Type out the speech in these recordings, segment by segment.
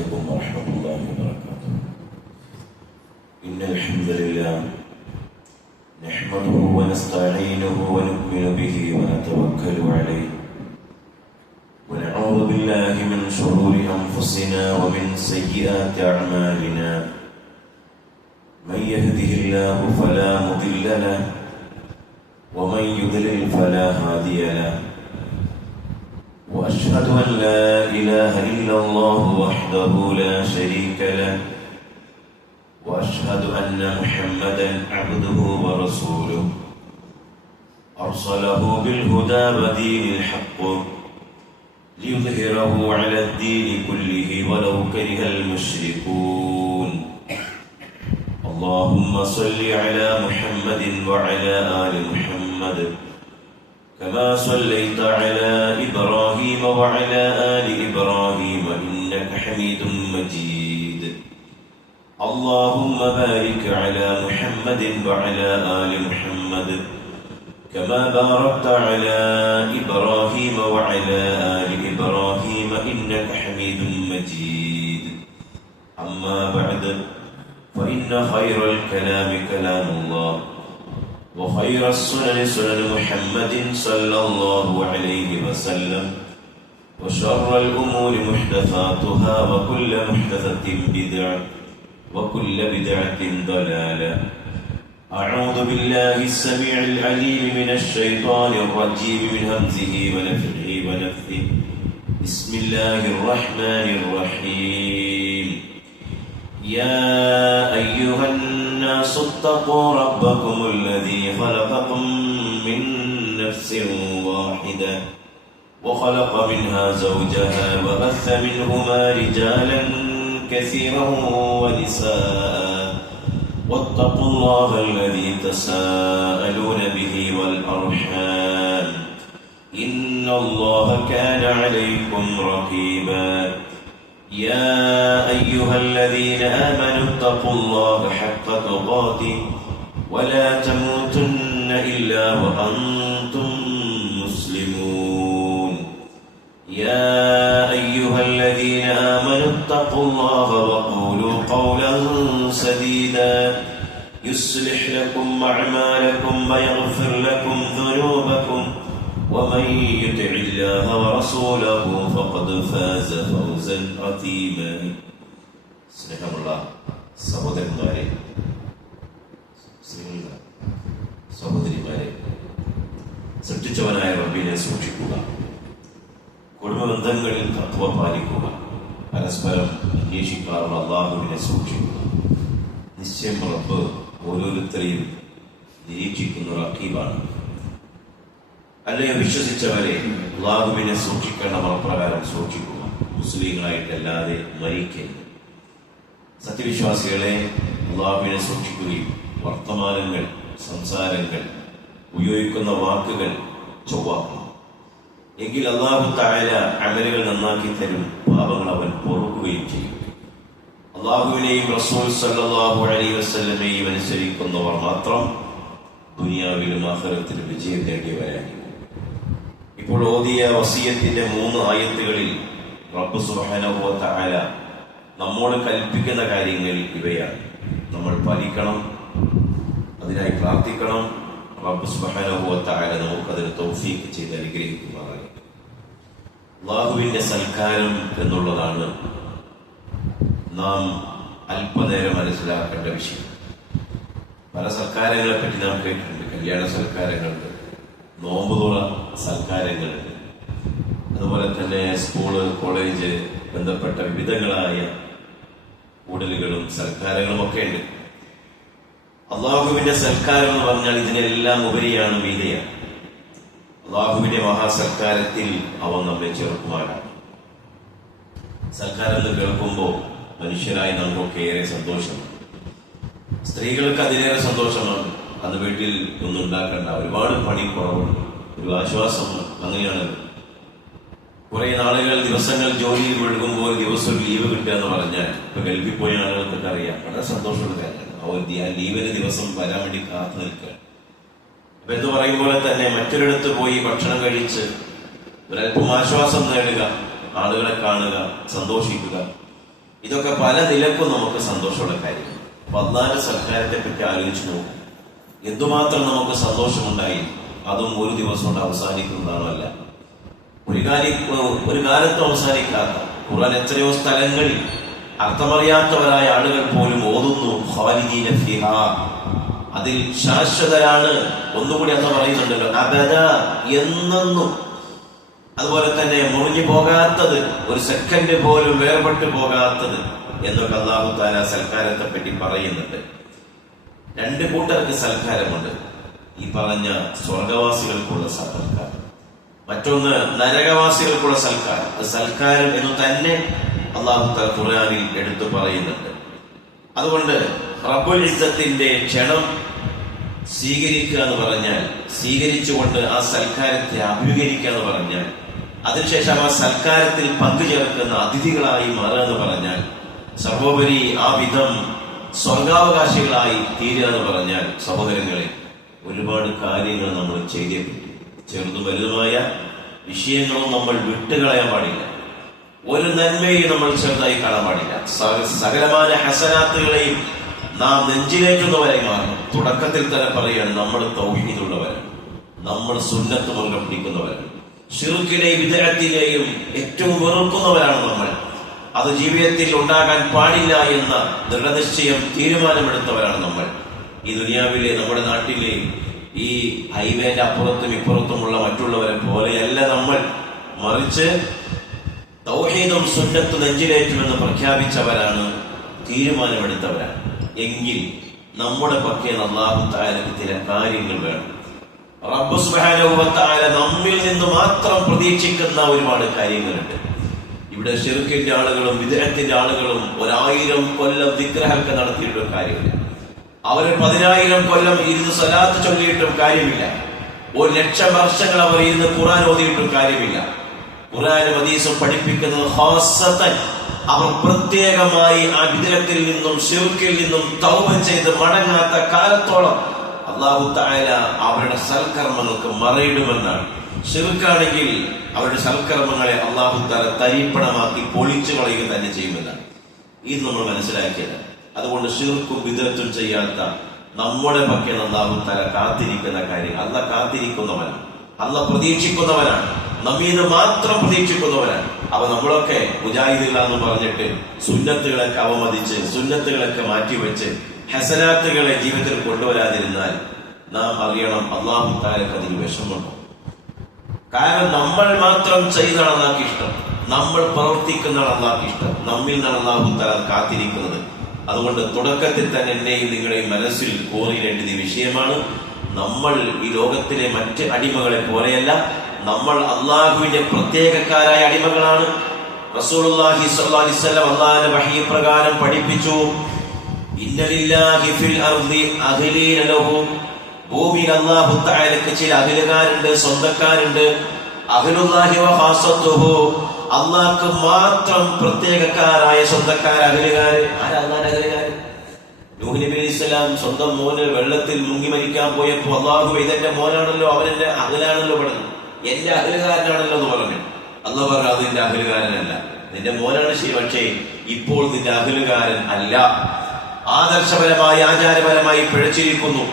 عليكم ورحمة الله وبركاته. إن الحمد لله نحمده ونستعينه ونؤمن به ونتوكل عليه ونعوذ بالله من شرور أنفسنا ومن سيئات أعمالنا. من يهده الله فلا مضل له ومن يضلل فلا هادي له. وأشهد أن لا إله إلا الله وحده لا شريك له وأشهد أن محمدا عبده ورسوله أرسله بالهدى ودين الحق ليظهره على الدين كله ولو كره المشركون. اللهم صل على محمد وعلى آل محمد كما صليت على إبراهيم وعلى آل إبراهيم إنك حميد مجيد. اللهم بارك على محمد وعلى آل محمد كما باركت على إبراهيم وعلى آل إبراهيم إنك حميد مجيد. أما بعد فإن خير الكلام كلام الله وخير السنن سنن محمد صلى الله عليه وسلم وشر الأمور محدثاتها وكل محدثة بدعة وكل بدعة ضلالة. أعوذ بالله السميع العليم من الشيطان الرجيم من همزه ونفخه ونفثه. بسم الله الرحمن الرحيم. يا أيها الناس اتقوا ربكم الذي خلقكم من نفس واحدة وخلق منها زوجها وبث منهما رجالا كثيرا ونساء واتقوا الله الذي تساءلون به والأرحام إن الله كان عليكم رقيبا. يا أيها الذين آمنوا اتقوا الله حق تقاته ولا تموتن إلا وأنتم مسلمون. يا أيها الذين آمنوا اتقوا الله وقولوا قولا سديدا يصلح لكم أعمالكم ويغفر لكم ذنوبكم ومن يطع الله ورسوله فقد فاز فوزا عظيما. സ്നേഹമുള്ള സഹോദരന്മാരെ, സഹോദരിമാരെ, സൃഷ്ടിച്ചവനായ റബ്ബിനെ സൂക്ഷിക്കുക, കുടുംബബന്ധങ്ങളിൽ തഖ്വ പാലിക്കുക, പരസ്പരം അന്വേഷിക്കാറുള്ള അല്ലാഹുവിനെ സൂക്ഷിക്കുക. നിശ്ചയം റബ്ബ് ഓരോരുത്തരെയും നിരീക്ഷിക്കുന്ന റഖീബാണ്. അല്ലയോ വിശ്വസിച്ചവരെ, അല്ലാഹുവിനെ സൂക്ഷിക്കേണ്ട മതപ്രകാരം സൂക്ഷിക്കുക, മുസ്ലിങ്ങളായിട്ടല്ലാതെ മരിക്കരുത്. സത്യവിശ്വാസികളെ, അല്ലാഹുവിനെ സൂക്ഷിക്കുകയും വർത്തമാനങ്ങൾ, സംസാരങ്ങൾ, ഉപയോഗിക്കുന്ന വാക്കുകൾ ചൊവ്വാക്കണം. എങ്കിൽ അല്ലാഹു തആല അമലുകൾ നന്നാക്കി തരും, പാപങ്ങൾ അവൻ പൊറുക്കുകയും ചെയ്യും. അല്ലാഹുവിനെയും റസൂൽ സല്ലല്ലാഹു അലൈഹി വസല്ലമയെയും അനുസരിക്കുന്നവർ മാത്രം ദുനിയാവിലും ആഖിറത്തിലും വിജയം നേടിയവരായിരിക്കും. ഇപ്പോൾ ഓതിയ വസിയത്തിന്റെ 3 ആയത്തുകളിൽ റബ്ബ് സുബ്ഹാനഹു വ തആല നമ്മോട് കൽപ്പിക്കുന്ന കാര്യങ്ങൾ ഇവയാണ്. നമ്മൾ പാലിക്കണം, അതിനായി പ്രാർത്ഥിക്കണം. റബ്ബ് സുബ്ഹാനഹു വ തആല നമുക്കതിന് തൗഫീഖ് ചെയ്ത് അനുഗ്രഹിക്കുമാറാകട്ടെ. അല്ലാഹുവിന്റെ സൽക്കാരം എന്നുള്ളതാണ് നാം അല്പനേരം മനസ്സിലാക്കേണ്ട വിഷയം. പല സൽക്കാരങ്ങളെ പറ്റി നാം കേട്ടിട്ടുണ്ട്. കല്യാണ സൽക്കാരങ്ങളുണ്ട്, നോമ്പുതുറ സൽക്കാരങ്ങളുണ്ട്, അതുപോലെ തന്നെ സ്കൂള്, കോളേജ് ബന്ധപ്പെട്ട വിവിധങ്ങളായ കൂടലുകളും സൽക്കാരങ്ങളും ഒക്കെ ഉണ്ട്. അള്ളാഹുവിന്റെ സൽക്കാരം എന്ന് പറഞ്ഞാൽ ഇതിനെല്ലാം ഉപരിയാണ്, മീതയാണ്. അള്ളാഹുവിന്റെ മഹാസൽക്കാരത്തിൽ അവൻ നമ്മെ ചേർക്കുമാറാണ്. സൽക്കാരം എന്ന് കേൾക്കുമ്പോൾ മനുഷ്യരായി നമുക്കൊക്കെ ഏറെ സന്തോഷമാണ്. സ്ത്രീകൾക്ക് അതിലേറെ സന്തോഷമാണ്. അന്ന് വീട്ടിൽ ഒന്നും ഉണ്ടാക്കേണ്ട, ഒരുപാട് പണി കുറവുണ്ട്, ഒരു ആശ്വാസം. അങ്ങനെയാണ് കുറെ നാളുകൾ, ദിവസങ്ങൾ ജോലിയിൽ മുഴുകുമ്പോൾ ദിവസം ലീവ് കിട്ടുക എന്ന് പറഞ്ഞാൽ, ഇപ്പൊ ഗൾഫിൽ പോയ ആളുകൾക്കൊക്കെ അറിയാം, വളരെ സന്തോഷമുള്ള കാര്യമാണ്. ലീവിന് ദിവസം വരാൻ വേണ്ടി കാത്തു നിൽക്കുക. അപ്പൊ എന്ന് പറയുമ്പോൾ തന്നെ മറ്റൊരിടത്ത് പോയി ഭക്ഷണം കഴിച്ച് ഒരല്പം ആശ്വാസം നേടുക, ആളുകളെ കാണുക, സന്തോഷിക്കുക, ഇതൊക്കെ പല നിലക്കും നമുക്ക് സന്തോഷമുള്ള കാര്യമാണ്. അപ്പൊ അള്ളാന്റെ സൽക്കാരത്തെ പറ്റി ആലോചിച്ചു നോക്കും. എന്തുമാത്രം നമുക്ക് സന്തോഷമുണ്ടായി, അതും ഒരു ദിവസം കൊണ്ട് അവസാനിക്കുന്നതാണോ? അല്ല, ഒരു കാലത്തും അവസാനിക്കാത്ത ഖുർആൻ എത്രയോ സ്ഥലങ്ങളിൽ അർത്ഥമറിയാത്തവരായ ആളുകൾ പോലും ഓതുന്നു ഖാലിദീന ഫിഹാ, അതിൽ ശാശ്വതരാണ്. ഒന്നുകൂടി അന്ന് പറയുന്നുണ്ടല്ലോ, അബദ, എന്നെന്നും. അതുപോലെ തന്നെ മുറിഞ്ഞു പോകാത്തത്, ഒരു സെക്കൻഡ് പോലും വേർപെട്ടു പോകാത്തത് എന്നൊക്കെ അല്ലാഹു തആല സൽക്കാരത്തെ പറ്റി പറയുന്നുണ്ട്. രണ്ട് കൂട്ടർക്ക് സൽക്കാരമുണ്ട്. ഈ പറഞ്ഞ സ്വർഗവാസികൾക്കുള്ള സൽക്കാരം, മറ്റൊന്ന് നരകവാസികൾക്കുള്ള സൽക്കാരം. സൽക്കാരം എന്ന് തന്നെ അല്ലാഹു തആല ഖുർആനിൽ എടുത്തു പറയുന്നുണ്ട്. അതുകൊണ്ട് റബ്ബുൽ ഇസ്സത്തിന്റെ ക്ഷണം സ്വീകരിക്കുക എന്ന് പറഞ്ഞാൽ, സ്വീകരിച്ചുകൊണ്ട് ആ സൽക്കാരത്തെ അഭിമുഖീകരിക്കുക എന്ന് പറഞ്ഞാൽ, അതിനുശേഷം ആ സൽക്കാരത്തിൽ പങ്കുചേർക്കുന്ന അതിഥികളായി മാറുക എന്ന് പറഞ്ഞാൽ, സർവോപരി ആ വിധം സ്വർഗാവകാശികളായി തീരുക എന്ന് പറഞ്ഞാൽ, സഹോദരങ്ങളെ, ഒരുപാട് കാര്യങ്ങൾ നമ്മൾ ചെയ്തേ പറ്റും. ചെറുതും വലുതുമായ വിഷയങ്ങളും നമ്മൾ വിട്ടുകളയാൻ പാടില്ല. ഒരു നന്മയും നമ്മൾ ചെറുതായി കാണാൻ പാടില്ല. സകലമായ ഹസനാത്തുകളെയും നാം നെഞ്ചിലേറ്റുന്നവരായി മാറണം. തുടക്കത്തിൽ തന്നെ പറയുകയാണ്, നമ്മൾ തൗഹീദുള്ളവരാണ്, നമ്മൾ സുന്നത്ത് മുറുകെ പിടിക്കുന്നവരാണ്. ശിർക്കിനെയും ബിദ്അത്തിനെയും ഏറ്റവും വെറുക്കുന്നവരാണ് നമ്മൾ. അത് ജീവിതത്തിൽ ഉണ്ടാകാൻ പാടില്ല എന്ന ദൃഢനിശ്ചയം, തീരുമാനമെടുത്തവരാണ് നമ്മൾ. ഈ ദുനിയാവിലെ, നമ്മുടെ നാട്ടിലെ ഈ ഹൈവേന്റെ അപ്പുറത്തും ഇപ്പുറത്തുമുള്ള മറ്റുള്ളവരെ പോലെയല്ല നമ്മൾ. മറിച്ച് തൗഹീദും സുന്നത്തും നെഞ്ചിലേറ്റുമെന്ന് പ്രഖ്യാപിച്ചവരാണ്, തീരുമാനമെടുത്തവരാണ്. എങ്കിൽ നമ്മുടെ പക്കൽ അല്ലാഹു തആലക്ക് ചില കാര്യങ്ങൾ വേണം. റബ്ബ് സുബ്ഹാനഹു വ തആല നമ്മിൽ നിന്ന് മാത്രം പ്രതീക്ഷിക്കുന്ന ഒരുപാട് കാര്യങ്ങളുണ്ട്. ഇവിടെ ശിർക്കിന്റെ ആളുകളും ബിദ്അത്തിന്റെ ആളുകളും 1000 കൊല്ലം ദിക്റഹൊക്കെ നടത്തിയിട്ടും കാര്യമില്ല. അവര് 10,000 കൊല്ലം ഇരുന്ന് സ്വലാത്ത് ചൊല്ലിയിട്ടും കാര്യമില്ല. 1,00,000 വർഷങ്ങൾ അവർ ഇരുന്ന് ഖുർആൻ ഓതിയിട്ടും കാര്യമില്ല. ഖുർആനും ഹദീസും പഠിപ്പിക്കുന്നത് ഖാസത്തൻ അവർ പ്രത്യേകമായി ആ ബിദ്അത്തിൽ നിന്നും ശിർക്കിൽ നിന്നും തൗബ ചെയ്ത് മടങ്ങാത്ത കാലത്തോളം അല്ലാഹു തആല അവരുടെ സൽക്കർമ്മങ്ങൾക്ക് മറയിടുമെന്നാണ്. ശിർക്കാണെങ്കിൽ അവരുടെ സൽക്കർമ്മങ്ങളെ അല്ലാഹു തആല തരിപ്പണമാക്കി പൊളിച്ചു കളയുക തന്നെ ചെയ്യുമെന്നാണ്. ഇത് നമ്മൾ മനസ്സിലാക്കിയത്. അതുകൊണ്ട് ശിർക്കും ബിദ്അത്തും ചെയ്യാത്ത നമ്മുടെ പക്കൽ അല്ലാഹു തആല കാത്തിരിക്കുന്ന കാര്യം, അല്ലാഹ് കാത്തിരിക്കുന്നവനാണ്, അല്ലാഹ് പ്രതീക്ഷിക്കുന്നവനാണ്, നമ്മീന്ന് മാത്രം പ്രതീക്ഷിക്കുന്നവരാണ്. അപ്പൊ നമ്മളൊക്കെ മുജാഹിദുകളാന്ന് പറഞ്ഞിട്ട് സുന്നത്തുകളൊക്കെ അവമതിച്ച്, സുന്നത്തുകളൊക്കെ മാറ്റിവെച്ച് ഹസനാത്തുകളെ ജീവിതത്തിൽ കൊണ്ടുവരാതിരുന്നാൽ നാം അറിയണം, അല്ലാഹു തആലക്ക് അതിന് വിഷമമുണ്ട്. കാരണം നമ്മൾ മാത്രം ചെയ്താണ് അല്ലാഹുക്ക് ഇഷ്ടം, നമ്മൾ പ്രവർത്തിക്കുന്നതാണ് അല്ലാഹുക്ക് ഇഷ്ടം, നമ്മിൽ നിന്നാണ് അല്ലാഹു തആല കാത്തിരിക്കുന്നത്. അതുകൊണ്ട് തുടക്കത്തിൽ തന്നെ എന്നെയും നിങ്ങളെയും മനസ്സിൽ കോറിയിടേണ്ടത് ഈ വിഷയമാണ്. നമ്മൾ ഈ ലോകത്തിലെ മറ്റ് അടിമകളെ പോലെയല്ല, നമ്മൾ അള്ളാഹുവിന്റെ പ്രത്യേകക്കാരായ അടിമകളാണ്. റസൂലുള്ളാഹി സ്വല്ലല്ലാഹി അലൈഹി വസല്ലം അല്ലാഹുവിന്റെ വഹീ പ്രകാരം പഠിപ്പിച്ചു, ഇന്ന ലില്ലാഹി ഫിൽ അർദി അഹ്ലീന ലഹു, ഭൂമിയിൽ അല്ലാഹു തആലക്ക് ചില അഹ്ലുകാരുണ്ട്, സ്വന്തക്കാരുണ്ട്. അഹ്ലുല്ലാഹി വ ഖാസത്തുഹു, അല്ലാഹുക്ക് മാത്രം പ്രത്യേകക്കാരായ സ്വന്തക്കാർ, അഹ്ലുകാര്. ആരാ അല്ലാഹുവിന്റെ അഹ്ലുകാര്? നൂഹ് നബി അലൈഹിസ്സലാം സ്വന്തം മോന് വെള്ളത്തിൽ മുങ്ങി മരിക്കാൻ പോയപ്പോ അല്ലാഹു ഇതെന്റെ മോനാണല്ലോ, അവനെന്റെ അഹ്ലാണല്ലോ പറഞ്ഞു, എന്റെ അഹ്ലുകാരനാണല്ലോ എന്ന് പറഞ്ഞു. അല്ലാഹു പറഞ്ഞു, അത് നിന്റെ അഹ്ലുകാരനല്ല, നിന്റെ മോനാണ് ശരി, പക്ഷേ ഇപ്പോൾ നിന്റെ അഹ്ലുകാരൻ അല്ല. ആദർശപരമായി ആചാരപരമായി പിഴച്ചിരിക്കുന്നു.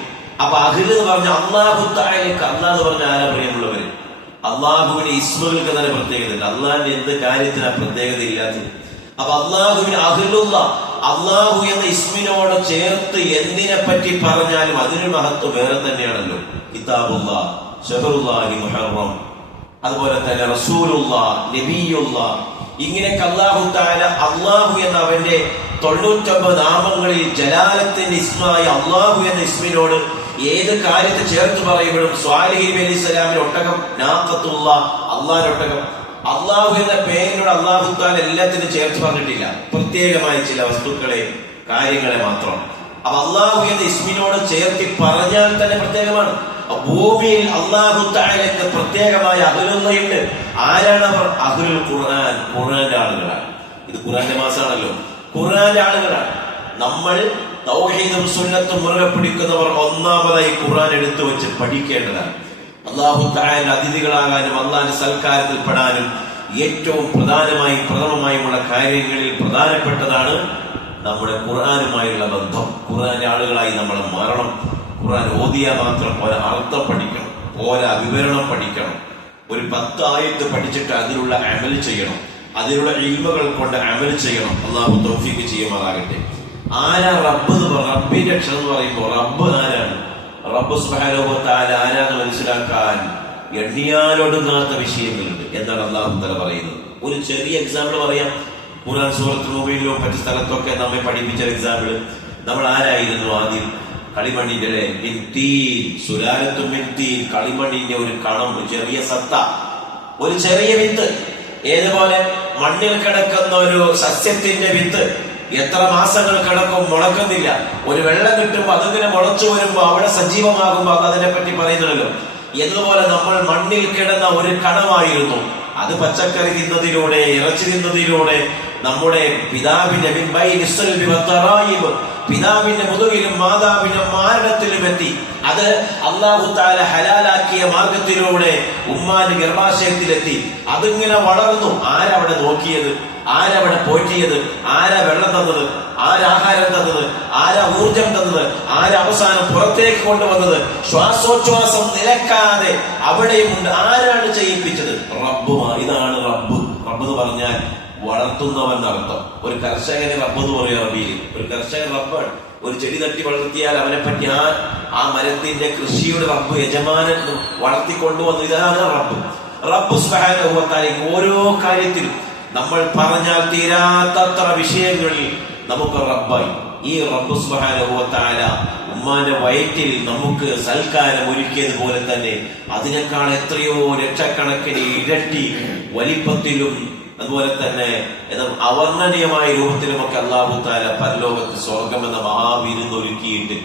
അപ്പൊ അഹ്ല് എന്ന് പറഞ്ഞ അല്ലാഹു തആലക്ക്, അല്ലാഹ് എന്ന് പറഞ്ഞ ആരാ പ്രിയമുള്ളവര്? അള്ളാഹുവിന്റെ ഇസ്മുകൾക്ക് തന്നെ പ്രത്യേകത ഉണ്ട്. അള്ളാഹിന്റെ എന്ത് കാര്യത്തിനാ പ്രത്യേകത ഇല്ലാത്തത്? അപ്പൊ അള്ളാഹുവിന് അഹ്ലുള്ള, അള്ളാഹു എന്ന ഇസ്മിനോട് ചേർത്ത് എന്തിനെ പറ്റി പറഞ്ഞാലും അതിന് മഹത്വം വേറെ തന്നെയാണല്ലോ. കിതാബുല്ലാഹ്, ശഹറുല്ലാഹി മുഹറം, അതുപോലെ തന്നെ റസൂലുള്ളാഹ്, നബിയുള്ളാഹ്, ഇങ്ങനെയൊക്കെ അല്ലാഹു തആല അള്ളാഹു എന്ന അവന്റെ 99 നാമങ്ങളിൽ ജലാലത്തിന്റെ ഇസ്മായ അള്ളാഹു എന്ന ഇസ്മിനോട് ഏത് കാര്യത്തെ ചേർത്ത് പറയുമ്പോഴും സ്വാലിഹ് നബി അലൈഹിസ്സലാമിന്റെ ഒട്ടകം, നാഖത്തുള്ള അള്ളാഹിന്റെ ഒട്ടകം, അള്ളാഹു എന്ന പേരിനോട് അല്ലാഹു തആല എല്ലാത്തിനും ചേർത്ത് പറഞ്ഞിട്ടില്ല, പ്രത്യേകമായ ചില വസ്തുക്കളെ, കാര്യങ്ങളെ മാത്രം. അപ്പൊ അള്ളാഹു എന്ന ഇസ്മിനോട് ചേർത്തി പറഞ്ഞാൽ തന്നെ പ്രത്യേകമാണ്. ഭൂമിയിൽ അല്ലാഹു തആലക്ക് പ്രത്യേകമായ അഹ്ലുള്ളയുണ്ട്. ആരാണ് അവർ? അഹ്ലുൽ ഖുർആൻ, ഖുർആന്റെ ആളുകളാണ്. ഇത് ഖുർആന്റെ മാസമാണല്ലോ, ഖുർആന്റെ ആളുകളാണ്. നമ്മൾ തൗഹീദും സുന്നത്തും മുറുകെ പിടിക്കുന്നവർ ഒന്നാമതായി ഖുർആൻ എടുത്തു വെച്ച് പഠിക്കേണ്ടതാണ്. അല്ലാഹു തആല അതിഥികളാകാനും അല്ലാഹുവിന്റെ സൽക്കാരത്തിൽ പെടാനും ഏറ്റവും പ്രഥമമായുമുള്ള കാര്യങ്ങളിൽ പ്രധാനപ്പെട്ടതാണ് നമ്മുടെ ഖുർആനുമായുള്ള ബന്ധം. ഖുർആന്റെ ആളുകളായി നമ്മൾ മാറണം. ഖുർആൻ ഓതിയാൽ മാത്രം പോരാ, അർത്ഥം പഠിക്കണം, പോരാ വിവരണം പഠിക്കണം. ഒരു 10 ആയത്ത് പഠിച്ചിട്ട് അതിലുള്ള അമൽ ചെയ്യണം, അതിലുള്ള ഇൽമുകൾ കൊണ്ട് അമൽ ചെയ്യണം. അല്ലാഹു തൗഫീഖ് ചെയ്യുമാറാകട്ടെ. ആരാ റബ്ബ് എന്ന് പറഞ്ഞ റബ്ബിന്റെ അക്ഷരം എന്ന് പറയുമ്പോൾ റബ്ബ് ആരാണ്? റബ്ബ് സുബ്ഹാനഹു വ തആല ആരാന്ന് മനസ്സിലാക്കാൻ എണ്ണിയാലൊടുങ്ങാത്ത വിഷയങ്ങളുണ്ട് എന്നാണ് അല്ലാഹു തആല പറയുന്നത്. ഒരു ചെറിയ എക്സാമ്പിൾ പറയാം. ഖുർആൻ സൂറത്തുൽ മുഅ്മിനിലോ മറ്റു സ്ഥലത്തൊക്കെ നമ്മെ പഠിപ്പിച്ച എക്സാമ്പിൾ. നമ്മൾ ആരായിരുന്നു ആദ്യം? കളിമണ്ണിന്റെ കളിമണ്ണിന്റെ ഒരു കണം, ഒരു ചെറിയ സത്ത, ഒരു ചെറിയ വിത്ത്. ഏതുപോലെ മണ്ണിൽ കിടക്കുന്ന ഒരു സസ്യത്തിന്റെ വിത്ത് എത്ര മാസങ്ങൾ കിടക്കും, മുളക്കുന്നില്ല. ഒരു വെള്ളം കിട്ടുമ്പോ അതിങ്ങനെ മുളച്ചു വരുമ്പോ അവിടെ സജീവമാകുമ്പോ അതിനെ പറ്റി പറയുന്നുണ്ടല്ലോ. എന്നതുപോലെ നമ്മൾ മണ്ണിൽ കിടന്ന ഒരു കണമായിരുന്നു. അത് പച്ചക്കറി തിന്നതിലൂടെ, ഇറച്ചി തിന്നതിലൂടെ നമ്മുടെ പിതാവിന്റെ മുതുകിലും മാതാവിന്റെ മാരണത്തിലും എത്തി. അത് അല്ലാഹു തആല ഹലാലാക്കിയ മാർഗത്തിലൂടെ ഉമ്മാന്റെ ഗർഭാശയത്തിലെത്തി. അതിങ്ങനെ വളർന്നു. ആരവിടെ നോക്കിയത്? ആരവിടെ പോറ്റിയത്? ആരാ വെള്ളം തന്നത്? ആരാഹാരം തന്നത്? ആരാ ഊർജം തന്നത്? ആരാ അവസാനം പുറത്തേക്ക് കൊണ്ടുവന്നത്? ശ്വാസോച്ഛ്വാസം നിലക്കാതെ അവിടെയും ഉണ്ട്. ആരാണ് ചെയ്യിപ്പിച്ചത്? റബ്ബുമാ. ഇതാണ് റബ്ബ്. റബ്ബ് എന്ന് പറഞ്ഞാൽ വളർത്തുന്നവൻ അർത്ഥം. ഒരു കർഷകന് റബ്ബ് എന്ന് പറയും അറബിയിൽ. ഒരു കർഷകൻ റബ്ബാണ്. ഒരു ചെടി തട്ടി വളർത്തിയാൽ അവനെ പറ്റി ആ മരത്തിന്റെ കൃഷിയുടെ റബ്ബ്, യജമാനൻ വളർത്തിക്കൊണ്ടുവന്നു. ഇതാണ് റബ്ബ്. റബ്ബ് സുബ്ഹാനഹു വ തആല ഓരോ കാര്യത്തിലും നമ്മൾ പറഞ്ഞാൽ തീരാത്തത്ര വിഷയങ്ങളിൽ നമുക്ക് റബ്ബായി. ഈ റബ്ബ് സുബ്ഹാനഹു വ തആല ഉമ്മാന്റെ വയറ്റിൽ നമുക്ക് സൽക്കാരം ഒരുക്കിയതുപോലെ തന്നെ അതിനേക്കാൾ എത്രയോ ലക്ഷക്കണക്കിന് ഇരട്ടി വലിപ്പത്തിലും അതുപോലെ തന്നെ അവർണ്ണനീയമായ രൂപത്തിലുമൊക്കെ അല്ലാഹു തആല പരലോകത്ത് സ്വർഗം എന്ന മഹാവിരുന്നൊരുക്കിയിട്ട്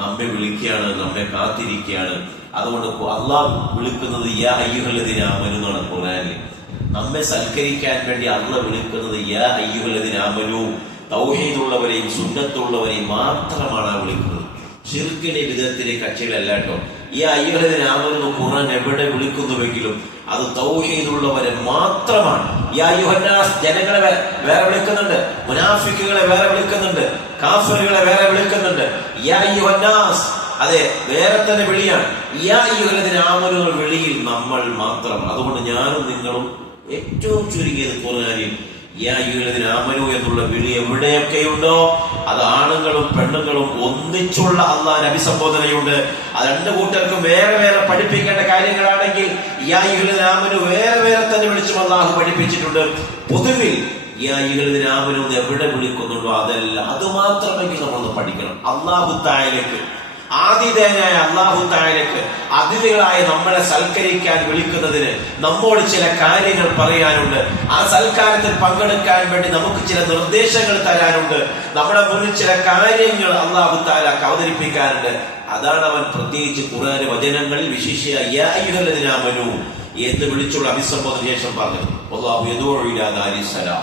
നമ്മെ വിളിക്കുകയാണ്, നമ്മെ കാത്തിരിക്കുകയാണ്. അതുകൊണ്ട് അല്ലാഹു വിളിക്കുന്നത് യാ അയ്യുഹല്ലദീന ആമനൂ എന്നാണ് ഖുർആനിൽ. നമ്മെ സൽക്കരിക്കാൻ വേണ്ടി അല്ലാഹു വിളിക്കുന്നത് യാ അയ്യുഹല്ലദീന ആമനൂ. തൗഹീദുള്ളവരെയും സുന്നത്തുള്ളവരെയും മാത്രമാണ് വിളിക്കുന്നത്. ശിർക്കിന്റെ വിധത്തിലെ കക്ഷികളല്ല കേട്ടോ. ഈ അയ്യുഹല്ലദീന ആമനൂ ഖുർആൻ എവിടെ വിളിക്കുന്നുവെങ്കിലും അത് തൗഹീദുള്ളവരെ മാത്രമാണ്. യാ അയ്യുഹന്നാസ്, ജനങ്ങളെ വേറെ വിളിക്കുന്നുണ്ട്, മുനാഫിക്കുകളെ വേറെ വിളിക്കുന്നുണ്ട്, കാഫിറുകളെ വേറെ വിളിക്കുന്നുണ്ട്. യാ അയ്യുഹന്നാസ്, അതെ, വേറെ തന്നെ വിളിയാണ്. യാ അയ്യുഹല്ലദീന ആമനൂ വിളിയിൽ നമ്മൾ മാത്രം. അതുകൊണ്ട് ഞാനും നിങ്ങളും ഏറ്റവും ചുരുങ്ങിയത് ഖുർആനിൽ യാ അയ്യുഹല്ലദീന ആമനൂ എന്നുള്ള വിളി എവിടെയൊക്കെയുണ്ടോ അത് ആണുങ്ങളും പെണ്ണുങ്ങളും ഒന്നിച്ചുള്ള അല്ലാഹുവിന്റെ അഭിസംബോധനയുണ്ട്. അത് രണ്ടു കൂട്ടർക്കും വേറെ വേറെ പഠിപ്പിക്കേണ്ട കാര്യങ്ങളാണെങ്കിൽ യാ അയ്യുഹല്ലദീന ആമനൂ വേറെ വേറെ തന്നെ വിളിച്ചും അല്ലാഹു പഠിപ്പിച്ചിട്ടുണ്ട്. പൊതുവിൽ യാ അയ്യുഹല്ലദീന ആമനൂ എവിടെ വിളിക്കുന്നുണ്ടോ അതെല്ലാം അത് മാത്രമെങ്കിൽ നമ്മളൊന്ന് പഠിക്കണം. അല്ലാഹു തആലയ്ക്ക്, ആതിഥേയനായ അല്ലാഹു തആലയ്ക്ക് അതിഥികളായ നമ്മളെ സൽക്കരിക്കാൻ വിളിക്കുന്നതിന് നമ്മോട് ചില കാര്യങ്ങൾ പറയാനുണ്ട്. ആ സൽക്കാരത്തിൽ പങ്കെടുക്കാൻ വേണ്ടി നമുക്ക് ചില നിർദ്ദേശങ്ങൾ തരാനുണ്ട്. നമ്മുടെ മുന്നിൽ ചില കാര്യങ്ങൾ അല്ലാഹു തആലക്ക് അവതരിപ്പിക്കാനുണ്ട്. അതാണ് അവൻ പ്രത്യേകിച്ച് ഖുർആൻ വചനങ്ങളിൽ വിശിഷ്യ യാ അയ്യുഹല്ലദീന ആമനൂ എന്ന് വിളിച്ചുള്ള അഭിസംബോധന ശേഷം പറഞ്ഞത്. അല്ലാഹു യദഊ ഇലാ ദാരിസ് സലാം.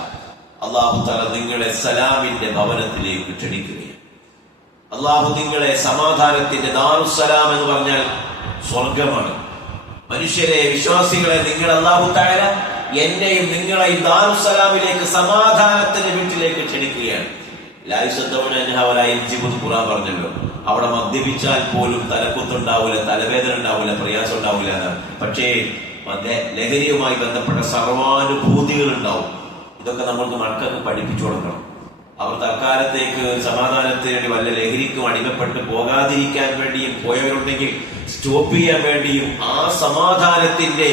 അല്ലാഹു തആല നിങ്ങളെ സലാമിന്റെ ഭവനത്തിലേക്ക് ക്ഷണിക്കുകയാണ്. അല്ലാഹു നിങ്ങളെ സമാധാനത്തിന്റെ ദാറുസ്സലാം എന്ന് പറഞ്ഞാൽ സ്വർഗമാണ്. മനുഷ്യരെ, വിശ്വാസികളെ, നിങ്ങൾ അല്ലാഹു തആല എന്നെയും നിങ്ങളെയും ദാറുസ്സലാമിലേക്ക്, സമാധാനത്തിന്റെ വീട്ടിലേക്ക് ക്ഷണിക്കുകയാണ്. ഖുർആൻ പറഞ്ഞല്ലോ, അവിടെ മദ്യപിച്ചാൽ പോലും തലക്കുത്തുണ്ടാവൂല, തലവേദന ഉണ്ടാവൂല, പ്രയാസം ഉണ്ടാവൂല എന്നാണ്. പക്ഷേ ലഹരിയുമായി ബന്ധപ്പെട്ട സർവാനുഭൂതികൾ ഉണ്ടാവും. ഇതൊക്കെ നമ്മൾക്ക് മക്കൾക്ക് പഠിപ്പിച്ചു കൊടുക്കണം. അവർ തൽക്കാലത്തേക്ക് സമാധാനത്തിന് വേണ്ടി വല്ല ലഹരിക്കും അടിമപ്പെട്ട് പോകാതിരിക്കാൻ വേണ്ടിയും പോയവരുണ്ടെങ്കിൽ സ്റ്റോപ്പ് ചെയ്യാൻ വേണ്ടിയും ആ സമാധാനത്തിന്റെ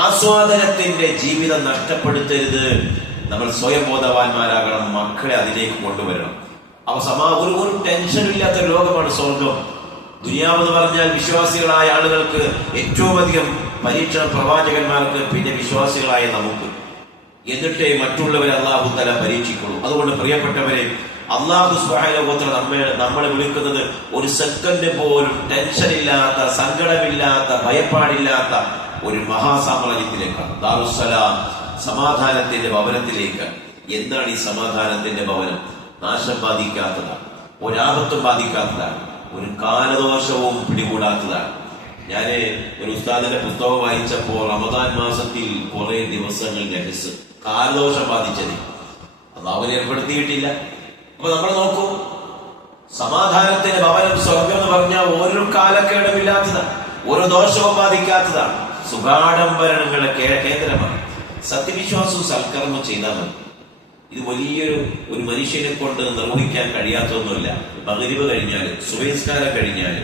ആസ്വാദനത്തിന്റെ ജീവിതം നഷ്ടപ്പെടുത്തരുത്. നമ്മൾ സ്വയം ബോധവാന്മാരാകണം. മക്കളെ അതിലേക്ക് കൊണ്ടുവരണം. ഒരു ടെൻഷനും ഇല്ലാത്ത ലോകമാണ് സ്വർഗം. ദുനിയാവെന്ന് പറഞ്ഞാൽ വിശ്വാസികളായ ആളുകൾക്ക് ഏറ്റവും അധികം പരീക്ഷണം പ്രവാചകന്മാർക്ക്, പിന്നെ വിശ്വാസികളായ നമുക്ക്. എന്നിട്ടേ മറ്റുള്ളവരെ അല്ലാഹു തആല പരീക്ഷിക്കുള്ളൂ. അതുകൊണ്ട് പ്രിയപ്പെട്ടവരെ, അല്ലാഹു സുബ്ഹാനഹു വ തആല നമ്മളെ വിളിക്കുന്നത് ഒരു സെക്കൻഡ് പോലും ടെൻഷൻ ഇല്ലാത്ത, സങ്കടമില്ലാത്ത, ഭയപ്പാടില്ലാത്ത ഒരു മഹാസാമ്രാജ്യത്തിലേക്കാണ്. ദാറുസ്സലാം, സമാധാനത്തിന്റെ ഭവനത്തിലേക്ക്. എന്താണ് ഈ സമാധാനത്തിന്റെ ഭവനം? നാശം ബാധിക്കാത്തതാണ്, ഒരാപത്തും ബാധിക്കാത്തതാണ്, ഒരു കാലദോഷവും പിടികൂടാത്തതാണ്. ഞാന് ഒരു ഉസ്താദിന്റെ പുസ്തകം വായിച്ചപ്പോൾ റമദാൻ മാസത്തിൽ കുറെ ദിവസങ്ങൾ നഹസ് കാലദോഷം ബാധിച്ചത് അല്ലാഹു ഏർപ്പെടുത്തിയിട്ടില്ല. അപ്പൊ നമ്മൾ നോക്കൂ, സമാധാനത്തിന് ഭവനം സ്വർഗം എന്ന് പറഞ്ഞാൽ ഒരു കാലക്കേടുമില്ലാത്തതാണ്, ഒരു ദോഷവും ബാധിക്കാത്തതാണ്, സുഖാഡംബരങ്ങളുടെ കേന്ദ്രമാണ്. സത്യവിശ്വാസവും സൽക്കർമ്മം ചെയ്താൽ മതി. ഇത് ഒരു മനുഷ്യനെ കൊണ്ട് നിർവഹിക്കാൻ കഴിയാത്തൊന്നുമില്ല. മഗ്‌രിബ് കഴിഞ്ഞാല്, സുബഹിസ്കാരം കഴിഞ്ഞാല്,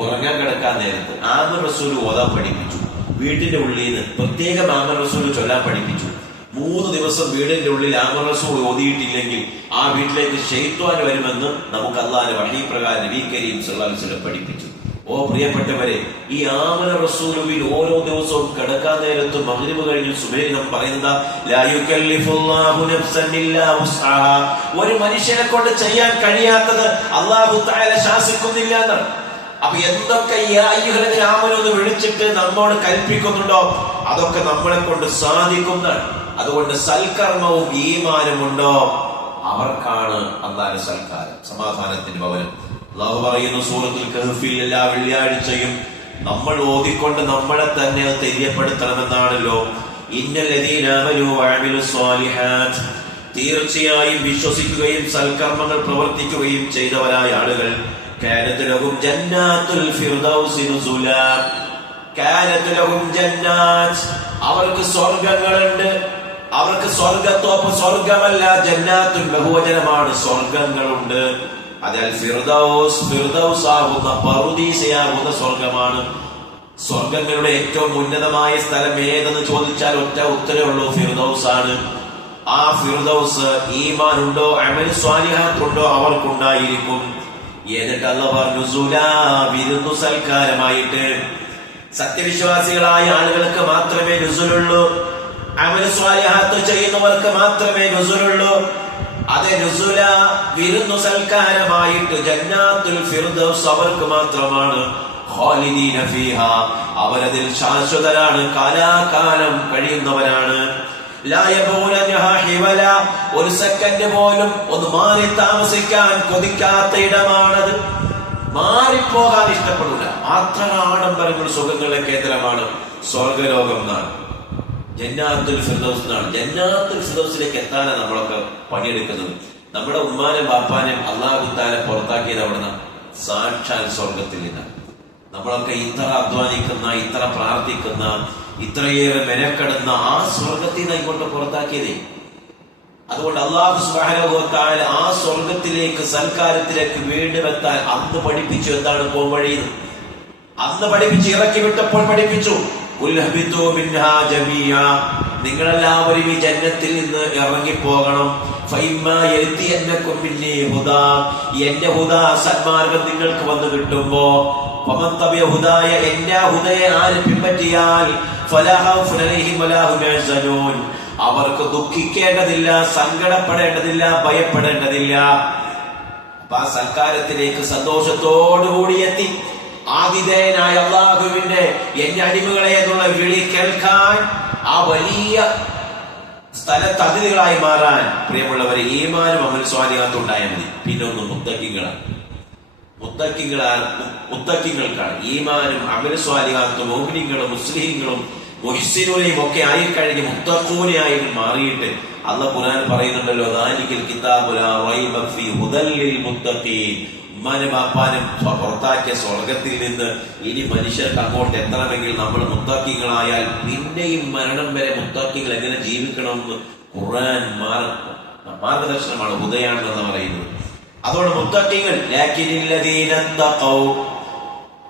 ഉറങ്ങാൻ കിടക്കാൻ നേരത്ത് ആമർ റസൂൽ ഓതാൻ പഠിപ്പിച്ചു. വീട്ടിന്റെ ഉള്ളിൽ നിന്ന് പ്രത്യേകം ആമർ റസൂൽ ചൊല്ലാൻ പഠിപ്പിച്ചു. 3 ദിവസം വീടിന്റെ ഉള്ളിൽ ആമർ റസൂൽ ഓതിയിട്ടില്ലെങ്കിൽ ആ വീട്ടിലേക്ക് ശൈത്വാൻ വരുമെന്ന് നമുക്ക് അല്ലാഹുവിന്റെ വഹീ പ്രകാരം നബി കരീം സല്ലല്ലാഹു അലൈഹി വസല്ലം പഠിപ്പിച്ചു. ഓ പ്രിയപ്പെട്ടവരെ, ഈ ആമന റസൂലുവിൽ ഓരോ ദിവസവും കിടക്കാൻ നേരത്ത് മഗ്‌രിബ് കഴിഞ്ഞ് സുബഹി നാം പറയുന്നത് ലാ യുകല്ലിഫുല്ലാഹു നഫ്സൻ ഇല്ലാ വസ്അഹാ, ഒരു മനുഷ്യനെ കൊണ്ട് ചെയ്യാൻ കഴിയാത്തത് അല്ലാഹു തആല ശാസിക്കുന്നില്ല എന്നാണ്. അപ്പൊ എന്തൊക്കെ യാ അയ്യുഹല്ലദീന ആമനൂ എന്ന് വിളിച്ചിട്ട് നമ്മോട് കൽപ്പിക്കുന്നുണ്ടോ അതൊക്കെ നമ്മളെ കൊണ്ട് സാധിക്കുന്നതാണ്. അതുകൊണ്ട് സൽക്കർമ്മവും ഈമാനും ഉണ്ടോ അവർക്കാണ് അല്ലാഹുവിന്റെ സൽക്കാരം, സമാധാനത്തിന്റെ ഭവനം. അല്ലാഹു പറയുന്നു സൂറത്തുൽ കഹ്ഫിൽ എല്ലാ വെള്ളിയാഴ്ചയും നമ്മൾ ഓതിക്കൊണ്ട് നമ്മളെ തന്നെ തെര്യപ്പെടുത്തണമെന്നാണല്ലോ. ഇന്നല്ലദീന ആമനൂ വഅമിലുസ് സ്വാലിഹാത്ത്, തീർച്ചയായും വിശ്വസിക്കുകയും സൽക്കർമ്മങ്ങൾ പ്രവർത്തിക്കുകയും ചെയ്തവരായ ആളുകൾ കാനത് ലഹും ജന്നാത്തുൽ ഫിർദൗസി നുസുലാ, കാനത് ലഹും ജന്നാത്ത്, അവർക്ക് സ്വർഗ്ഗങ്ങളുണ്ട്. അവർക്ക് സ്വർഗ്ഗത്തോപ്പ് സ്വർഗ്ഗമല്ല, ജന്നാത്തുൽ ബഹുവചനമാണ്, സ്വർഗ്ഗങ്ങളുണ്ട്. അതിൽ ഫിർദൗസ്, ഫിർദൗസ് ആകുന്ന പറുദീസയാകുന്ന സ്വർഗമാണ്. സ്വർഗങ്ങളുടെ ഏറ്റവും ഉന്നതമായ സ്ഥലം ഏതെന്ന് ചോദിച്ചാൽ ഒറ്റ ഉത്തരവുള്ളൂ, ഫിർദൗസ് ആണ്. ആ ഫിർദൗസ് ഈമാൻ ഉണ്ടോ അമൽ സ്വാലിഹാത്ത് ഉണ്ടോ അവർക്കുണ്ടായിരിക്കും. എന്നിട്ട് അല്ലാഹു പറഞ്ഞു നുസുലാ, വിരുന്നു സൽക്കാരമായിട്ട്. സത്യവിശ്വാസികളായ ആളുകൾക്ക് മാത്രമേ നുസുലുള്ളൂ, അമൽ സ്വാലിഹാത്ത് ചെയ്യുന്നവർക്ക് മാത്രമേ നുസുലുള്ളൂ. അതെ, നുസുല വിരുന്നു സൽക്കാരമായിട്ട് ജന്നാത്തുൽ ഫിർദൗസ് അവർക്ക് മാത്രമാണ്. ഖാലിദീന ഫീഹാ, അവരതിൽ ശാശ്വതരാണ്, കാലാകാലം കഴിയുന്നവരാണ്. ലാ യബൂന അൻഹാ ഹിവല, ഒരു സെക്കൻഡ് പോലും ഒന്ന് മാറി താമസിക്കാൻ കൊതിക്കാത്ത ഇടമാണത്. മാറിപ്പോകാൻ ഇഷ്ടപ്പെടില്ല. അത്ര ആഡംബരങ്ങൾ സുഖങ്ങളുടെ കേന്ദ്രമാണ് സ്വർഗലോകം എന്നാണ്, ജന്നാത്തുൽ ഫിർദൗസ് എന്നാണ്. ജന്നാത്തുൽ ഫിർദൗസിലേക്ക് എത്താനാണ് നമ്മളൊക്കെ പണിയെടുക്കുന്നത്. നമ്മുടെ ഉമ്മാനെ ബാപ്പാനെയും അല്ലാഹു തആല പുറത്താക്കിയത് അവിടുന്ന് സാക്ഷാൽ സ്വർഗത്തിൽ നിന്നാണ്. നമ്മളൊക്കെ ഇത്ര അധ്വാനിക്കുന്ന, ഇത്ര പ്രാർത്ഥിക്കുന്ന, ഇത്രയേറെ മെനക്കെടുന്ന ആ സ്വർഗത്തിൽ നിന്ന് ഇങ്ങോട്ട് പുറത്താക്കിയതേ. അതുകൊണ്ട് അല്ലാഹു സുബ്ഹാനഹു വ തആല ആ സ്വർഗത്തിലേക്ക് സൽക്കാരത്തിലേക്ക് വീണ്ടും എത്താൻ അന്ന് പഠിപ്പിച്ചു. എന്താണ് പോംവഴി? അന്ന് പഠിപ്പിച്ച് ഇറക്കി വിട്ടപ്പോൾ പഠിപ്പിച്ചു നിങ്ങളെല്ലാവരും ഈ ജന്നത്തിൽ നിന്ന് ഇറങ്ങിപ്പോകണം. എന്റെ ഹുദാ, സന്മാർഗം നിങ്ങൾക്ക് വന്നു കിട്ടുമ്പോ എന്റെ ഹുദയെ ആര് പിൻപറ്റിയാൽ അവർക്ക് ദുഃഖിക്കേണ്ടതില്ല, സങ്കടപ്പെടേണ്ടതില്ല, ഭയപ്പെടേണ്ടതില്ല. അപ്പൊ ആ സൽക്കാരത്തിലേക്ക് സന്തോഷത്തോടുകൂടി എത്തി ആതിഥേയനായ അല്ലാഹുവിന്റെ എന്റെ അടിമകളെ എന്നുള്ള വിളി കേൾക്കാൻ, ആ വലിയ സ്ഥലത്ത് അതിഥികളായി മാറാൻ പ്രിയമുള്ളവരെ ഈമാനും അമൽ സ്വാലിഹാത്തും ഉണ്ടായാൽ മതി. പിന്നെ ഒന്ന് മുത്തഖികളാണ്. മുത്തഖികൾക്കാണ് ഈമാനും അമൽ സ്വാലിഹാത്തും മുഅ്മിനീങ്ങളും മുസ്ലിമീങ്ങളും മുഹ്സിനൂനെയും ഒക്കെ ആയിക്കഴിഞ്ഞ് മുത്തഖൂനായി മാറിയിട്ട് അല്ലാഹു ഖുർആൻ പറയുന്നുണ്ടല്ലോ, ദാലികൽ കിതാബു ലാ റൈബ ഫീ ഹുദൽ ലിൽ മുത്തഖീൻ. ഉമ്മാനും ബാപ്പാനും പുറത്താക്കിയ സ്വർഗത്തിൽ നിന്ന് ഇനി മനുഷ്യർക്ക് അങ്ങോട്ട് എത്തണമെങ്കിൽ നമ്മൾ മുത്തഖീകളായാൽ പിന്നെയും മരണം വരെ മുത്തഖീകൾ എങ്ങനെ ജീവിക്കണമെന്ന് ഖുർആൻ മാർഗദർശനമാണ്, ഹുദയാണെന്ന് പറയുന്നത്. അതോടെ മുത്തഖീകൾ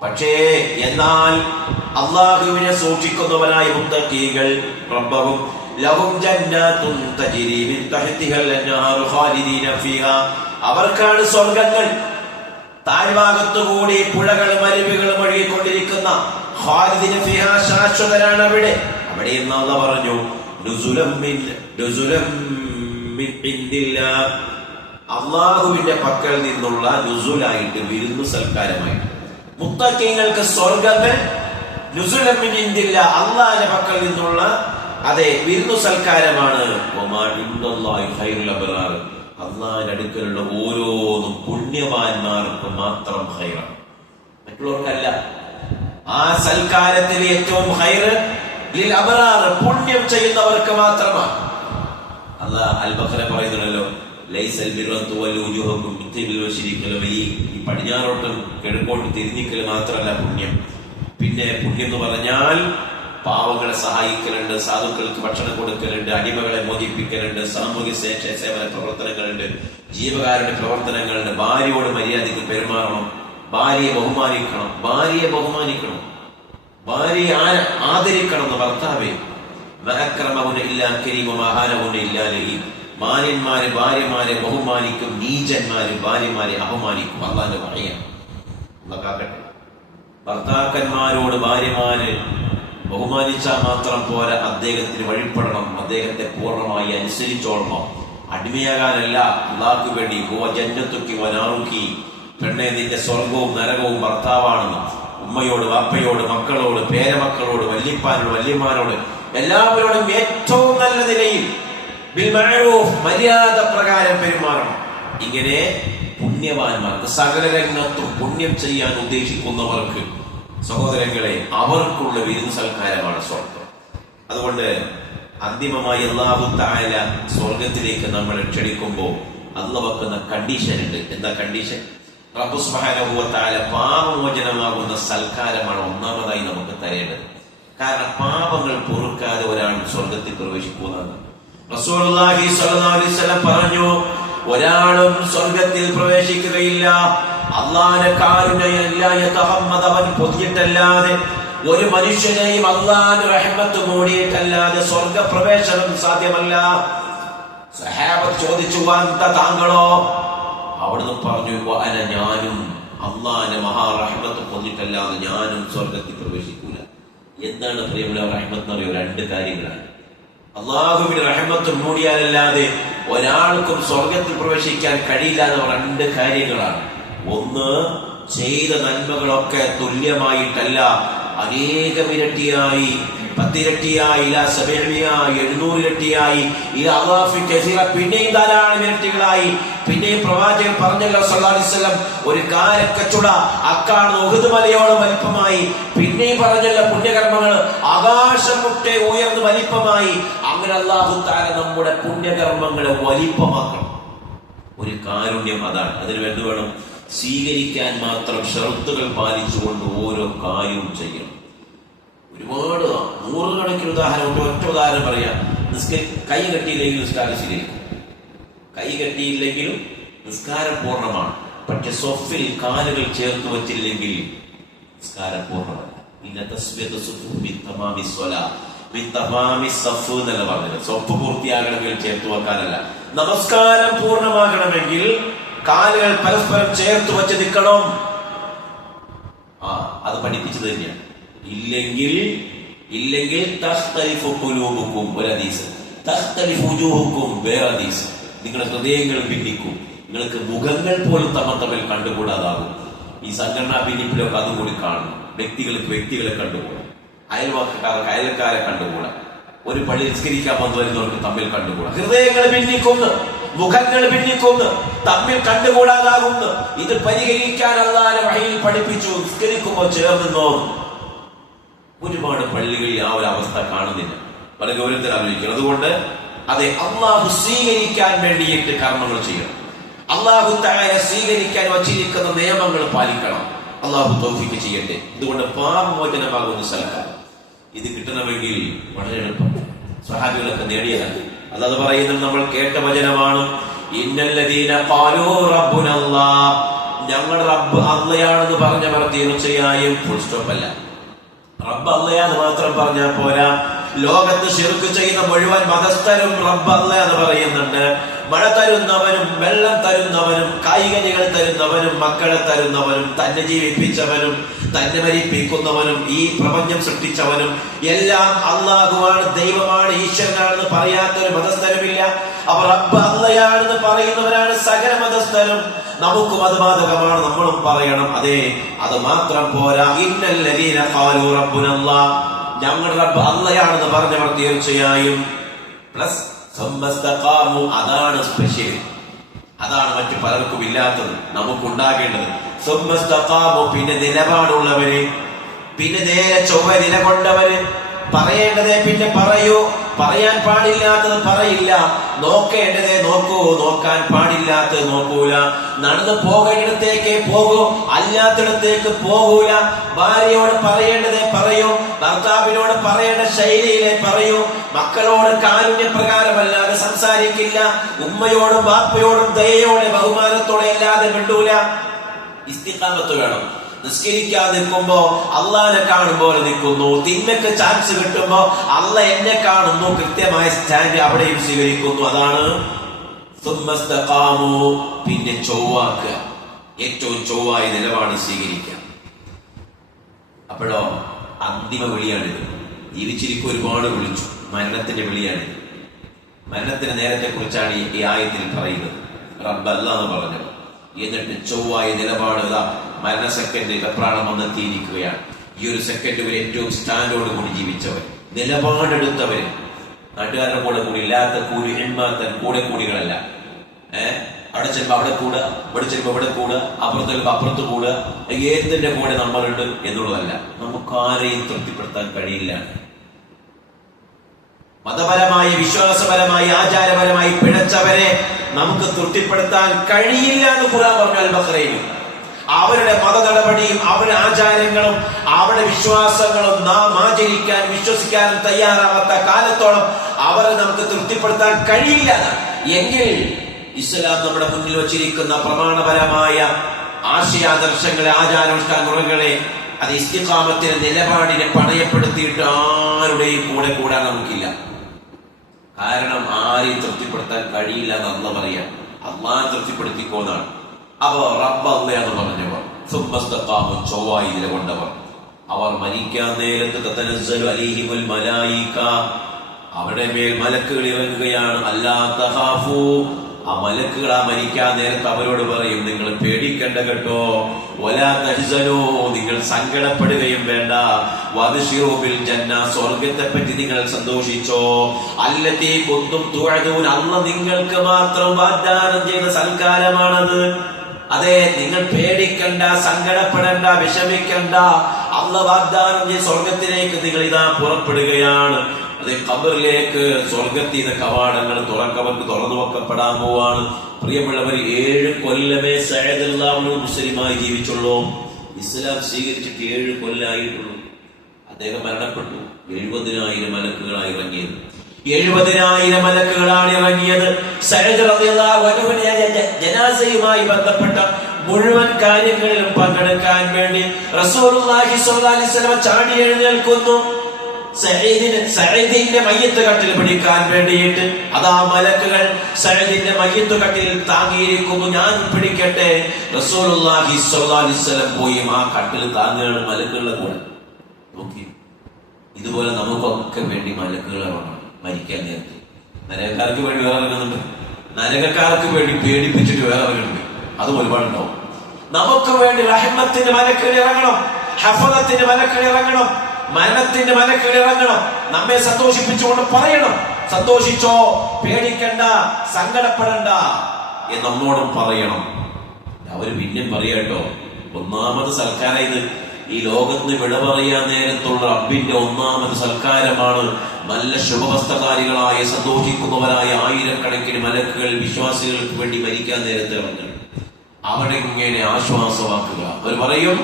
പക്ഷേ എന്നാൽ അല്ലാഹുവിനെ സൂക്ഷിക്കുന്നവരായ മുത്തഖീകൾ റബ്ബഹും ലഹും ജന്നാത്തുൻ തജ്രി മിൻ തഹ്തിഹൽ അൻഹാറു ഖാലിദീന ഫീഹാ, അവർക്കാണ് സ്വർഗ്ഗങ്ങൾ, താഴ്ഭാഗത്തുകൂടി പുഴകളും അരുവികളും ഒഴുകിക്കൊണ്ടിരിക്കുന്ന ഖാലിദീന ഫീഹാ, ശാശ്വതരാണ് അവിടെ. അവിടെ എന്ന് അല്ലാഹു പറഞ്ഞു നുസുലം മിൻ ഇൻദില്ലാഹ്, അല്ലാഹുവിന്റെ പക്കൽ നിന്നുള്ള നുസുലായിട്ട്, വിരുന്നു സൽക്കാരമായിട്ട്. മുത്തഖീങ്ങൾക്ക് സ്വർഗ്ഗങ്ങൾ നുസുലം മിൻ ഇൻദില്ലാഹ്, അല്ലാഹുവിന്റെ പക്കൽ നിന്നുള്ള അതെ വിരുന്നു സൽക്കാരമാണ്. അള്ളാഹിന്റെ അടുക്കലുള്ള ഓരോന്നും പുണ്യവാന്മാർക്ക് മാത്രം ഖൈറാണ്, മറ്റുള്ളവർക്കല്ല. ആ സൽക്കാരത്തിൽ ഏറ്റവും ഹൈറ് ലിൽ അബ്റാർ, പുണ്യം ചെയ്യുന്നവർക്ക് മാത്രമാണ്. അല്ലാഹ് അൽ ബഖറ പറയുന്നുണ്ടല്ലോ, ലൈസൽ ബിർറു അൻ തുവല്ലു വജൂഹക്കും മിൻ വശരിക്കൽ വലി. ഈ പടിഞ്ഞാറോട്ടും കിഴക്കോട്ടും തിരിഞ്ഞിക്കൽ മാത്രമല്ല പുണ്യം. പിന്നെ പുണ്യം എന്ന് പറഞ്ഞാൽ പാവങ്ങളെ സഹായിക്കലുണ്ട്, സാധുക്കൾക്ക് ഭക്ഷണം കൊടുക്കലുണ്ട്, അടിമകളെ മോചിപ്പിക്കലുണ്ട്, സാമൂഹ്യ സേവന പ്രവർത്തനങ്ങളുണ്ട്, ജീവകാരുടെ പ്രവർത്തനങ്ങളുണ്ട്. ഭാര്യയോട് മര്യാദയ്ക്ക് പെരുമാറണം, ഭാര്യയെ ബഹുമാനിക്കണം, ഭാര്യയെ ആദരിക്കണം എന്ന് ഭർത്താവേ. മാന്യന്മാര് ഭാര്യമാരെ ബഹുമാനിക്കും, നീചന്മാര് ഭാര്യമാരെ അപമാനിക്കും. അള്ളാന്റെ പറയാം. ഭർത്താക്കന്മാരോട് ഭാര്യമാര് ബഹുമാനിച്ചാൽ മാത്രം പോരാ, അദ്ദേഹത്തിന് വഴിപ്പെടണം, അദ്ദേഹത്തെ പൂർണ്ണമായി അനുസരിച്ചോളണം. അടിമയാകാനല്ല, അള്ളാഹ്ക്ക് വേണ്ടി. ജന്നത്തുക്കി വനാറുക്കി, പെണ്ണെ നിന്റെ സ്വർഗവും നരകവും ഭർത്താവാണെന്ന്. ഉമ്മയോട്, വാപ്പയോട്, മക്കളോട്, പേരമക്കളോട്, വല്യപ്പാനോട്, വല്യമാനോട്, എല്ലാവരോടും ഏറ്റവും നല്ല നിലയിൽ ബിൽ മഅറൂഫ്, മര്യാദ പ്രകാരം പെരുമാറണം. ഇങ്ങനെ പുണ്യവാന്മാർക്ക്, സകല രംഗത്തും പുണ്യം ചെയ്യാൻ ഉദ്ദേശിക്കുന്നവർക്ക്, സഹോദരങ്ങളെ, അവർക്കുള്ള വിരുന്ന് സൽക്കാരമാണ് സ്വർഗം. അതുകൊണ്ട് അന്തിമമായി അല്ലാഹു തആല സ്വർഗത്തിലേക്ക് നമ്മളെ ക്ഷണിക്കുമ്പോൾ അല്ലാഹു വെക്കുന്ന കണ്ടീഷൻ ഉണ്ട്. എന്താ കണ്ടീഷൻ? റബ്ബ് സുബ്ഹാനഹു വ തആല പാപമോചനമാകുന്ന സൽക്കാരമാണ് ഒന്നാമതായി നമുക്ക് തരേണ്ടത്. കാരണം പാപങ്ങൾ പൊറുക്കാതെ ഒരാൾ സ്വർഗത്തിൽ പ്രവേശിക്കുന്നതാണ്. റസൂലുള്ളാഹി സ്വല്ലല്ലാഹു അലൈഹി വസല്ലം പറഞ്ഞു, ഒരാളും സ്വർഗത്തിൽ പ്രവേശിക്കുകയില്ല അല്ലാഹുവിന്റെ കാരുണ്യം അവൻ പൊതിഞ്ഞിട്ടല്ലാതെ, ഒരു മനുഷ്യനെയും അല്ലാഹുവിന്റെ റഹ്മത്ത് മൂടിയിട്ടല്ലാതെ സ്വർഗപ്രവേശനം സാധ്യമല്ല. സഹാബത്ത് ചോദിച്ചു, അന്ത, താങ്കളോ? അവിടുന്ന് പറഞ്ഞു, ഞാനും അല്ലാഹുവിന്റെ മഹാറഹ്മത്ത് പൊതിഞ്ഞിട്ടല്ലാതെ ഞാനും സ്വർഗത്തിൽ പ്രവേശിക്കൂല. എന്താണ് പ്രിയമുള്ള റഹ്മത്ത് എന്ന് പറയുക? രണ്ട് കാര്യങ്ങളാണ്. അല്ലാഹുവിന്റെ റഹ്മത്ത് മൂടിയാലല്ലാതെ ഒരാൾക്കും സ്വർഗത്തിൽ പ്രവേശിക്കാൻ കഴിയില്ല എന്ന രണ്ട് കാര്യങ്ങളാണ്. ഒന്ന്, ചെയ്ത നന്മകളൊക്കെ തുല്യമായിട്ടല്ല, അനേകം ഇരട്ടിയായി, 10 ഇരട്ടിയായി, 700 ഇരട്ടിയായി, പിന്നെയും ധാരാളം ഇരട്ടികളായി. പിന്നെയും പ്രവാചകൻ പറഞ്ഞല്ലോ സല്ലല്ലാഹു അലൈഹി വസല്ലം, ഒരു കാരക്കച്ചുട അക്കാണ് ഉഹുദ് മലയോളം വലിപ്പമായി. പിന്നെയും പറഞ്ഞല്ലോ പുണ്യകർമ്മങ്ങൾ ആകാശം മുട്ടെ ഉയർന്ന് വലിപ്പമായി. അങ്ങനെ അല്ലാഹു തആല നമ്മുടെ പുണ്യകർമ്മങ്ങളെ വലിപ്പമാക്കണം. ഒരു കാരുണ്യം അതാണ്. അതിന് വേണ്ടി വേണം സ്വീകരിക്കാൻ മാത്രം ഷർത്തുകൾ പാലിച്ചുകൊണ്ട് ഓരോ കാര്യവും ചെയ്യണം. ഒരുപാട് നൂറുകണക്കിന് ഉദാഹരണം. ഒറ്റ ഉദാഹരണം പറയാം. കൈ കെട്ടിയില്ലെങ്കിൽ നിസ്കാരം ശരിയായിരിക്കും. കൈ കെട്ടിയില്ലെങ്കിലും നിസ്കാരം പൂർണ്ണമാണ്. പക്ഷെ സ്വഫിൽ കാലുകൾ ചേർത്ത് വച്ചില്ലെങ്കിൽ നിസ്കാരം പൂർണ്ണമല്ല. പറഞ്ഞത് സ്വഫ് പൂർത്തിയാകണമെങ്കിൽ ചേർത്ത് വെക്കാനല്ല, നമസ്കാരം പൂർണ്ണമാകണമെങ്കിൽ കാലുകൾ പരസ്പരം ചേർത്ത് വെച്ച് നിൽക്കണം. അത് പഠിപ്പിച്ചത് തന്നെയാണ്. ഇല്ലെങ്കിൽ തഖ്തലിഫു ഖുലൂബുക്കും ഒരു ഹദീസ്, തഖ്തലിഫു വജൂഹുക്കും വേറെ ഹദീസ്. നിങ്ങളുടെ ഹൃദയങ്ങൾ ഭിന്നിക്കും, നിങ്ങൾക്ക് മുഖങ്ങൾ പോലും തമ്മിൽ കണ്ടുകൂടാതാകും. ഈ സംഘടനാ ഭിന്നിപ്പിലൊക്കെ അതുകൂടി കാണും. വ്യക്തികളെ കണ്ടുകൂടാ, അയൽവക്കക്കാർക്ക് അയൽക്കാരെ കണ്ടുകൂടാ, ഒരു പള്ളി നിസ്കരിക്കാൻ വരുന്നവർക്ക് തമ്മിൽ കണ്ടുകൂടാ. ഹൃദയങ്ങൾ ഭിന്നിക്കുന്നു, മുഖങ്ങൾ ഭിന്നിക്കുന്നു, തമ്മിൽ കണ്ടുകൂടാതാകുന്നു. ഇത് പരിഹരിക്കാൻ അല്ലാഹുവിന്റെ വഹയിൽ പഠിപ്പിച്ചു. നിസ്കരിക്കുമ്പോൾ ചേർന്നോ. ഒരുപാട് പള്ളികളിൽ ആ ഒരു അവസ്ഥ കാണുന്നില്ല. വളരെ ഗൗരവത്തിൽ ആലോചിക്കണം. അതുകൊണ്ട് അതെ, അള്ളാഹു സ്വീകരിക്കാൻ വേണ്ടിയിട്ട് കർമ്മങ്ങൾ ചെയ്യണം. അള്ളാഹു തആല സ്വീകരിക്കാൻ വച്ചിരിക്കുന്ന നിയമങ്ങൾ പാലിക്കണം. അള്ളാഹു തൗഫീഖ് ചെയ്യട്ടെ. ഇതുകൊണ്ട് പാപമോചനമാകുന്ന സൽക്കാരം ഇത് കിട്ടണമെങ്കിൽ വളരെ എളുപ്പം. സ്വഹാബികളൊക്കെ നേടിയതാണ്. അല്ലാതെ പറയുന്നത് നമ്മൾ കേട്ട വചനമാണ്. ഇന്നല്ലദീന ഖാലൂ റബ്ബുനല്ലാഹ്, ഞങ്ങളുടെ റബ്ബ് അല്ലാഹയാണെന്ന് പറഞ്ഞവർ തീർച്ചയായും ഫുൾ സ്റ്റോപ്പ് അല്ല. റബ്ബ് അല്ലാഹ് മാത്രം പറഞ്ഞാൽ പോരാ. ലോകത്ത് ശിർക്ക് ചെയ്യുന്ന മുഴുവൻ മതസ്ഥരും റബ്ബ് അല്ലാഹ് എന്ന് പറയുന്നുണ്ട്. മഴ തരുന്നവനും വെള്ളം തരുന്നവനും കായികനികൾ തരുന്നവനും മക്കളെ തരുന്നവനും തന്നെ ജീവിപ്പിച്ചവനും തന്നെ മരിപ്പിക്കുന്നവനും ഈ പ്രപഞ്ചം സൃഷ്ടിച്ചവനും എല്ലാം അല്ലാഹുവാണ്, ദൈവമാണ്, ഈശ്വരനാണെന്ന് പറയാത്തൊരു മതസ്ഥരുമില്ല. അവർ റബ്ബ് അല്ലാഹയാണെന്ന് പറയുന്നവരാണ് സകല മതസ്ഥരും. നമുക്കും അത് ബാധകമാണ്, നമ്മളും പറയണം. അതെ, അത് മാത്രം പോരാ. ഇന്നല്ലദീന ഖാലൂ റബ്ബുനല്ലാഹ്, ഞങ്ങളുടെ റബ്ബ് അല്ലാഹയാണെന്ന് പറഞ്ഞവർ തീർച്ചയായും പ്ലസ് അതാണ് സ്പെഷ്യൽ. അതാണ് മറ്റു പലർക്കും ഇല്ലാത്തത്, നമുക്കുണ്ടാകേണ്ടത്. പിന്നെ നിലപാടുള്ളവര്, പിന്നെ നേരെ ചൊവ്വ നിലകൊണ്ടവര് പറയേണ്ടതേ പിന്നെ പറയൂ, പറയാൻ പാടില്ലാത്തത് പറയില്ല, നോക്കേണ്ടതേ നോക്കൂ, നോക്കാൻ പാടില്ലാത്തത് നോക്കൂല, നടന്നു പോകേണ്ടിടത്തേക്ക് പോകൂ, അല്ലാത്തിടത്തേക്ക് പോകൂല, ഭാര്യയോട് പറയേണ്ടതേ പറയൂ, ഭർത്താവിനോട് പറയേണ്ട ശൈലിയിലെ പറയൂ, മക്കളോട് കാരുണ്യപ്രകാരമല്ലാതെ സംസാരിക്കില്ല, ഉമ്മയോടും ബാപ്പയോടും ദയയോടെ ബഹുമാനത്തോടെ അല്ലാതെ വിടൂല. ഇസ്തിഖാമത്ത് വേണം. നിസ്കരിക്കാതെ നിൽക്കുമ്പോ അള്ളാനെ കാണുമ്പോലെ നിൽക്കുന്നു, തിന്മയ്ക്ക് ചാൻസ് കിട്ടുമ്പോ അള്ള എന്നെ കാണുന്നു, കൃത്യമായ സ്റ്റാൻഡ് അവിടെയും സ്വീകരിക്കുന്നു. അതാണ് പിന്നെ ചൊവ്വാക്കുക, ഏറ്റവും ചൊവ്വായ നിലപാട് സ്വീകരിക്കുക. അപ്പോഴോ അന്തിമ വിളിയാണിത്. ജീവിച്ചിരിക്കും ഒരുപാട് വിളിച്ചു, മരണത്തിന്റെ വിളിയാണിത്. മരണത്തിന്റെ നേരത്തെ കുറിച്ചാണ് ഈ ആയത്തിൽ പറയുന്നത്. റബ്ബല്ല എന്ന് പറഞ്ഞു. എന്നിട്ട് ചൊവ്വായ നിലപാട് മരണ സെക്കൻഡ് വെപ്രാളം വന്നെത്തിയിരിക്കുകയാണ്. ഈ ഒരു സെക്കൻഡ് വരെ ഏറ്റവും സ്റ്റാൻഡോട് കൂടി ജീവിച്ചവർ, നിലപാടെടുത്തവര്, നാട്ടുകാരുടെ കൂടെ കൂടി ഇല്ലാത്ത കൂടി എൺമാത്തൻ കൂടെ കൂടികളല്ല. അവിടെ ചെല്ലുമ്പോ അവിടെ കൂടുക, ഇവിടെ ചെല്ലുമ്പോ ഇവിടെ കൂടുക, അപ്പുറത്ത് ചെല്ലുമ്പോ അപ്പുറത്ത് കൂടുക, ഏതിന്റെ കൂടെ നമ്മളുണ്ട് എന്നുള്ളതല്ല. നമുക്ക് ആരെയും തൃപ്തിപ്പെടുത്താൻ കഴിയില്ല. മതപരമായി, വിശ്വാസപരമായി, ആചാരപരമായി പിഴച്ചവരെ നമുക്ക് തൃപ്തിപ്പെടുത്താൻ കഴിയില്ല എന്ന് ഖുർആൻ പറഞ്ഞു. അൽ ബഖറയിൽ അവരുടെ മത നടപടിയും അവരുടെ ആചാരങ്ങളും അവരുടെ വിശ്വാസങ്ങളും നാം ആചരിക്കാൻ വിശ്വസിക്കാനും തയ്യാറാവാത്ത കാലത്തോളം അവരെ നമുക്ക് തൃപ്തിപ്പെടുത്താൻ കഴിയില്ല. എങ്കിൽ ഇസ്ലാം നമ്മുടെ മുന്നിൽ വച്ചിരിക്കുന്ന പ്രമാണപരമായ ആശയാദർശങ്ങളെ, ആചാരാനുഷ്ഠാനങ്ങളെ, അത് ഇസ്തിഖാമത്തിന്റെ നിലപാടിനെ പണയപ്പെടുത്തിയിട്ട് ആരുടെയും കൂടെ കൂടാൻ നമുക്കില്ല. കാരണം ആരെയും തൃപ്തിപ്പെടുത്താൻ കഴിയില്ല എന്ന് അള്ളാഹ് പറയാം. അള്ളാഹ് തൃപ്തിപ്പെടുത്തിക്കോന്നാണ്. അപ്പൊ റബ്ബ് അള്ളയാന്ന് പറഞ്ഞവർ ചൊവ്വായി നിലകൊണ്ടവർ, അവർ മരിക്കാൻ നേരത്ത് തതനസ്സലു അലൈഹിമുൽ മലായിക, അവരുടെ മേൽ മലക്കുകൾ ഇറങ്ങുകയാണ്. അല്ലാ തഖാഫൂ, ആ മലക്കുകൾ ആ മരിക്കാൻ നേരത്ത് അവരോട് പറയും, നിങ്ങൾ പേടിക്കണ്ട കേട്ടോ. വലാ തഹ്സനൂ, നിങ്ങൾ സങ്കടപ്പെടുകയും വേണ്ട. വബ്ശിറൂ ബിൽ ജന്ന, സ്വർഗ്ഗത്തെ പറ്റി നിങ്ങൾ സന്തോഷിച്ചോ. അല്ലതീ കുന്തും തുഅദൂൻ, അല്ലാഹ് നിങ്ങൾക്ക് മാത്രം വാഗ്ദാനം ചെയ്ത സൽക്കാരമാണത്. അതെ, നിങ്ങൾ പേടിക്കണ്ട, സങ്കടപ്പെടണ്ട, വിഷമിക്കണ്ട. അല്ലാഹ് വാഗ്ദാനം ചെയ്ത സ്വർഗത്തിലേക്ക് നിങ്ങൾ ഇതാ പുറപ്പെടുകയാണ്. അത് ഖബറിലേക്ക്, സ്വർഗത്തിന്റെ കവാടങ്ങൾ തുറന്നു വെക്കപ്പെടാൻ പോവാണ്. പ്രിയമുള്ളവർ, 7 കൊല്ലമേ സഅദ് റളിയല്ലാഹു മുസ്ലിമായി ജീവിച്ചുള്ളൂ. ഇസ്ലാം സ്വീകരിച്ചിട്ട് 7 കൊല്ലായിട്ടുള്ളൂ. അദ്ദേഹം മരണപ്പെട്ടു. 70,000 മലക്കുകളായി ഇറങ്ങിയത്. 70,000 മലക്കുകളാണ് ഇറങ്ങിയത്. സഅദ് റളിയല്ലാഹു അൻഹുവിന്റെ ജനാസയുമായി ബന്ധപ്പെട്ട മുഴുവൻ കാര്യങ്ങളിലും പങ്കെടുക്കാൻ വേണ്ടി റസൂലുള്ളാഹി സ്വല്ലല്ലാഹി അലൈഹി വസല്ലം ചാടി എഴുന്നേൽക്കുന്നു. സഈദിന്റെ മയ്യത്ത് കട്ടിൽ പിടിക്കാൻ വേണ്ടിയിട്ട് അതാ മലക്കുകൾ സഈദിന്റെ മയ്യത്ത് കട്ടിൽ താങ്ങിയിരിക്കുന്നു. ഞാൻ പിടിക്കട്ടെ. റസൂലുള്ളാഹി സ്വല്ലല്ലാഹി അലൈഹി വസല്ലം പോയി ആ കട്ടിൽ താങ്ങുകയാണ് മലക്കുകളുടെ കൂടെ. നോക്കി, ഇതുപോലെ നമുക്കൊക്കെ വേണ്ടി മലക്കുകൾ ഇറങ്ങണം മരിക്കാൻ നേരത്തെ. നരകക്കാർക്ക് വേണ്ടി വേറെ ഇറങ്ങുന്നുണ്ട്, നരകക്കാർക്ക് വേണ്ടി പേടിപ്പിച്ചിട്ട് വേറെ ഇറങ്ങുന്നുണ്ട്. അതും ഒരുപാടുണ്ടാവും. നമുക്ക് വേണ്ടി റഹ്മത്തിന്റെ മലക്കുകൾ ഇറങ്ങണം, ഹഫളത്തിന്റെ മലക്കുകൾ ഇറങ്ങണം, മരണത്തിന്റെ മലക്കുകൾ ഇറങ്ങണം. നമ്മെ സന്തോഷിപ്പിച്ചുകൊണ്ട് പറയണം, സന്തോഷിച്ചോ, പേടിക്കണ്ട, സങ്കടപ്പെടണ്ട എന്ന് നമ്മോടും പറയണം. അവര് പിന്നെയും പറയാട്ടോ, ഒന്നാമത് സൽക്കാരം ഇത്. ഈ ലോകത്ത് വിട പറയാൻ നേരത്തുള്ള റബ്ബിന്റെ ഒന്നാമത് സൽക്കാരമാണ്. നല്ല ശുഭവസ്ത്രധാരികളായ സന്തോഷിക്കുന്നവരായ ആയിരക്കണക്കിന് മലക്കുകൾ വിശ്വാസികൾക്ക് വേണ്ടി മരിക്കാൻ നേരത്തെ ഇറങ്ങണം. അവിടെ ഇങ്ങനെ ആശ്വാസമാക്കുക. അവർ പറയും,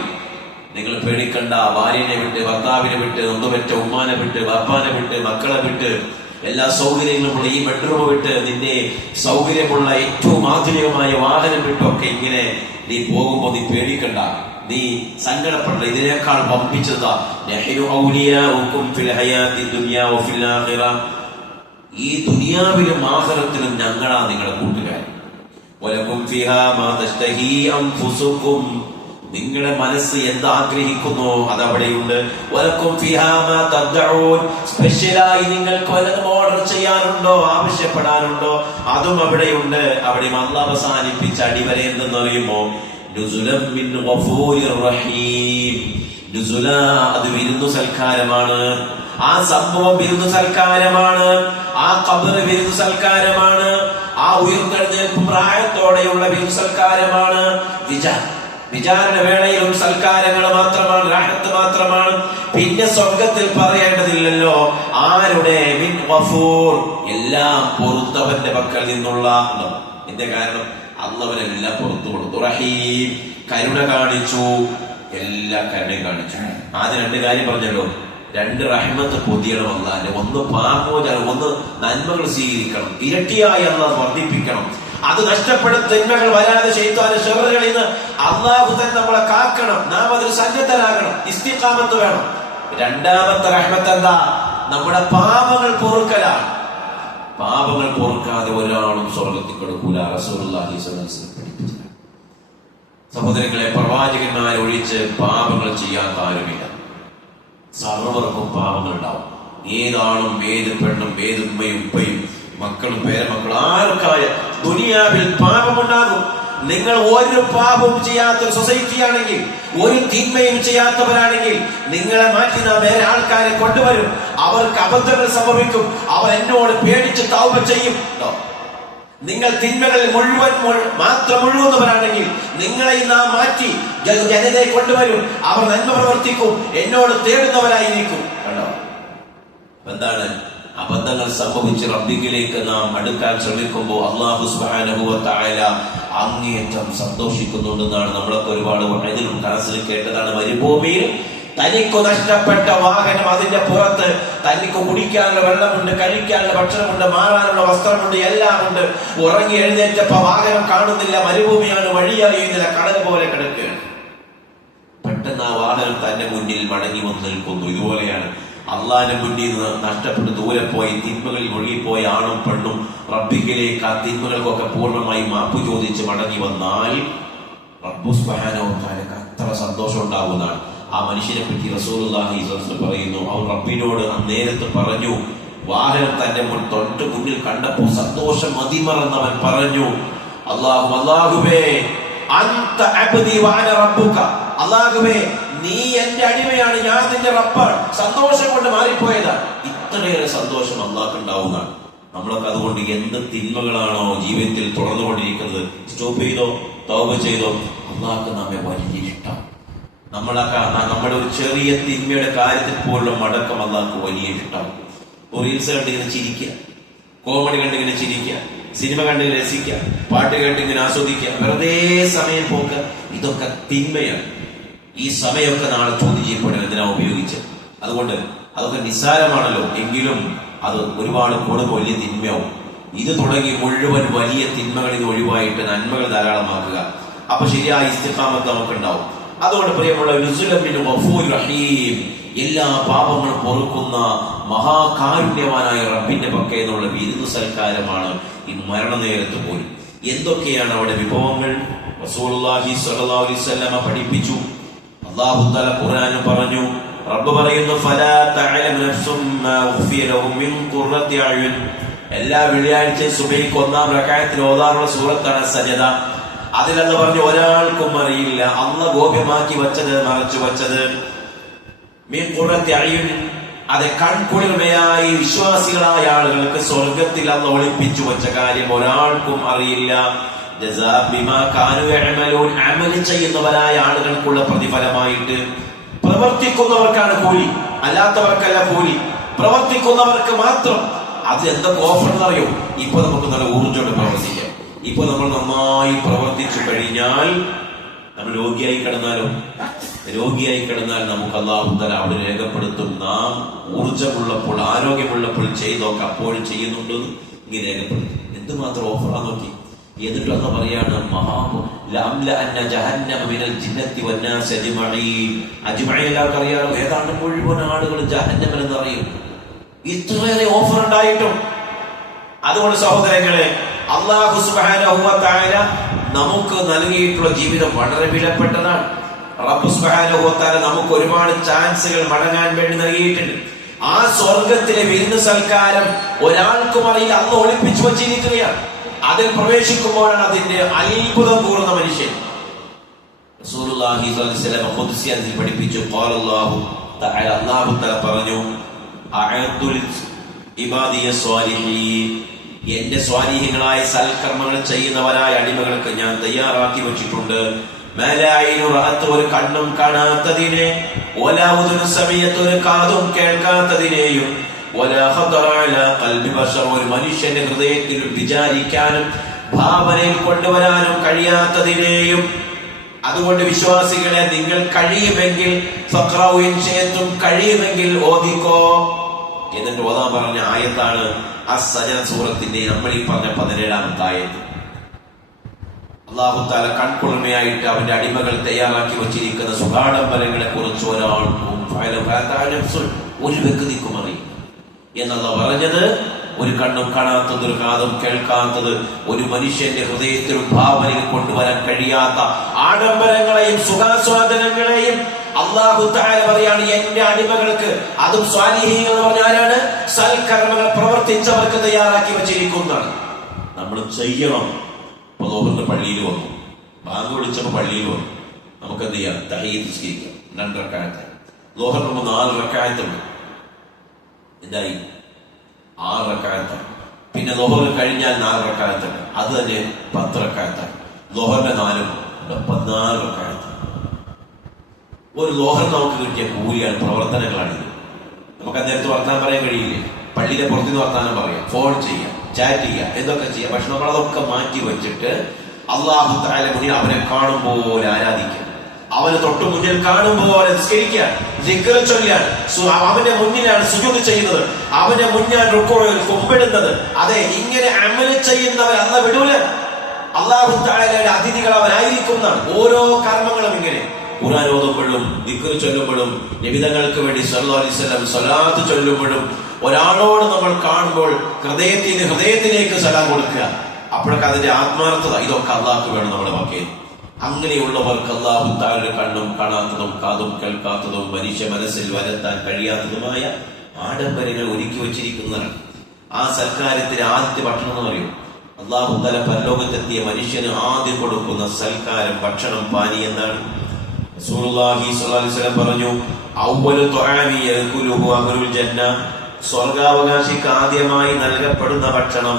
നിങ്ങൾ പേടിക്കണ്ട, ഭാര്യനെ വിട്ട്, ഭർത്താവിനെ വിട്ട്, നൊന്തുപെറ്റ ഉമ്മാനെ വിട്ട്, ബാപ്പാനെ വിട്ട്, മക്കളെ വിട്ട്, എല്ലാ സൗകര്യങ്ങളുമുള്ള ഈ ബെഡ്റൂം വിട്ട്, നിന്റെ സൗകര്യമുള്ള ഏറ്റവും ആധുനികമായ വാഹനം വിട്ടൊക്കെ ഇങ്ങനെ നീ പോകുമ്പോ നീ പേടിക്കണ്ട, നീ സങ്കടപ്പെടണ്ട. ഇതിനേക്കാൾ പമ്പിച്ചതാ, ഈ ദുനിയാവിലും ആഖിറത്തിലും ഞങ്ങളാ നിങ്ങളുടെ കൂട്ടുകാരൻ. നിങ്ങളുടെ മനസ്സ് എന്താഗ്രഹിക്കുന്നു അതവിടെയുണ്ട്. സ്പെഷ്യലായി നിങ്ങൾക്ക് വല്ലതും ഓർഡർ ചെയ്യാനുണ്ടോ, ആവശ്യപ്പെടാനുണ്ടോ, അതും അവിടെയുണ്ട്. അവിടെ അല്ലാഹ് അവസാനിപ്പിച്ച അടിവരെ എന്തെന്ന് അറിയുമോ? നുസുലം മിൻ ഗഫൂരിർ റഹീം. നുസുല, അത് വിരുന്നു സൽക്കാരമാണ്. ആ സംഭവം വിരുന്നു സൽക്കാരമാണ്. ആ ഖബർ വിരുന്നു സൽക്കാരമാണ്. ആ ഉയർത്തെഴുന്നേൽപ്പ് പ്രായത്തോടെയുള്ള വിരുന്നു സൽക്കാരമാണ്. വിചാരണ വേളയിലും സൽക്കാരങ്ങൾ മാത്രമാണ്, റാഹത്ത് മാത്രമാണ്. പിന്നെ സ്വർഗത്തിൽ പറയേണ്ടതില്ലല്ലോ. ആരുടെ? മിൻ ഗഫൂർ, എല്ലാം പൊറുത്തവന്റെ പക്കൽ നിന്നുള്ള. എന്റെ കാരണം അള്ളവനെല്ലാം പുറത്തു കൊടുത്തു. റഹീം, കരുണ കാണിച്ചു, എല്ലാ കരുണയും കാണിച്ചു. ആദ്യം 2 കാര്യം പറഞ്ഞല്ലോ. 2 റഹ്മത്ത് പൊതിയണം അല്ലാതെ. ഒന്ന് പാപമോചനം, ഒന്ന് നന്മകൾ സ്വീകരിക്കണം, ഇരട്ടിയായി അല്ലാഹ് വർദ്ധിപ്പിക്കണം. അത് നഷ്ടപ്പെടുന്ന തിന്മകൾ വരാതെ ശൈത്വാന്റെ ശറുകളിൽ നിന്ന് അള്ളാഹു തന്നെ നമ്മളെ കാക്കണം. നാം അതിൽ സന്നദ്ധരാകണം, ഇസ്തിഖാമത്ത് വേണം. 2ാമത്തെ റഹ്മത്ത് എന്താ? നമ്മുടെ പാപങ്ങൾ പൊറുക്കലാണ്. പാപങ്ങൾ പൊറുക്കാതെ ഒരാളും സ്വർഗത്തിൽ കൊടുക്കൂല. റസൂലുള്ളാഹി സ്വല്ലല്ലാഹു അലൈഹി വസല്ലം പഠിപ്പിച്ചു. സഹോദരങ്ങളെ, പ്രവാചകന്മാരെ ഒഴിച്ച് പാപങ്ങൾ ചെയ്യാത്ത ആരുമില്ല. സർവർക്കും പാപങ്ങൾ ഉണ്ടാവും. ഏതാണും ഏത് പെണ്ണും ഏത് ഉമ്മയും ഉപ്പയും മക്കളും പേരമക്കളും ആർക്കായ ദുനിയാവിൽ പാപമുണ്ടാകും. നിങ്ങൾ ഒരു പാപവും ചെയ്യാത്ത സൊസൈറ്റി ആണെങ്കിൽ, ഒരു തിന്മയും ചെയ്യാത്തവരാണെങ്കിൽ നിങ്ങളെ മാറ്റി നാം വേറെ ആൾക്കാരെ കൊണ്ടുവരും. അവർക്ക് അബദ്ധങ്ങൾ സംഭവിക്കും. അവർ എന്നോട് പേടിച്ച് തൗബ ചെയ്യും. നിങ്ങൾ തിന്മകളിൽ മാത്രം മുഴുകുന്നവരാണെങ്കിൽ നിങ്ങളെ നാം മാറ്റി ജനതയെ കൊണ്ടുവരും. അവർ നന്മ പ്രവർത്തിക്കും, എന്നോട് തേടുന്നവരായിരിക്കും. കണ്ടോ? എന്താണ്? അബദ്ധങ്ങൾ സംഭവിച്ച് റബ്ബിലേക്ക് നാം അടുക്കാൻ ശ്രമിക്കുമ്പോൾ അല്ലാഹു സുബ്ഹാനഹു വ തആല അങ്ങേയറ്റം സന്തോഷിക്കുന്നുണ്ടെന്നാണ് നമ്മളൊക്കെ ഒരുപാട് ഇതിലും ക്ലാസ്സിൽ കേട്ടതാണ്. മരുഭൂമിയിൽ തനിക്ക് നഷ്ടപ്പെട്ട വാഹനം, അതിന്റെ പുറത്ത് തനിക്ക് കുടിക്കാനുള്ള വെള്ളമുണ്ട്, കഴിക്കാനുള്ള ഭക്ഷണമുണ്ട്, മാറാനുള്ള വസ്ത്രമുണ്ട്, എല്ലാം ഉണ്ട്. ഉറങ്ങി എഴുന്നേറ്റപ്പോ വാഹനം കാണുന്നില്ല, മരുഭൂമിയാണ്, വഴിയറിയുന്നില്ല, കടൽ പോലെ കിടക്കുകയാണ്. പെട്ടെന്ന് ആ വാഹനം തന്റെ മുന്നിൽ മടങ്ങി വന്ന് നിൽക്കുന്നു. ഇതുപോലെയാണ് അള്ളാഹിന്റെ മുന്നിൽ നിന്ന് നഷ്ടപ്പെട്ട് ദൂരെ പോയി തിന്മകളിൽ ഒഴുകിപ്പോയ ആണും പെണ്ണും റബ്ബിലേക്ക് ആ തിന്മകൾക്കൊക്കെ പൂർണ്ണമായി മാപ്പ് ചോദിച്ച് മടങ്ങി വന്നാൽ റബ്ബു സുബ്ഹാനഹു വ തആലക്ക് അത്ര സന്തോഷം ഉണ്ടാകുന്നതാണ്. ആ മനുഷ്യനെ പറ്റി റസൂലുള്ളാഹി സ്വല്ലല്ലാഹു അലൈഹി വസല്ലം പറയുന്നു, അവൻ റബ്ബിനോട് നേരത്തെ പറഞ്ഞു, വാഹനം തന്റെ തൊട്ട് മുന്നിൽ കണ്ടപ്പോൾ സന്തോഷം മതിമറന്നവൻ പറഞ്ഞു, അല്ലാഹുവേ അൻത അബ്ദി വഅന റബ്ബുക, അല്ലാഹുവേ നീ എന്റെ അടിമയാണ്, ഞാൻ നിന്റെ റബ്ബാണ്. സന്തോഷം കൊണ്ട് മാറിപ്പോയതാണ്. ഇത്രയേറെ സന്തോഷം അല്ലാഹ്ക്ക് ഉണ്ടാവുന്നതാണ്. നമ്മളൊക്കെ അതുകൊണ്ട് എന്ത് തിന്മകളാണോ ജീവിതത്തിൽ തുടർന്നുകൊണ്ടിരിക്കുന്നത് സ്റ്റോപ്പ് ചെയ്തോ, തൗബ ചെയ്തോ, അല്ലാഹ്ക്ക് നമ്മെ വലിയ ഇഷ്ടം. നമ്മുടെ ഒരു ചെറിയ തിന്മയുടെ കാര്യത്തിൽ പോലും മടക്കം അല്ലാഹ്ക്ക് വലിയ ഇഷ്ടം. റീൽസ് കണ്ടിങ്ങനെ ചിരിക്കുക, കോമഡി കണ്ടിങ്ങനെ ചിരിക്കുക, സിനിമ കണ്ടിങ്ങനെ രസിക്കുക, പാട്ട് കേട്ടിങ്ങനെ ആസ്വദിക്കുക, വെറുതെ സമയം പോക്ക്, ഇതൊക്കെ തിന്മയാണ്. ഈ സമയമൊക്കെ നാളെ ചോദ്യം ചെയ്യപ്പെടും, എന്തിനാ ഉപയോഗിച്ച്. അതുകൊണ്ട് അതൊക്കെ നിസ്സാരമാണല്ലോ, എങ്കിലും അത് ഒരുപാട് കൂടുമ്പോൾ വലിയ തിന്മയാവും. ഇത് തുടങ്ങി മുഴുവൻ വലിയ തിന്മകളിൽ നിന്ന് ഒഴിവായിട്ട് നന്മകൾ ധാരാളമാക്കുക. അപ്പൊ ശരിയായ ഇസ്തിഖാമത്ത് നമുക്ക് ഉണ്ടാവും. അതുകൊണ്ട് പ്രിയമുള്ള നുസുലൻ മിൻ ഗഫൂർ റഹീം, എല്ലാ പാപങ്ങളും പൊറുക്കുന്ന മഹാകാരുണ്യവാനായ റബ്ബിന്റെ പക്കൽ നിന്നുള്ള വിരുന്നു സൽക്കാരമാണ് ഈ മരണനേരത്ത് പോലും. എന്തൊക്കെയാണ് അവിടെ വിഭവങ്ങൾ? റസൂലുള്ളാഹി സ്വല്ലല്ലാഹു അലൈഹി വസല്ലം പഠിപ്പിച്ചു. അല്ലാഹു തആല ഖുർആനിൽ പറഞ്ഞു, റബ്ബ് പറയുന്നു, ഫലാ തഅലമു നഫ്സും മാ ഉഖ്ഫിയ ലഹും മിൻ ഖുർറത്തി അയുൻ. എല്ലാ വെള്ളിയാഴ്ചയും സുബഹിക്ക് 1-ാം റക്അത്തിൽ ഓതാറുള്ള സൂറത്താണ് സജദ. അതിലെന്ന് പറഞ്ഞു ഒരാൾക്കും അറിയില്ല അല്ലാഹ് ഗോപ്യമാക്കി വെച്ചത്, മറച്ചു വെച്ചത്. മിൻ ഖുർറത്തി അയുൻ, അത് കൺകുളിർമയായി വിശ്വാസികളായ ആളുകൾക്ക് സ്വർഗത്തിൽ അല്ലാഹ് ഒളിപ്പിച്ചു വെച്ച കാര്യം ഒരാൾക്കും അറിയില്ല. അമല് ചെയ്യുന്നവരായ ആളുകൾക്കുള്ള പ്രതിഫലമായിട്ട്. പ്രവർത്തിക്കുന്നവർക്കാണ് കൂലി, അല്ലാത്തവർക്കല്ല കൂലി. പ്രവർത്തിക്കുന്നവർക്ക് മാത്രം. അത് എന്തൊക്കെ ഓഫർ എന്നറിയോ? ഇപ്പൊ നമുക്ക് നല്ല ഊർജ്ജോടെ പ്രവർത്തിക്കാം. ഇപ്പൊ നമ്മൾ നന്നായി പ്രവർത്തിച്ചു കഴിഞ്ഞാൽ നമ്മൾ രോഗിയായി കിടന്നാൽ നമുക്ക് അല്ലാഹു തആല അവിടെ രേഖപ്പെടുത്തും, നാം ഊർജ്ജമുള്ളപ്പോൾ ആരോഗ്യമുള്ളപ്പോൾ ചെയ്തൊക്കെ അപ്പോഴും ചെയ്യുന്നുണ്ട് ഇങ്ങനെ രേഖപ്പെടുത്തും. എന്തുമാത്രം ഓഫറാ നോക്കി. എന്നിട്ട് അന്ന് പറയാണ്, എല്ലാവർക്കും അറിയാലോ, ഏതാണ്ട് മുഴുവൻ ആളുകൾ ജഹന്നമിൽ എന്നറിയും. ഇത്രയേറെ ഓഫർ ഉണ്ടായിട്ടും. അതുകൊണ്ട് സഹോദരങ്ങളെ, അല്ലാഹു സുബ്ഹാനഹു വ തആല നമുക്ക് നൽകിയിട്ടുള്ള ജീവിതം വളരെ വിലപ്പെട്ടതാണ്. റബ്ബ് സുബ്ഹാനഹു വ തആല നമുക്ക് ഒരുപാട് ചാൻസുകൾ മടങ്ങാൻ വേണ്ടി നൽകിയിട്ടുണ്ട്. ആ സ്വർഗത്തിലെ വിരുന്ന് സൽക്കാരം ഒരാൾക്കും അറിയില്ല, അന്ന് ഒളിപ്പിച്ചു വച്ചിരിക്കുകയാണ്. അതിൽ പ്രവേശിക്കുമ്പോഴാണ് അതിന്റെ അത്ഭുതം കൂറുന്ന മനുഷ്യൻ. റസൂലുള്ളാഹി സ്വല്ലല്ലാഹു അലൈഹി വസല്ലം ഖുദ്സിയത്തിൽ പഠിപ്പിച്ചു, ഖാലല്ലാഹു തആല, അല്ലാഹു തആല പറഞ്ഞു, അഅദുൽ ഇബാദിയ സ്വാലിഹീൻ, എന്റെ സ്വാലിഹീങ്ങളായ സൽക്കർമ്മങ്ങൾ ചെയ്യുന്നവരായ അടിമകൾക്ക് ഞാൻ തയ്യാറാക്കി വെച്ചിട്ടുണ്ട് ഒരു കണ്ണും കാണാത്തതിനെ, ഒരു കാതും കേൾക്കാത്തതിനെയും, ഒരു മനുഷ്യന്റെ ഹൃദയത്തിൽ വിചാരിക്കാനും ഭാവനയിൽ കൊണ്ടുവരാനും കഴിയാത്തതിനെയും. അതുകൊണ്ട് വിശ്വാസികളെ, നിങ്ങൾ കഴിയുമെങ്കിൽ കഴിയുമെങ്കിൽ ഓദിക്കോ. എന്നിട്ട് ഓതാൻ പറഞ്ഞ ആയത്താണ് അസ്-സജ്ദ സൂറത്തിന്റെ നമ്മൾ ഈ പറഞ്ഞ 17ാമത്തെ ആയത്ത്. അല്ലാഹു തആല കൺകുളിർമയായിട്ട് അവന്റെ അടിമകൾ തയ്യാറാക്കി വച്ചിരിക്കുന്ന സുഖാഡംബരങ്ങളെ കുറിച്ച് ഒരു വ്യക്തിക്കും അറിയില്ല എന്നല്ല പറഞ്ഞത്. ഒരു കണ്ണും കാണാത്തത്, ഒരു കാതും കേൾക്കാത്തത്, ഒരു മനുഷ്യന്റെ ഹൃദയത്തിൽ ഭാവനയിൽ കൊണ്ടുവരാൻ കഴിയാത്ത ആഡംബരങ്ങളെയും സുഖാസ്വാദനങ്ങളെയും അല്ലാഹു തആല പറയാണ് എന്റെ അടിമകൾക്ക്, അതും സ്വാലിഹീങ്ങൾ എന്ന് പറഞ്ഞാലാണ് സൽക്കർമ്മങ്ങൾ പ്രവർത്തിച്ചവർക്ക് തയ്യാറാക്കി വെച്ചിരിക്കുന്നതാണ്. നമ്മൾ ചെയ്യണം. ഇപ്പൊ ലോഹറിന്റെ പള്ളിയിൽ വന്നു, ബാങ്ക് വിളിച്ചപ്പോ പള്ളിയിൽ വന്നു, നമുക്ക് എന്ത് ചെയ്യാം? തഹീയ്യത്ത് നിസ്കരിക്കാം. 2 റക്അത്ത്. ലോഹറിന് 4 റക്അത്തുണ്ട്, എന്തായി? 6 റക്അത്ത്. പിന്നെ ലോഹർ കഴിഞ്ഞാൽ 4 റക്അത്ത്, അത് തന്നെ 10 റക്അത്ത്. ലോഹറിന്റെ 4 14 റക്അത്ത്. ഒരു ലോഹർ നമുക്ക് കിട്ടിയ കൂലിയാണ്, പ്രവർത്തനങ്ങളാണിത്. നമുക്ക് അദ്ദേഹത്തെ വർത്താനം പറയാൻ കഴിയില്ലേ? പള്ളിയിലെ പുറത്തുനിന്ന് വർത്താനം പറയാം, ഫോൺ ചെയ്യാം, ചാറ്റ് ചെയ്യാം, എന്തൊക്കെ ചെയ്യാം. പക്ഷെ നമ്മളതൊക്കെ മാറ്റി വെച്ചിട്ട് അല്ലാഹു തആല മുന്നിൽ അവനെ കാണുമ്പോലെ ആരാധിക്കുക, അവന് തൊട്ട് മുന്നിൽ കാണുമ്പോലെ നിസ്കരിക്കാൻ, ദിക്ർ ചൊല്ലാൻ, അവന്റെ മുന്നിലാണ് സുജൂദ് ചെയ്യുന്നത്, അവന്റെ മുന്നിലാണ് റുക്കൂഇൽ കുമ്പിടുന്നത്. അതെ, ഇങ്ങനെ അമൽ ചെയ്യുന്നവർ അല്ലാഹു വിടൂല. അല്ലാഹു തആലയുടെ അതിഥികൾ അവനായിരിക്കുന്നതാണ്. ഓരോ കർമ്മങ്ങളും ഇങ്ങനെ ഖുർആൻ ഓതുമ്പോഴും ദിക്ർ ചൊല്ലുമ്പോഴും നബിതങ്ങൾക്ക് വേണ്ടി സല്ലല്ലാഹു അലൈഹി വസല്ലം സ്വലാത്ത് ചൊല്ലുമ്പോഴും ഒരാളോട് നമ്മൾ കാണുമ്പോൾ ഹൃദയത്തിലേക്ക് സലാം കൊടുക്കുക. അപ്പോഴൊക്കെ അതിന്റെ ആത്മാർത്ഥത, ഇതൊക്കെ അല്ലാഹുക്ക് വേണം നമ്മുടെ മക്കയിൽ. അങ്ങനെയുള്ളവർക്ക് അല്ലാഹു തആല കണ്ണും കാണാത്തതും കാതും കേൾക്കാത്തതും മനുഷ്യ മനസ്സിൽ വരത്താൻ കഴിയാത്തതുമായ ആഡംബരങ്ങൾ ഒരുക്കി വച്ചിരിക്കുന്നതാണ്. ആ സൽക്കാരത്തിന് ആദ്യത്തെ ഭക്ഷണം എന്ന് പറയും. അല്ലാഹു തആല പരലോകത്തെത്തിയ മനുഷ്യന് ആദ്യം കൊടുക്കുന്ന സൽക്കാരം, ഭക്ഷണം, പാനി എന്താണ്? റസൂലുള്ളാഹി സ്വല്ലല്ലാഹു അലൈഹി വസല്ലം പറഞ്ഞു, അവ്വലു തുആമി യഅകുലുഹു അഹ്ലുൽ ജന്ന. സ്വർഗാവകാശിക്ക് ആദ്യമായി നൽകപ്പെടുന്ന ഭക്ഷണം,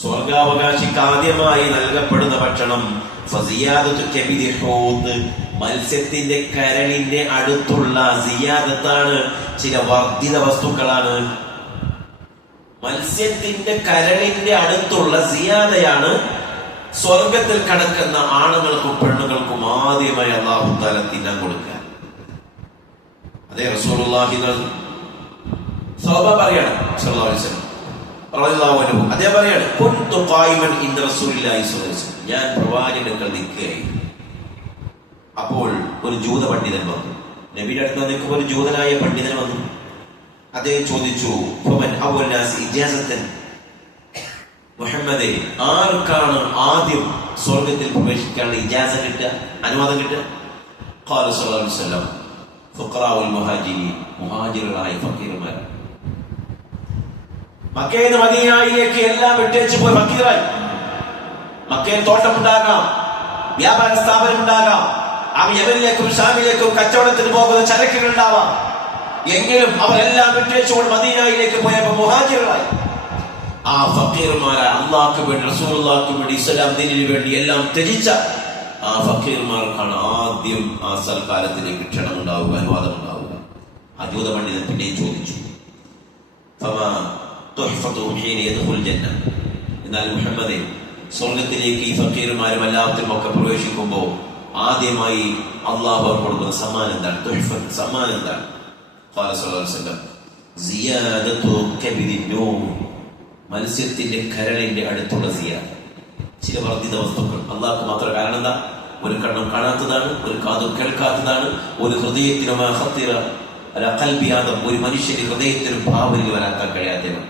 സ്വർഗാവകാശിക്ക് ആദ്യമായി നൽകപ്പെടുന്ന ഭക്ഷണം ഫസിയാദത്തു കബിദി ഹൂദ്, മത്സ്യത്തിന്റെ കരളിന്റെ അടുത്തുള്ള സിയാദത്താണ്, ചില വർദ്ധിത വസ്തുക്കളാണ്. മത്സ്യത്തിന്റെ കരളിന്റെ അടുത്തുള്ള സിയാദയാണ് സ്വർഗത്തിൽ കടക്കുന്ന ആണുങ്ങൾക്കും പെണ്ണുങ്ങൾക്കും ആദ്യമായി അല്ലാഹു തആല തിന്നാൻ കൊടുക്കുക. അതേ റസൂലുള്ളാഹി പറയാണ് സല്ലല്ലാഹു അലൈഹി വസല്ലം റളിയല്ലാഹു അൻഹു, അദ്ദേഹം പറയാണ്, കുൻതു ഖായിമൻ ഇൻദ റസൂലില്ലാഹി സ്വല്ലല്ലാഹു അലൈഹി വസല്ലം, ഞാൻ പ്രവാചകന്റെ അടുക്കൽ നിൽക്കുകയായിരുന്നു. അപ്പോൾ ഒരു ജൂത പണ്ഡിതൻ വന്നു. നബിയുടെ അടുത്ത് നിൽക്കുമ്പോൾ ഒരു ജൂതനായ പണ്ഡിതൻ വന്നു. അദ്ദേഹം ചോദിച്ചു, ഫമൻ അവ്വൽ നാസി ഇജാസത്തൻ, മുഹമ്മദേ, ആർക്കാണ് ആദ്യം സ്വർഗത്തിൽ പ്രവേശിക്കാനുള്ള ഇജാസ കിട്ടുക, അനുവാദം കിട്ടുക? ഖാല സല്ലല്ലാഹു അലൈഹി വസല്ലം ഫുഖറാഉൽ മുഹാജിരീൻ, മുഹാജിറുകളായ ഫക്കീർമാർ. മക്കയിൽ നിന്ന് മദീനയിലേക്ക് എല്ലാം വിട്ടേച്ച് പോയി ഫക്കീറായി. മക്കയിൽ തോട്ടമുണ്ടാകാം, വ്യാപാര സ്ഥാപനം ഉണ്ടാകാം, യമനിലേക്കും ഷാമിലേക്കും കച്ചവടത്തിന് പോകുന്ന ചരക്കുകൾ ഉണ്ടാവാം. എങ്കിലും അവരെല്ലാം വിട്ടേച്ചുകൊണ്ട് മദീനയിലേക്ക് പോയപ്പോൾ മുഹാജിറുകളായി. ആ ഫക്കീർമാരെ അള്ളാഹ്ക്ക് വേണ്ടി, റസൂലുള്ളാഹിക്ക് വേണ്ടി, ഇസ്ലാം ദീനിന് വേണ്ടി എല്ലാം ത്യജിച്ച ആ ഫക്കീർമാർക്കാണ് ആദ്യം ആ സൽക്കാരത്തിലേക്ക് ക്ഷണം ഉണ്ടാവുക, അനുവാദം ഉണ്ടാവുക. ആ ജൂത പണ്ഡിതൻ പിന്നെയും ചോദിച്ചു, എന്നാൽ മുഹമ്മദേ, സ്വർഗത്തിലേക്ക് ഈ ഫക്കീർമാരും എല്ലാത്തിനും ഒക്കെ പ്രവേശിക്കുമ്പോൾ ആദ്യമായി അള്ളാഹു കൊടുക്കുന്ന സമ്മാനം എന്താണ്? സമ്മാനം എന്താണ്? മത്സ്യത്തിന്റെ കരളിന്റെ അടുത്തുള്ള സിയാദ, ചില വർദ്ധിത വസ്തുക്കൾ. അള്ളാഹ്ക്ക് മാത്രം. കാരണം എന്താ? ഒരു കണ്ണും കാണാത്തതാണ്, ഒരു കാതും കേൾക്കാത്തതാണ്, ഒരു ഹൃദയത്തിനും ഒരു മനുഷ്യന്റെ ഹൃദയത്തിനും ഭാവനയിൽ വരാക്കാൻ കഴിയാത്തതാണ്.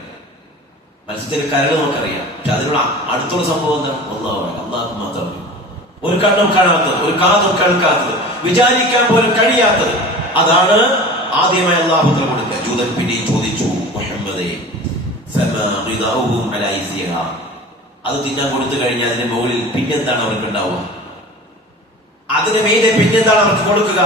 മത്സ്യത്തിന്റെ കരൾ നമുക്കറിയാം, പക്ഷെ അതിനുള്ള അടുത്തുള്ള സംഭവം എന്താണ്? അള്ളാഹ്ക്ക് മാത്രം. ഒരു കണ്ണും കാണാത്തത്, ഒരു കാതും കേൾക്കാത്തത്, വിചാരിക്കാൻ പോലും കഴിയാത്തത്, അതാണ് ആദ്യമായി അള്ളാഹു കൊടുക്കുക. ജൂതൻ പിന്നെയും ചോദിച്ചു, മുഹമ്മദേ, അത് തിന്നാൻ കൊടുത്തു കഴിഞ്ഞാൽ അതിന്റെ മുകളിൽ പിന്നെന്താണ് അവർക്ക് ഉണ്ടാവുക? അതിന് മീതെ പിന്നെന്താണ് അവർക്ക് കൊടുക്കുക?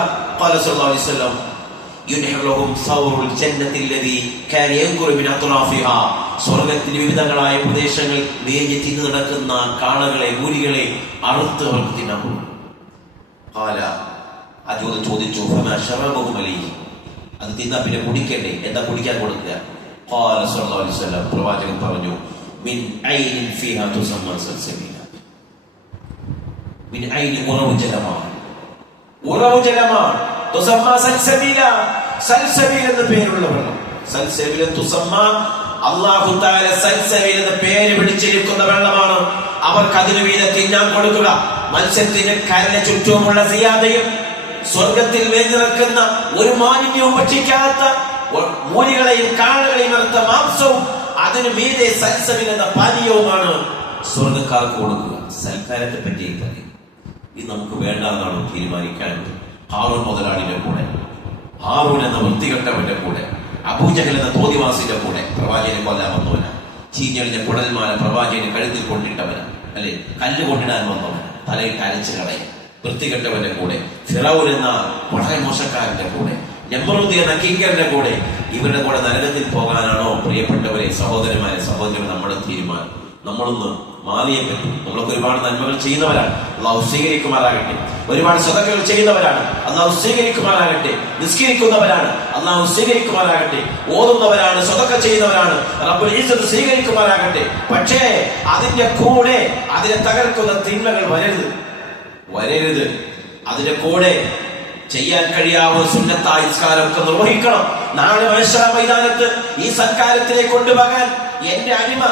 സ്വർഗത്തിന്റെ വിവിധങ്ങളായ പ്രദേശങ്ങൾ മേഞ്ഞ് തിന്നു നടക്കുന്ന കാളകളെ, മൂരികളെ അറുത്ത് അവർക്ക് തിന്നാൻ കൊടുക്കും. ഖാല ആ ചോദ്യം ചോദിച്ചു ഫമാ ശറബഹു അലൈഹി, അത് തിന്നാ പിന്നെ കുടിക്കണ്ടേ, എന്താ കുടിക്കാൻ കൊടുക്കുക? ഖാല സല്ലല്ലാഹു അലൈഹി വസല്ലം, പ്രവാചകൻ പറഞ്ഞു മിൻ ഐനിൻ ഫീഹാ തുസമ്മ സൽസബീല, മിൻ ഐനി ഉറവു ജലമാണ്, ഉറവു ജലമാണ്. തുസമ്മ സൽസബീല, സൽസബീൽ എന്ന പേരുള്ള വെള്ളം. സൽസബീല തുസമ്മ, അല്ലാഹു തആല സൽസബീൽ എന്ന പേര് പിടിച്ചിരിക്കുന്ന വെള്ളമാണ്. അവർക്ക് അതിനു വീതം തിന്നാൻ കൊടുക്കുക. മത്സ്യത്തിന്റെ കരന് ചുറ്റുമുള്ള സിയാദയും സ്വർഗത്തിൽ വേണ്ടി നിൽക്കുന്ന ഒരു മാലിന്യവും ഭക്ഷിക്കാത്ത മൂലികളെയും കാളുകളെയും എടുത്ത മാംസവും അതിന് മീതെ സൽസബീൽ എന്ന പാനീയവുമാണ് സ്വർഗക്കാർക്ക് കൊടുക്കുക. സൽക്കാരത്തെ പറ്റി പറയും. ഇത് നമുക്ക് വേണ്ടെന്നാണ് തീരുമാനിക്കാനുള്ളത്. ഹാറൂൻ മുതലാളിയുടെ കൂടെ, ഹാറൂൻ എന്ന വൃത്തികെട്ടവന്റെ കൂടെ, അബൂജഹൽ എന്ന തോന്നിവാസിന്റെ കൂടെ പ്രവാചകനെ കൊല്ലാൻ വന്നവന, ചീഞ്ഞളിഞ്ഞ കുടൽമാല പ്രവാചകനെ കഴുത്തിൽ കൊണ്ടിട്ടവന, അല്ലെ കല്ല് കൊണ്ടിടാൻ വന്നവന, തലയിട്ട് അരച്ചു കളയും വൃത്തികെട്ടവന്റെ കൂടെ, ഫിറൗൻ എന്ന വളരെ മോശക്കാരന്റെ കൂടെ, നമ്രൂദ് എന്ന കിങ്കരന്റെ കൂടെ, ഇവരുടെ കൂടെ നരകത്തിൽ പോകാനാണോ പ്രിയപ്പെട്ടവരെ, സഹോദരന്മാരെ, സഹോദരൻ നമ്മുടെ തീരുമാനം. നമ്മളൊന്ന് മാറിയേ പറ്റും. നമ്മളൊക്കെ ഒരുപാട് നന്മകൾ ചെയ്യുന്നവരാണ്, അള്ളാഹു സ്വീകരിക്കുമാറാകട്ടെ. ഒരുപാട് സദഖകൾ ചെയ്യുന്നവരാണ്, അള്ളാഹു സ്വീകരിക്കുമാറാകട്ടെ. നിസ്കരിക്കുന്നവരാണ്, അള്ളാഹു സ്വീകരിക്കുമാറാകട്ടെ. ഓതുന്നവരാണ്, സദഖ ചെയ്യുന്നവരാണ്, റബ്ബുൽ ഇസ്സത്ത് സ്വീകരിക്കുമാറാകട്ടെ. പക്ഷേ അതിന്റെ കൂടെ അതിനെ തകർക്കുന്ന തിന്മകൾ വരരുത്. അതിന്റെ കൂടെ ചെയ്യാൻ കഴിയാവുന്ന സുന്നത്തായ നിസ്കാരമൊക്കെ നിർവഹിക്കണം. നാളെ മഹ്ശറ മൈതാനത്ത് ഈ സൽക്കാരത്തിലേക്ക് കൊണ്ടുപോകാൻ എന്റെ അടിമ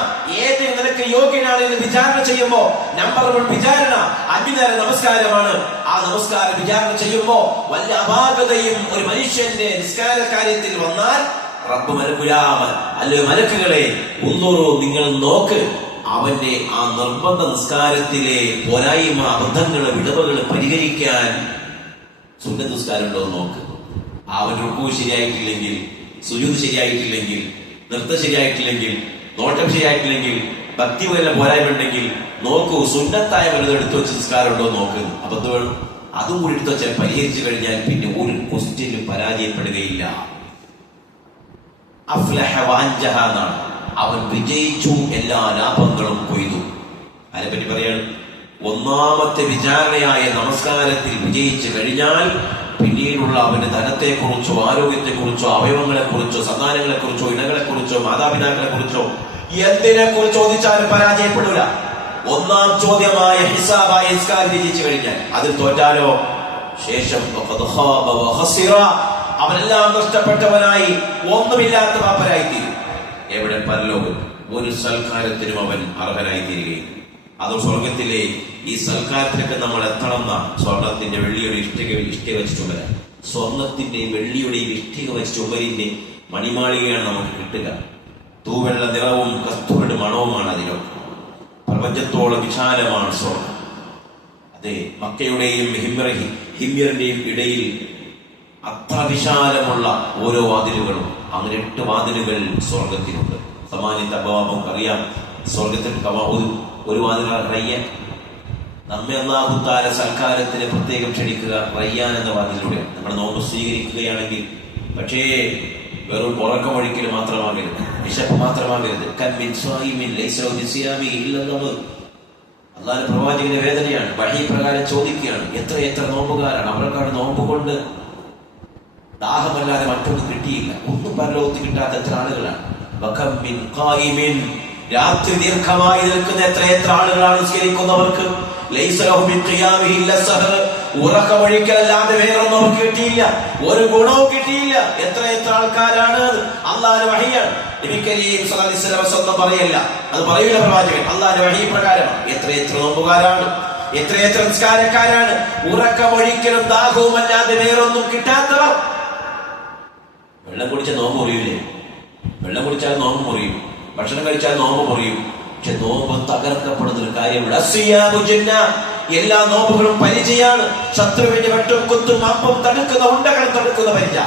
ഏത് നിനക്ക് യോഗ്യനാണ് എന്ന് വിചാരണ ചെയ്യുമ്പോ നമ്പർ 1 വിചാരണ 5 നേരം നമസ്കാരമാണ്. ആ നമസ്കാരം വിചാരണ ചെയ്യുമ്പോ വല്ല അപാകതയും ഒരു മനുഷ്യന്റെ നിസ്കാര കാര്യത്തിൽ വന്നാൽ റബ്ബ് മലക്കുലാമൻ, അല്ലെ മലക്കുകളെ ഉന്നൂറു, നിങ്ങൾ നോക്ക്, അവന്റെ ആ നിർബന്ധ നിസ്കാരത്തിലെ പോരായ്മ, അബദ്ധങ്ങള്, വിടവുകള് പരിഹരിക്കാൻ സുന്നത്ത് നിസ്കാരം ഉണ്ടോ എന്ന് നോക്ക്. അവന്റെ റുക്കൂ ശരിയായിട്ടില്ലെങ്കിൽ, സുജൂദ് ശരിയായിട്ടില്ലെങ്കിൽ, നൃത്തം ശരിയായിട്ടില്ലെങ്കിൽ, നോട്ടം ശരിയായിട്ടില്ലെങ്കിൽ, ഭക്തി പോലെ പോരായ്മ ഉണ്ടെങ്കിൽ നോക്കൂ, സുന്നത്തായ വലുത് എടുത്തു വെച്ച് നിസ്കാരം ഉണ്ടോ നോക്ക്. അബദ്ധങ്ങൾ അതും കൂടി എടുത്തു വെച്ചാൽ പരിഹരിച്ചു കഴിഞ്ഞാൽ പിന്നെ ഒരു ക്വസ്റ്റ്യനും പരാജയപ്പെടുകയില്ല. അഫ്ലഹ വഅൻജഹ എന്നാണ്, അവൻ വിജയിച്ചു, എല്ലാ ലാഭങ്ങളും കൊയ്തു. അതിനെപ്പറ്റി പറയാണ്, ഒന്നാമത്തെ വിചാരണയായ നമസ്കാരത്തിൽ വിജയിച്ചു കഴിഞ്ഞാൽ പിന്നീടുള്ള അവന്റെ ധനത്തെക്കുറിച്ചോ, ആരോഗ്യത്തെക്കുറിച്ചോ, അവയവങ്ങളെക്കുറിച്ചോ, സന്താനങ്ങളെക്കുറിച്ചോ, ഇണകളെക്കുറിച്ചോ, മാതാപിതാക്കളെക്കുറിച്ചോ എന്തിനെ കുറിച്ച് ചോദിച്ചാലും പരാജയപ്പെടില്ല. ഒന്നാം ചോദ്യമായ ഹിസാബായ നിസ്കാരം വിജയിച്ചു കഴിഞ്ഞാൽ അതിൽ തോറ്റാലോ ശേഷം അവനെല്ലാം നഷ്ടപ്പെട്ടവനായി, ഒന്നുമില്ലാത്ത പാപ്പരായി തീരും. എവിടെ? പരലോകം. ഒരു സൽക്കാരത്തിനും അവൻ അർഹനായി തീരുകയും. അത് സ്വർഗത്തിലെ ഈ സൽക്കാരത്തിനൊക്കെ നമ്മൾ എത്തണമെന്ന സ്വർണത്തിന്റെ വെള്ളിയുടെ ഇഷ്ടിക വെച്ച് ചുമരാൻ, സ്വർണത്തിന്റെയും വെള്ളിയുടെയും ഇഷ്ടിക വെച്ച് ചുമരിന്റെ മണിമാളികയാണ് നമുക്ക് കിട്ടുക. തൂവെള്ള നിറവും കസ്തൂരിയുടെ മണവുമാണ് അതിനൊക്കെ. പ്രപഞ്ചത്തോളം വിശാലമാണ് സ്വർണം. അതെ, മക്കയുടെയും ഹിമ്യറിന്റെയും ഇടയിൽ അത്ര വിശാലമുള്ള ഓരോ വാതിലുകളും, അങ്ങനെ 8 വാതിലുകൾ സ്വർഗത്തിനുണ്ട്. സമാനിത്ത അഭാവം അറിയാം. സ്വർഗത്തിൽ ഒരു വാതിലാണ് റയ്യാൻ. നമ്മെ അല്ലാഹു തആല സൽക്കാരത്തിന് പ്രത്യേകം ക്ഷണിക്കുക റയ്യാൻ എന്ന വാതിലൂടെ. നമ്മൾ നോമ്പ് സ്വീകരിക്കുകയാണെങ്കിൽ, പക്ഷേ വെറും ഉറക്കമൊഴിക്കൽ മാത്രമാകരുത്, വിശപ്പ് മാത്രമാകരുത്. അല്ലാഹുവിന്റെ പ്രവാചകന്റെ വേദനയാണ്. വഹി പ്രകാരം ചോദിക്കുകയാണ്, എത്ര നോമ്പുകാരാണ്, അവർക്കാണ് നോമ്പ് കൊണ്ട് ദാഹമല്ലാതെ മറ്റൊന്നും കിട്ടിയില്ല, ഒന്നും പരലോകത്ത് കിട്ടാത്ത എത്ര ആളുകളാണ്. രാത്രി ദീർഘമായി നിൽക്കുന്ന എത്ര ആളുകളാണ് നിസ്കരിക്കുന്നവർക്ക്. ഉറക്കമൊഴിക്കലല്ലാതെ വേറൊന്നും അവർക്ക് കിട്ടിയില്ല, ഒരു ഗുണവും കിട്ടിയില്ല. എത്ര ആൾക്കാരാണ്. അള്ളാഹുവിന്റെ വഹിയാണ്. നബി കരീം സ്വല്ലല്ലാഹു അലൈഹി വസല്ലം സ്വന്തം പറയല്ല, അത് പറയൂല പ്രവാചകൻ. അള്ളാഹുവിന്റെ വഹി പ്രകാരം എത്ര നോമ്പുകാരാണ്, എത്ര നിസ്കാരക്കാരാണ്. ഉറക്കമൊഴിക്കലും ദാഹവും അല്ലാതെ വേറൊന്നും കിട്ടാത്തവർ. വെള്ളം കുടിച്ചാൽ നോമ്പ് മുറിയൂലേ? വെള്ളം കുടിച്ചാൽ നോമ്പ് മുറിയും, ഭക്ഷണം കഴിച്ചാൽ നോമ്പ് മുറിയും. പക്ഷെ നോമ്പ് തകർക്കപ്പെടുന്ന ഒരു കാര്യമുണ്ട്. എല്ലാ നോമ്പുകളും പരിചയാണ്. ശത്രുവിന്റെ വെട്ടും കുത്തും അമ്പും തടുക്കുന്ന, ഉണ്ടകളും തടുക്കുന്ന പരിച.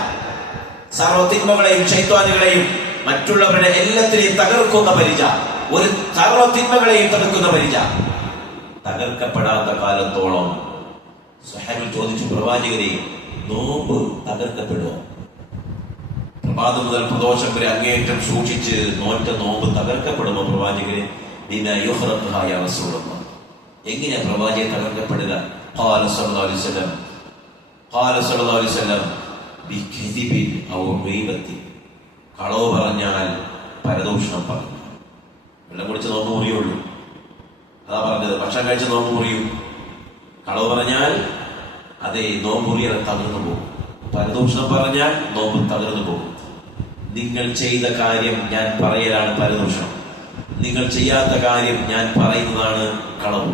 സർവ്വ തിന്മകളെയും ശൈത്വാനുകളെയും മറ്റുള്ളവരുടെ എല്ലാത്തിനെയും തകർക്കുന്ന പരിച, ഒരു സർവ്വ തിന്മകളെയും തടുക്കുന്ന പരിച. തകർക്കപ്പെടാത്ത കാലത്തോളം സ്വഹാബികൾ ചോദിച്ചു, പ്രവാചകരെ നോമ്പ് തകർക്കപ്പെടുമോ? പ്രഭാതം മുതൽ പ്രദോഷം വരെ അങ്ങേയറ്റം സൂക്ഷിച്ച് നോറ്റ നോമ്പ് തകർക്കപ്പെടുമോ പ്രവാചകരെ? എങ്ങനെയാ പ്രവാചകൻ തകർക്കപ്പെടുക? ഖാല സല്ലല്ലാഹു അലൈഹി വസല്ലം ബികദിബിൻ ഔ ഗീബത്തിൻ, കളവ് പറഞ്ഞാൽ പരദൂഷണം പറഞ്ഞു. വെള്ളം കുടിച്ച് നോമ്പ് മുറിയുള്ളൂ, അതാ പറഞ്ഞത്. ഭക്ഷണം കഴിച്ച് നോമ്പ് മുറിയും. കളവ് പറഞ്ഞാൽ അതെ നോമ്പ് മുറിയാൽ തകർന്നു പോകും. പരദൂഷണം പറഞ്ഞാൽ നോമ്പ് തകർന്നു പോകും. നിങ്ങൾ ചെയ്ത കാര്യം ഞാൻ പറയലാണ് പരദൂഷണം. നിങ്ങൾ ചെയ്യാത്ത കാര്യം ഞാൻ പറയുന്നതാണ് കളവ്.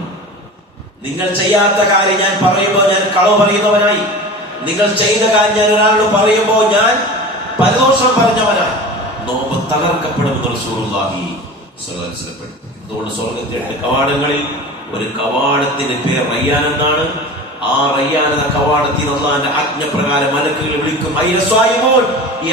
നിങ്ങൾ ചെയ്യാത്ത കാര്യം ഞാൻ പറയുമ്പോൾ ഞാൻ കളവ് പറയുന്നവനായി. നിങ്ങൾ ചെയ്ത കാര്യം ഞാൻ ഒരാളോട് പറയുമ്പോൾ ഞാൻ പരദോഷം പറഞ്ഞവനായി. നോമ്പ് തകർക്കപ്പെടുമെന്ന് റസൂലുള്ളാഹി സ്വല്ലല്ലാഹു അലൈഹി വസല്ലം. അതുകൊണ്ട് സ്വർഗ്ഗത്തിലെ 8 കവാടങ്ങളിൽ ഒരു കവാടത്തിന്റെ പേര് റയ്യാൻ എന്നാണ്. ആ റയ്യാൻ എന്ന കവാടത്തിൽ അല്ലാഹുവിന്റെ ആജ്ഞപ്രകാരം മലക്കുകൾ വിളിക്കും, അയ്യ സ്വായിമൂൻ,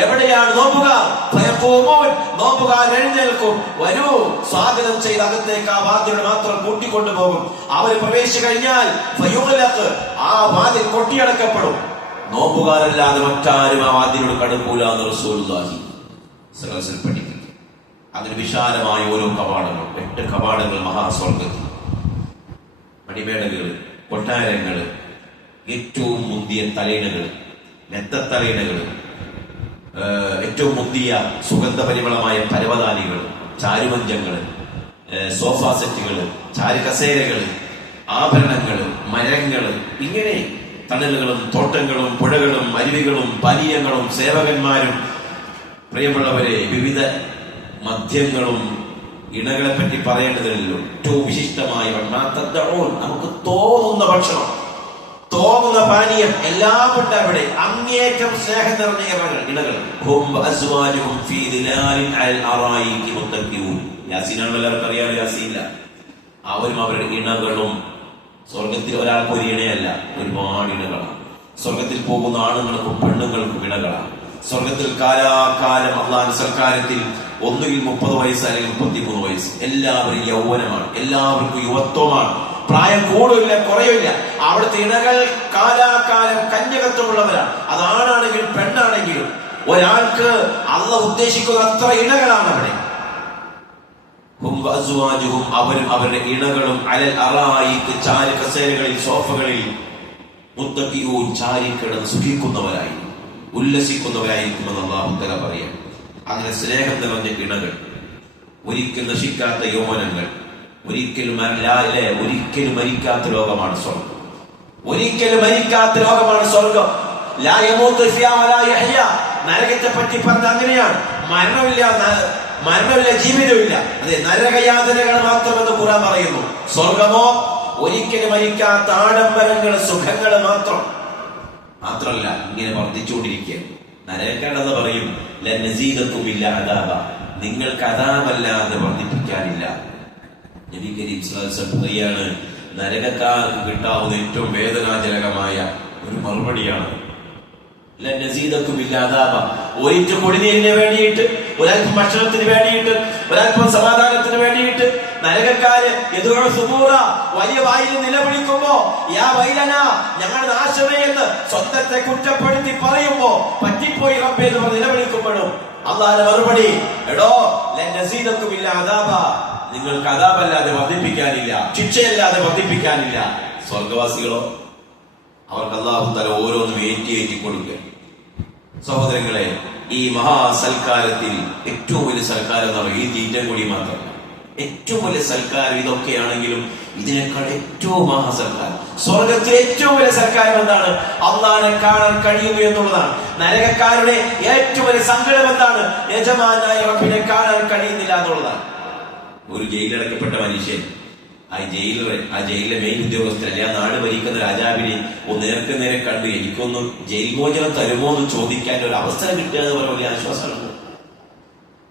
എവിടെയാണ് നോമ്പുകാർ? ഫയഖൂമൂൻ, നോമ്പുകാർ എഴുന്നേൽക്കും, വരൂ, സ്വാഗതം ചെയ്ത് അകത്തേക്ക് ആ വാതിലിനെ മാത്രം കൂട്ടിക്കൊണ്ടുപോകും. അവർ പ്രവേശിച്ചു കഴിഞ്ഞാൽ ഫയുഗ്ലഖ്, ആ വാതിൽ കൊട്ടിയടക്കപ്പെടും. നോമ്പുകാരല്ലാതെ മറ്റാരും ആ വാതിലോട് കടക്കൂല എന്ന് റസൂലുള്ളാഹി സ്വല്ലല്ലാഹു അലൈഹി വസല്ലം പഠിക്കുന്നു. അതിന് വിശാലമായ ഓരോ കവാടങ്ങൾ, 8 കവാടങ്ങൾ മഹാസ്വർഗത്തിൽ. മണിമേടകൾ, കൊട്ടാരങ്ങൾ, ഏറ്റവും മുന്തിയ തലയിണകൾ, നെത്തത്തലയിണകൾ, ഏറ്റവും മുന്തിയ സുഗന്ധപരിമളമായ പരവതാനികൾ, ചാരുമഞ്ചങ്ങൾ, സോഫാ സെറ്റുകൾ, ചാരുകസേരകൾ, ആഭരണങ്ങൾ, മരങ്ങൾ, ഇങ്ങനെ തണലുകളും തോട്ടങ്ങളും പുഴകളും അരുവികളും പാനീയങ്ങളും സേവകന്മാരും, പ്രിയമുള്ളവരെ, വിവിധ മദ്യങ്ങളും ഇണകളെ പറ്റി പറയേണ്ടതില്ലല്ലോ. ഏറ്റവും വിശിഷ്ടമായ നമുക്ക് തോന്നുന്ന ഭക്ഷണം, തോന്നുന്ന പാനീയം എല്ലാം ഉണ്ട് അവിടെ. അങ്ങേറ്റം സ്നേഹം നിറഞ്ഞ ഇണകൾ. യാസീനാണ് എല്ലാവർക്കും അറിയാമോ? യാസീനില്ല. അവരും അവരുടെ ഇണകളും. സ്വർഗത്തിൽ ഒരാൾക്ക് ഒരു ഇണയല്ല, ഒരുപാട് ഇണകളാണ്. സ്വർഗത്തിൽ പോകുന്ന ആണുങ്ങൾക്കും പെണ്ണുങ്ങൾക്കും ഇണകളാണ്. സ്വർഗത്തിൽ കാലാകാലം അള്ളാഹുവിന്റെ സർക്കാരത്തിൽ ഒന്നുകിൽ 30 വയസ്സ് അല്ലെങ്കിൽ 33 വയസ്സ്. എല്ലാവരും യൗവനമാണ്, എല്ലാവർക്കും യുവത്വമാണ്. പ്രായം കൂടുതലില്ല, കുറയില്ല. അവിടുത്തെ ഇണകൾ കാലാകാലം കന്യകത്വമുള്ളവരാണ്. അതാണാണെങ്കിലും പെണ്ണാണെങ്കിലും ഒരാൾക്ക് അള്ളാഹ് ഉദ്ദേശിക്കുന്ന അത്ര ഇണകളാണ് അവിടെ. അവരും അവരുടെ ഇണകളും അലൽ അറായിക്ക്, ചാരി കസേരകളിൽ, സോഫകളിൽ, മുത്തഖിഊൻ, ചാരിക്കിടന്ന് സുഖിക്കുന്നവരായി ഉല്ലസിക്കുന്നവരായിരിക്കുമെന്ന് അല്ലാഹു തആല പറയാം. അങ്ങനെ സ്നേഹം നിറഞ്ഞ ഇണകൾ, ഒരിക്കൽ നശിക്കാത്ത യൗവനങ്ങൾ, ഒരിക്കലും മരിക്കാത്ത ലോകമാണ് സ്വർഗം. ഒരിക്കലും മരിക്കാത്ത ലോകമാണ് സ്വർഗം. ലാ യമൂതു ഫിഹാ വലാ യഹ്യ. നരകത്തെ പറ്റി പറഞ്ഞ അങ്ങനെയാണ്. മരണമില്ല, ജീവിതമില്ല. അതെ, നരകയാതനകൾ മാത്രമെന്ന് ഖുർആൻ പറയുന്നു. സ്വർഗമോ ഒരിക്കലും മരിക്കാത്ത ആഡംബരങ്ങൾ, സുഖങ്ങൾ മാത്രമല്ല, ഇങ്ങനെ വർദ്ധിച്ചുകൊണ്ടിരിക്കുക. നരകക്കാരെന്ന് പറയും, ലനസീദകുമില്ല അദാബ, നിങ്ങൾക്ക് അദാബല്ലാതെ വർദ്ധിപ്പിക്കാനില്ല. നബി കരീം സ്വല്ലല്ലാഹു അലൈഹി വസല്ലം പറയാണ്, നരകക്കാർക്ക് കിട്ടാവുന്ന ഏറ്റവും വേദനാജനകമായ ഒരു മറുപടിയാണ് ലനസീദകുമില്ല അദാബ. ഒരിറ്റു കുടിനീരിന് വേണ്ടിയിട്ട്, ഒരൽപ്പം ഭക്ഷണത്തിന് വേണ്ടിയിട്ട്, ഒരൽപ്പം സമാധാനത്തിന് വേണ്ടിയിട്ട് നരകക്കാര് വലിയ വായിൽ നിലവിളിക്കുമ്പോ യാ വൈലന, ഞങ്ങളുടെ നാശമേ എന്ന് സ്വന്തത്തെ കുറ്റപ്പെടുത്തി പറയുമ്പോ, പറ്റിപ്പോയി റബ്ബേ എന്ന് പറഞ്ഞ് നിലവിളിക്കുമ്പോഴും അല്ലാഹുവിന്റെ മറുപടി, എടോ ലനസീദകുമില്ല അദാബ, നിങ്ങൾക്ക് അദാബല്ലാതെ വർദ്ധിപ്പിക്കാനില്ല, ശിക്ഷയല്ലാതെ വർദ്ധിപ്പിക്കാനില്ല. സ്വർഗവാസികളോ, അവർക്ക് അല്ലാഹു തആല ഓരോന്നും ഏറ്റി കൊടുക്കുക. സഹോദരങ്ങളെ, ഈ മഹാസൽക്കാരത്തിൽ ഏറ്റവും വലിയ സൽക്കാരം എന്ന് പറയുന്നത് ഈ തീറ്റം കൂടി മാത്രമല്ല. ഏറ്റവും വലിയ സൽക്കാരം ഇതൊക്കെയാണെങ്കിലും ഇതിനേക്കാൾ ഏറ്റവും മഹാസൽക്കാരം, സ്വർഗത്തിലെ ഏറ്റവും വലിയ സൽക്കാരം എന്താണ്? അള്ളാഹുവിനെ കാണാൻ കഴിയുന്നു എന്നുള്ളതാണ്. നരകക്കാരുടെ ഏറ്റവും വലിയ സങ്കടം എന്താണ്? യജമാനായ റബ്ബിനെ കാണാൻ കഴിയുന്നില്ല എന്നുള്ളതാണ്. ഒരു ജയിലിലടക്കപ്പെട്ട മനുഷ്യൻ, ആ ജയിലിലെ മെയിൻ ഉദ്യോഗസ്ഥൻ, അല്ലെങ്കിൽ ആ നാട് ഭരിക്കുന്ന രാജാവിനെ ഒന്ന് നേരെ കണ്ട് എനിക്കൊന്ന് ജയിൽ മോചനം തരുമോ എന്ന് ചോദിക്കാൻ ഒരു അവസരം കിട്ടുക എന്ന് പറഞ്ഞ വലിയ ആശ്വാസമാണ്.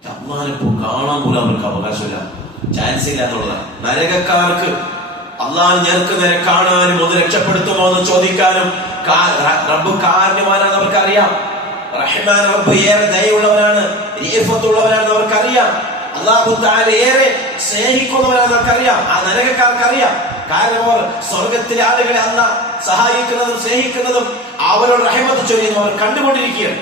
അള്ളാഹിനെ കാണാൻ പോലും അവർക്ക് അവകാശമില്ല, ചാൻസ് ഇല്ല എന്നുള്ളതാണ്. നരകക്കാർക്ക് അള്ളാഹ് നേരെ കാണാനും ഒന്ന് രക്ഷപ്പെടുത്തുമോ എന്ന് ചോദിക്കാനും റബ്ബ് കാരണവാനാണെന്ന് അവർക്കറിയാം. റഹ്മാൻ റബ്ബ് ഏറെ ദയയുള്ളവനാണ്, റീഫത്തുള്ളവനാണെന്ന് അവർക്കറിയാം. അല്ലാഹു തആല ഏറെ സ്നേഹിക്കുന്നവരാണെന്ന് അവർക്കറിയാം. ആ നരകക്കാർക്കറിയാം. കാരണം അവർ സ്വർഗത്തിലെ ആളുകളെ അല്ലാഹ് സഹായിക്കുന്നതും സ്നേഹിക്കുന്നതും അവരോട് റഹ്മത്ത് ചൊരിയുന്നതും അവർ കണ്ടുകൊണ്ടിരിക്കുകയാണ്.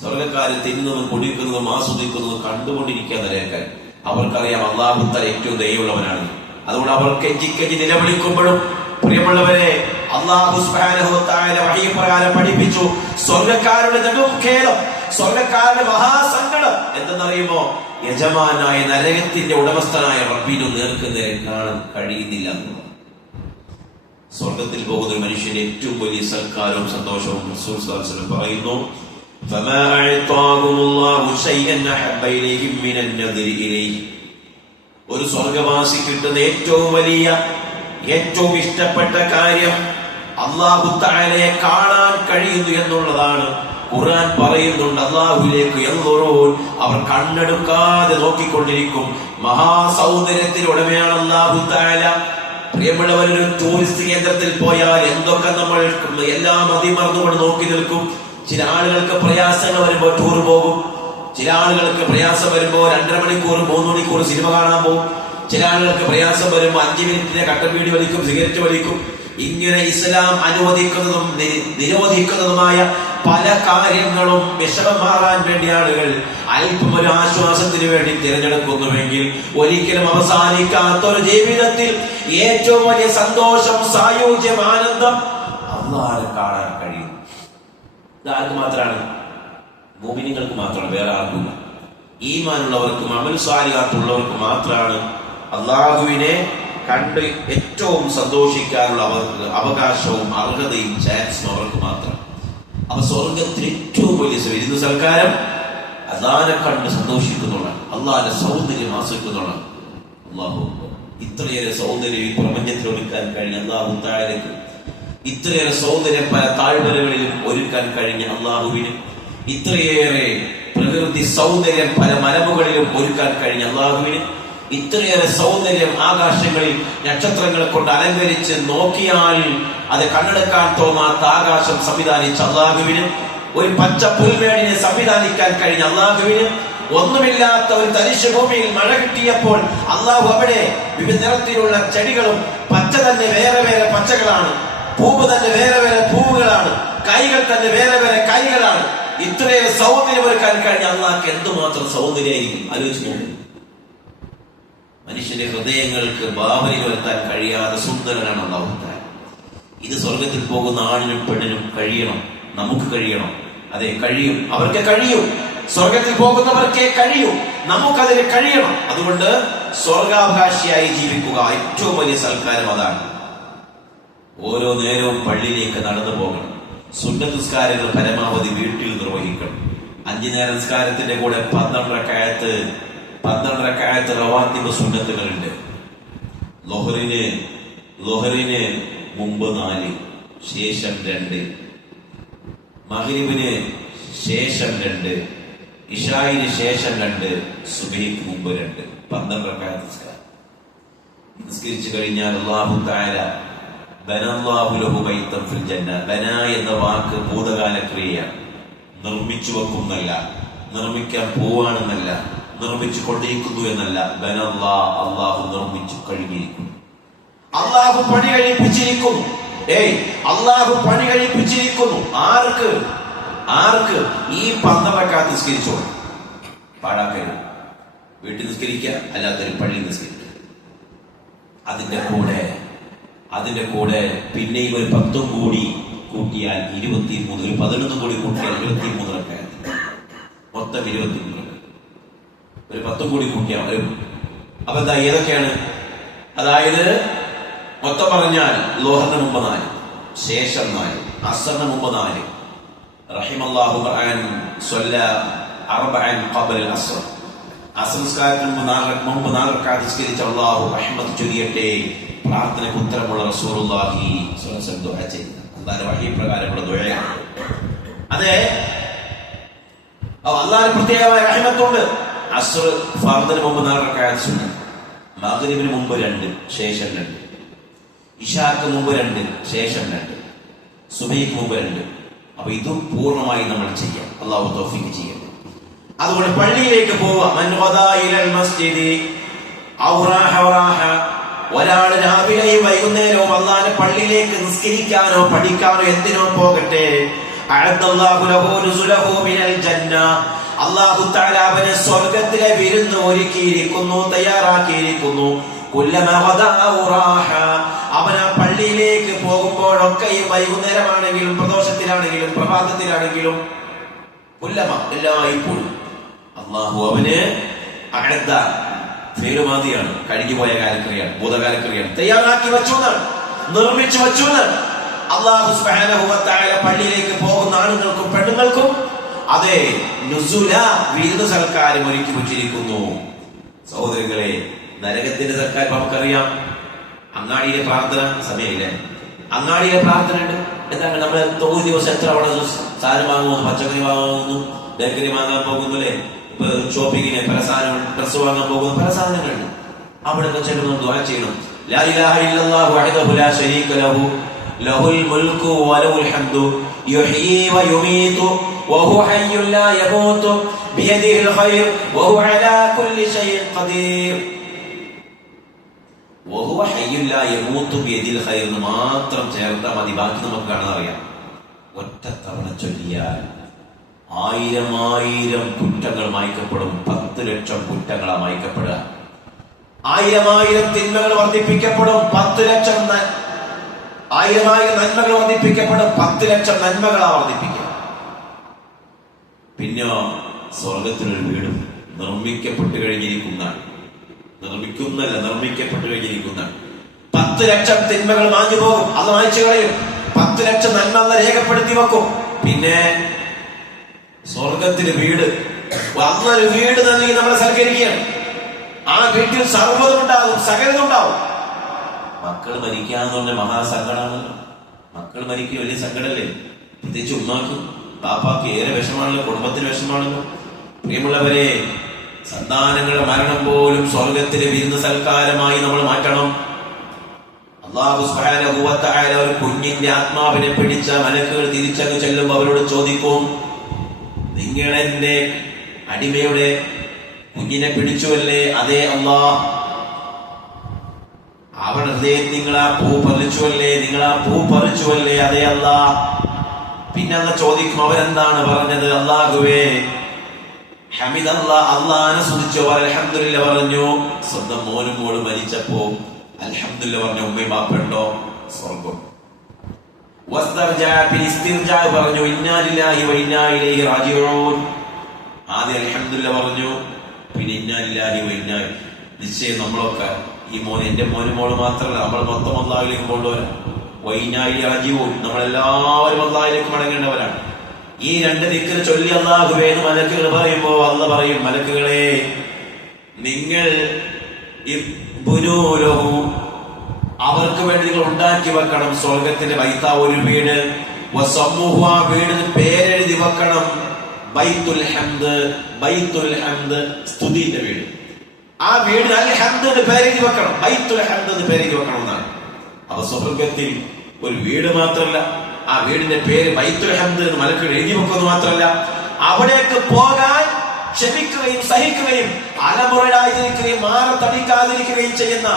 സ്വർഗക്കാര് തിന്നുന്നതും കുടിക്കുന്നതും ആസ്വദിക്കുന്നതും കണ്ടുകൊണ്ടിരിക്കുക നരകക്കാർ. അവർക്കറിയാം അല്ലാഹു തആല ഏറ്റവും ദയയുള്ളവനാണ്. അതുകൊണ്ട് അവർ കെഞ്ചി നിലവിളിക്കുമ്പോഴും പ്രിയമുള്ളവരെ, അല്ലാഹു സുബ്ഹാനഹു വ തആല വഹീ പ്രകാരം പഠിപ്പിച്ചു, സ്വർഗ്ഗക്കാരുടെ നെടുംഖേദം, സ്വർഗ്ഗക്കാരുടെ മഹാസങ്കടം എന്തെന്നറിയുമോ? യജമാനായ നരകത്തിന്റെ ഉടമസ്ഥനായ റബ്ബിനു നേർക്കുനേരെ കാണാൻ കഴിയുന്നില്ല എന്നുള്ളത്. സ്വർഗത്തിൽ പോകുന്ന ഒരു മനുഷ്യന്റെ ഏറ്റവും വലിയ സൽക്കാരവും സന്തോഷവും റസൂൽ സ്വല്ലല്ലാഹു അലൈഹി വസല്ലം പറയുന്നു, ഫമാ അഅതാഹുമുല്ലാഹു ശൈഅൻ അഹബ്ബ ഇലൈഹിം മിനൻ നദരി ഇലൈഹി. ഒരു സ്വർഗവാസി കിട്ടുന്ന ഏറ്റവും വലിയ, ഏറ്റവും ഇഷ്ടപ്പെട്ട കാര്യം അല്ലാഹു തആലയെ കാണാൻ കഴിയുന്നു എന്നുള്ളതാണ്. ഖുർആൻ പറയുന്നുണ്ട്, അല്ലാഹുവിലേക്ക് യൻദുറൂൻ, അവർ കണ്ണെടുക്കാതെ നോക്കിക്കൊണ്ടിരിക്കും. മഹാസൗന്ദര്യത്തിലുടമയാണ് അല്ലാഹു തആല. പ്രിയമുള്ളവരൊരു ടൂറിസ്റ്റ് കേന്ദ്രത്തിൽ പോയാൽ എന്തൊക്കെ നമ്മൾ എല്ലാം മതിമറന്നുകൊണ്ട് നോക്കി നിൽക്കും. ചില ആളുകൾക്ക് പ്രയാസങ്ങൾ വരുമ്പോൾ ടൂർ പോകും. ചില ആളുകൾക്ക് പ്രയാസം വരുമ്പോൾ 2.5 മണിക്കൂർ 3 മണിക്കൂർ സിനിമ കാണാൻ പോകും. ചില ആളുകൾക്ക് പ്രയാസം വരുമ്പോൾ 5 മിനിറ്റിനെ കട്ടൻ ബീഡി വലിക്കും, സിഗരറ്റ് വലിക്കും. ഇങ്ങനെ ഇസ്ലാം അനുവദിക്കുന്നതും നിരോധിക്കുന്നതുമായ പല കാര്യങ്ങളും വിഷമം മാറാൻ വേണ്ടി ആളുകൾ അല്പം ഒരു ആശ്വാസത്തിന് വേണ്ടി തിരഞ്ഞെടുക്കുന്നുവെങ്കിൽ ഒരിക്കലും അവസാനിക്കാത്തൊരു ജീവിതത്തിൽ ഏറ്റവും വലിയ സന്തോഷം, സായുജ്യം, ആനന്ദം അല്ലാഹുവിനെ കാണാൻ കഴിയും. ഇതാർക്ക് മാത്രമാണ്? മുഅ്മിനീങ്ങൾക്ക് മാത്രമാണ്, വേറെ ആർക്കും. ഈമാനുള്ളവർക്കും അമൽ സാലിഹാത്തുള്ളവർക്കും മാത്രമാണ് അല്ലാഹുവിനെ കണ്ട് ഏറ്റവും സന്തോഷിക്കാനുള്ള അവകാശവും അർഹതയും ചാൻസും അവർക്ക് മാത്രം. അപ്പൊ സ്വർഗത്തിൽ ഏറ്റവും വലിയ വിരുന്ന് സൽക്കാരം അല്ലാഹുവിനെ കണ്ട് സന്തോഷിക്കുന്നതാണ്, അല്ലാഹുവിന്റെ സൗന്ദര്യം ആസ്വദിക്കുന്നതാണ്. അല്ലാഹു ഇത്രയേറെ സൗന്ദര്യം ഈ പ്രപഞ്ചത്തിൽ ഒരുക്കാൻ കഴിഞ്ഞ അല്ലാഹു തആലയ്ക്ക്, ഇത്രയേറെ സൗന്ദര്യം പല താഴ്വരകളിലും ഒരുക്കാൻ കഴിഞ്ഞ അല്ലാഹുവിന്, ഇത്രയേറെ പ്രകൃതി സൗന്ദര്യം പല മലമുകളിലും ഒരുക്കാൻ കഴിഞ്ഞ അല്ലാഹുവിന്, ഇത്രയേറെ സൗന്ദര്യം ആകാശങ്ങളിൽ നക്ഷത്രങ്ങളെ കൊണ്ട് അലങ്കരിച്ച് നോക്കിയാൽ അത് കണ്ണെടുക്കാൻ തോന്നാത്ത ആകാശം സംവിധാനിച്ച അല്ലാഹുവിന്, ഒരു പച്ച പുൽമേടിനെ സംവിധാനിക്കാൻ കഴിഞ്ഞ അല്ലാഹുവിന്, ഒന്നുമില്ലാത്ത ഒരു തരിശു ഭൂമിയിൽ മഴ കിട്ടിയപ്പോൾ അല്ലാഹു അവിടെ വിവിധ നിറത്തിലുള്ള ചെടികളും, പച്ച തന്നെ വേറെ വേറെ പച്ചകളാണ്, പൂവ് തന്നെ വേറെ വേറെ പൂവുകളാണ്, കൈകൾ തന്നെ വേറെ വേറെ കൈകളാണ്. ഇത്രയേറെ സൗന്ദര്യം ഒരുക്കാൻ കഴിഞ്ഞ അല്ലാഹുക്ക് എന്തുമാത്രം സൗന്ദര്യമായിരിക്കും ആലോചിച്ചു നോക്കും. മനുഷ്യന്റെ ഹൃദയങ്ങൾക്ക് ഭാവന വരുത്താൻ കഴിയാതെ സുന്ദരനാണ് അല്ലാഹു തആല. ഇത് സ്വർഗത്തിൽ പോകുന്ന ആണിനും പെണ്ണിനും കഴിയണം, നമുക്ക് കഴിയണം. അതെ, കഴിയും, അവർക്ക് കഴിയും. സ്വർഗത്തിൽ പോകുന്നവർക്കേ കഴിയും, നമുക്കതിന് കഴിയണം. അതുകൊണ്ട് സ്വർഗാവകാശിയായി ജീവിക്കുക ഏറ്റവും വലിയ സൽക്കാരം അതാണ്. ഓരോ നേരവും പള്ളിയിലേക്ക് നടന്നു പോകണം. സുന്നത്ത് നിസ്കാരങ്ങൾ പരമാവധി വീട്ടിൽ നിർവഹിക്കണം. 5 നേര നിസ്കാരത്തിന്റെ കൂടെ 12 റക്അത്ത് റവാത്തിബ് സുന്നത്തുകളുണ്ട്. ളുഹറിന് മുമ്പ് 4, ശേഷം 2, മഗ്രിബിന് ശേഷം 2, ഇശായിന് ശേഷം 2, സുബ്ഹിക്ക് മുമ്പ് 2, 12 റക്അത്ത് നിസ്കാരം നിസ്കരിച്ചു കഴിഞ്ഞാൽ അല്ലാഹു തആല ബനല്ലാഹു ലഹു ബൈതൻ ഫിൽ ജന്ന. ബന എന്ന വാക്ക് ഭൂതകാല ക്രിയയാണ്. നിർമ്മിച്ചു വെക്കുന്നല്ല, നിർമ്മിക്കാൻ പോവാണെന്നല്ല, നിർമ്മിച്ചു കൊണ്ടിരിക്കുന്നു എന്നല്ല. ബനല്ലാ, അല്ലാഹു നിർമ്മിച്ചു കഴിഞ്ഞിരിക്കുന്നു, അല്ലാഹു പണി കഴിപ്പിച്ചിരിക്കുന്നു. അല്ലാഹു പണി കഴിപ്പിച്ചിരിക്കുന്നു. ആർക്ക്? ഈ 12 റക്അത്ത് നിസ്കരിച്ചോളൂ, പാഴാക്കരുത്. വീട്ടിൽ നിസ്കരിക്കുക, അല്ലാത്തൊരു പള്ളി നിസ്കരിക്കുക. അതിന്റെ കൂടെ പിന്നെയും ഒരു 10 കൂടി കൂട്ടിയാൽ 23, ഒരു 11 കൂടി കൂട്ടിയാൽ 23 റക്അത്ത്, മൊത്തം 23. ഒരു 10 കൂടി കൂട്ടിയാൽ വരും. അപ്പൊ എന്താ, ഏതൊക്കെയാണ്? അതായത് മൊത്തം പറഞ്ഞാൽ ളുഹറിന് മുമ്പ് 4, ശേഷം 4, അസ്റിന് മുമ്പ് 4, റഹിമല്ലാഹു ഖുർആൻ സ്വല്ല 4 ഖബല അസ്ർ. അസ്ർ നിസ്കാരത്തിന് മുമ്പ് 4 റക്അത്ത് നിസ്കരിച്ച അല്ലാഹു റഹ്മത്ത് ചൊരിയട്ടെ, പ്രാർത്ഥനയ്ക്ക് ഉത്തരമുള്ള റസൂലുള്ളാഹി സ്വല്ലല്ലാഹു അലൈഹി വസല്ലം ദുആ ചെയ്തു. അല്ലാഹുവിന്റെ വഹീ പ്രകാരമുള്ള ദുആയാണ്. അതെ, അല്ലാഹുവിന്റെ പ്രത്യേകമായ റഹ്മത്തുണ്ട്. അസ്ർ ഫർദിന് മുമ്പ് 4 റക്അത്ത് സുന്നത്ത്, മഗ്രിബിന് മുമ്പ് 2, ശേഷം 2, ഇശാക്ക് മുമ്പ് 2, ശേഷം 2, സുബ്ഹിക്ക് മുമ്പ് 2. അപ്പൊ ഇതും പൂർണ്ണമായി നമ്മൾ ചെയ്യാം. അല്ലാഹു തൗഫീഖ് ചെയ്യട്ടെ. അതുകൊണ്ട് പള്ളിയിലേക്ക് പോവുക. മൻ ഗദാ ഇലൽ മസ്ജിദി ഔ റാഹ, ഒരാൾ രാവിലെയും വൈകുന്നേരവും അല്ലാഹുവിന്റെ പള്ളിയിലേക്ക് നിസ്കരിക്കാനോ പഠിക്കാനോ എന്തിനോ പോകട്ടെ, അഅദല്ലാഹു ലഹു നുസുലഹു മിനൽ ജന്ന, അല്ലാഹു തആല അവനെ സ്വർഗ്ഗത്തിലെ വിരുന്ന് ഒരുക്കിയിരിക്കുന്നു, തയ്യാറാക്കിയിരിക്കുന്നു. കുല്ലമാ ഗദാ റാഹ, അവൻ ആ പള്ളിയിലേക്ക് പോകുമ്പോഴൊക്കെയും വൈകുന്നേരമാണെങ്കിലും പ്രദോഷത്തിലാണെങ്കിലും പ്രഭാതത്തിലാണെങ്കിലും ഉല്ലമ എല്ലായ്പ്പോഴും അള്ളാഹു അവന് ഫേലുമാതിയാണ്, കഴിഞ്ഞുപോയ കാലക്രിയാണ്, ഭൂതകാലക്രിയാണ്, തയ്യാറാക്കി വെച്ചു എന്നാണ്, നിർമ്മിച്ചു വെച്ചു എന്നാണ്. അള്ളാഹു സുബ്ഹാനഹു വ തആല പള്ളിയിലേക്ക് പോകുന്ന ആണുങ്ങൾക്കും പെണ്ണുങ്ങൾക്കും അതെ നുസുല വിരുന്ന് സൽക്കാരം ഒരുക്കി വെച്ചിരിക്കുന്നു. സഹോദരങ്ങളെ, നരകത്തിന്റെ സൽക്കാരം നമുക്കറിയാം. അങ്ങാടിയിലെ പ്രാർത്ഥന സമയമില്ലേ? അങ്ങാടിയിലെ പ്രാർത്ഥന ഉണ്ട്. എന്താണ് നമ്മൾ തൊഴിൽ ദിവസം എത്ര അവിടെ സാധനം വാങ്ങുന്നു, പച്ചക്കറി വാങ്ങുന്നു, ബേക്കറി വാങ്ങാൻ പോകുന്നു, അല്ലെ? ഇപ്പൊ ഷോപ്പിങ്ങിന് പല സാധനങ്ങൾ, ഡ്രസ് വാങ്ങാൻ പോകുന്ന പല സാധനങ്ങളുണ്ട്. അവിടെ ചെല്ലുന്നു, ദുആ ചെയ്യണം. ലാ ഇലാഹ ഇല്ലല്ലാഹു വഹ്ദഹു ലാ ശരീക ലഹു ലഹുൽ മുൽക്കു വലഹുൽ ഹംദു യുഹ്യീ വയുമീതു വഹുവ ഹയ്യുൻ ലാ യമൂതു ബിയദിഹിൽ ഖൈർ വഹുവ അലാ കുല്ലി ഷൈഇൻ ഖദീർ. വഹുവ ഹയ്യുൻ ലാ യമൂതു ബിയദിഹിൽ ഖൈർ എന്ന് മാത്രം ചേർത്താൽ മതി. ബാക്കി നമുക്ക് കാണാനറിയാം. ഒറ്റ തവണ ചൊല്ലിയാൽ 1000 കുറ്റങ്ങൾ മായ്ക്കപ്പെടും. 10 ലക്ഷം കുറ്റങ്ങളാ മായ്ക്കപ്പെടുക. 1000 തിന്മകൾ വർദ്ധിപ്പിക്കപ്പെടും. 10 ലക്ഷം 1000 നന്മകൾ വർദ്ധിപ്പിക്കപ്പെടും. 10 ലക്ഷം നന്മകളാ വർദ്ധിപ്പിക്കുക. പിന്നെ സ്വർഗത്തിനൊരു വീടും നിർമ്മിക്കപ്പെട്ടു കഴിഞ്ഞിരിക്കുന്നതാണ്. നിർമ്മിക്കപ്പെട്ടു കഴിഞ്ഞിരിക്കുന്നതാണ്. 10 ലക്ഷം തിന്മകൾ മാഞ്ഞു പോകും, അത് മായ്ച്ചു കളയും. 10 ലക്ഷം നന്മ അന്ന് രേഖപ്പെടുത്തി വെക്കും. പിന്നെ സ്വർഗത്തിന് വീട്, അന്നൊരു വീട് നൽകി നമ്മളെ സൽക്കരിക്കുകയാണ്. ആ വീട്ടിൽ സർവ്വതുണ്ടാകും, സകലതുണ്ടാവും. മക്കൾ മരിക്കാന്ന് പറഞ്ഞ മഹാസങ്കടമാണല്ലോ. മക്കൾ മരിക്കുക വലിയ സങ്കടമല്ലേ? പ്രത്യേകിച്ച് ഉമ്മാക്കും ബാപ്പാക്ക് ഏറെ വിഷമാണല്ലോ, കുടുംബത്തിന് വിഷമാണല്ലോ. പ്രിയമുള്ളവരെ, സന്താനങ്ങളുടെ മരണം പോലും സ്വർഗത്തിലെ വിരുന്ന് സൽക്കാരമായി നമ്മൾ മാറ്റണം. അല്ലാഹു സുബ്ഹാനഹു വ തആല ഒരു കുഞ്ഞിന്റെ ആത്മാവിനെ പിടിച്ച മലക്കുകൾ തിരിച്ചങ്ങ് ചെല്ലുമ്പോൾ അവരോട് ചോദിക്കും, നിങ്ങൾ എന്റെ അടിമയുടെ കുഞ്ഞിനെ പിടിച്ചുവല്ലേ? അതേ അല്ലാഹ്. അവരുടെ ഹൃദയം നിങ്ങൾ ആ പൂ പറിച്ചുവല്ലേ? അതേ അല്ലാഹ്. പിന്നെ അന്ന് ചോദിക്കും, അവരെന്താണ് പറഞ്ഞത്? അല്ലാഹുവേ ഹമിദല്ലാഹ്, അല്ലാഹനെ സ്തുതിച്ചു, അൽഹംദുലില്ലാഹ് പറഞ്ഞു. സ്വന്തം മോനും മോളും മരിച്ചപ്പോ അൽഹംദുലില്ലാഹ് പറഞ്ഞു. ഉമ്മയും ബാപ്പയുണ്ടോ? സ്വർഗം. പറഞ്ഞു, ഇന്നാ ലില്ലാഹി വ ഇന്നാ ഇലൈഹി റാജിഊൻ. ആദ്യം അൽഹംദുലില്ലാഹ് പറഞ്ഞു, പിന്നെ ഇന്നാ ലില്ലാഹി വ ഇന്നാ. നിശ്ചയം നമ്മളൊക്കെ, ഈ മോൻ എന്റെ മോനും മോള് മാത്രമല്ല, നമ്മൾ മൊത്തം അല്ലാഹുവിലേക്ക് കൊണ്ടുവരാം. വ ഇന്നാ ഇലൈഹി റാജിഊൻ, നമ്മളെല്ലാവരും അല്ലാഹുവിലേക്ക് മടങ്ങേണ്ടവരാണ്. ഈ 2 ദിക്ർ ചൊല്ലി അല്ലാഹുവേ എന്ന് മലക്കുകൾ പറയുമ്പോ അല്ലാഹ് പറയും, മലക്കുകളെ നിങ്ങൾ അവർക്ക് വേണ്ടി നിങ്ങൾ ഉണ്ടാക്കി വെക്കണം സ്വർഗത്തിന്റെ ബൈത്ത, ഒരു വീട്. ആ വീടിന് പേരെഴുതി വെക്കണം ബൈത്തുൽ ഹംദ്. ബൈത്തുൽ ഹംദ്, സ്തുതിന്റെ വീട്. ആ വീടിന് അൽ ഹംദ് എന്ന് പേരെഴുതി വെക്കണം, ബൈത്തുൽ ഹംദ് എന്ന് പേരെഴുതി വെക്കണം എന്നാണ്. അപ്പൊ സ്വർഗത്തിൽ ഒരു വീട് മാത്രമല്ല, ആ വീടിന്റെ പേര് ബൈത്തുൽ ഹംദ് എന്ന് മലക്കുകൾ എഴുതി വെക്കുന്നത് മാത്രമല്ല, അവിടേക്ക് പോകാൻ ക്ഷമിക്കുകയും സഹിക്കുകയും അലമുറയിലായിരിക്കുകയും മാറത്തടിക്കാതിരിക്കുകയും ചെയ്യുന്ന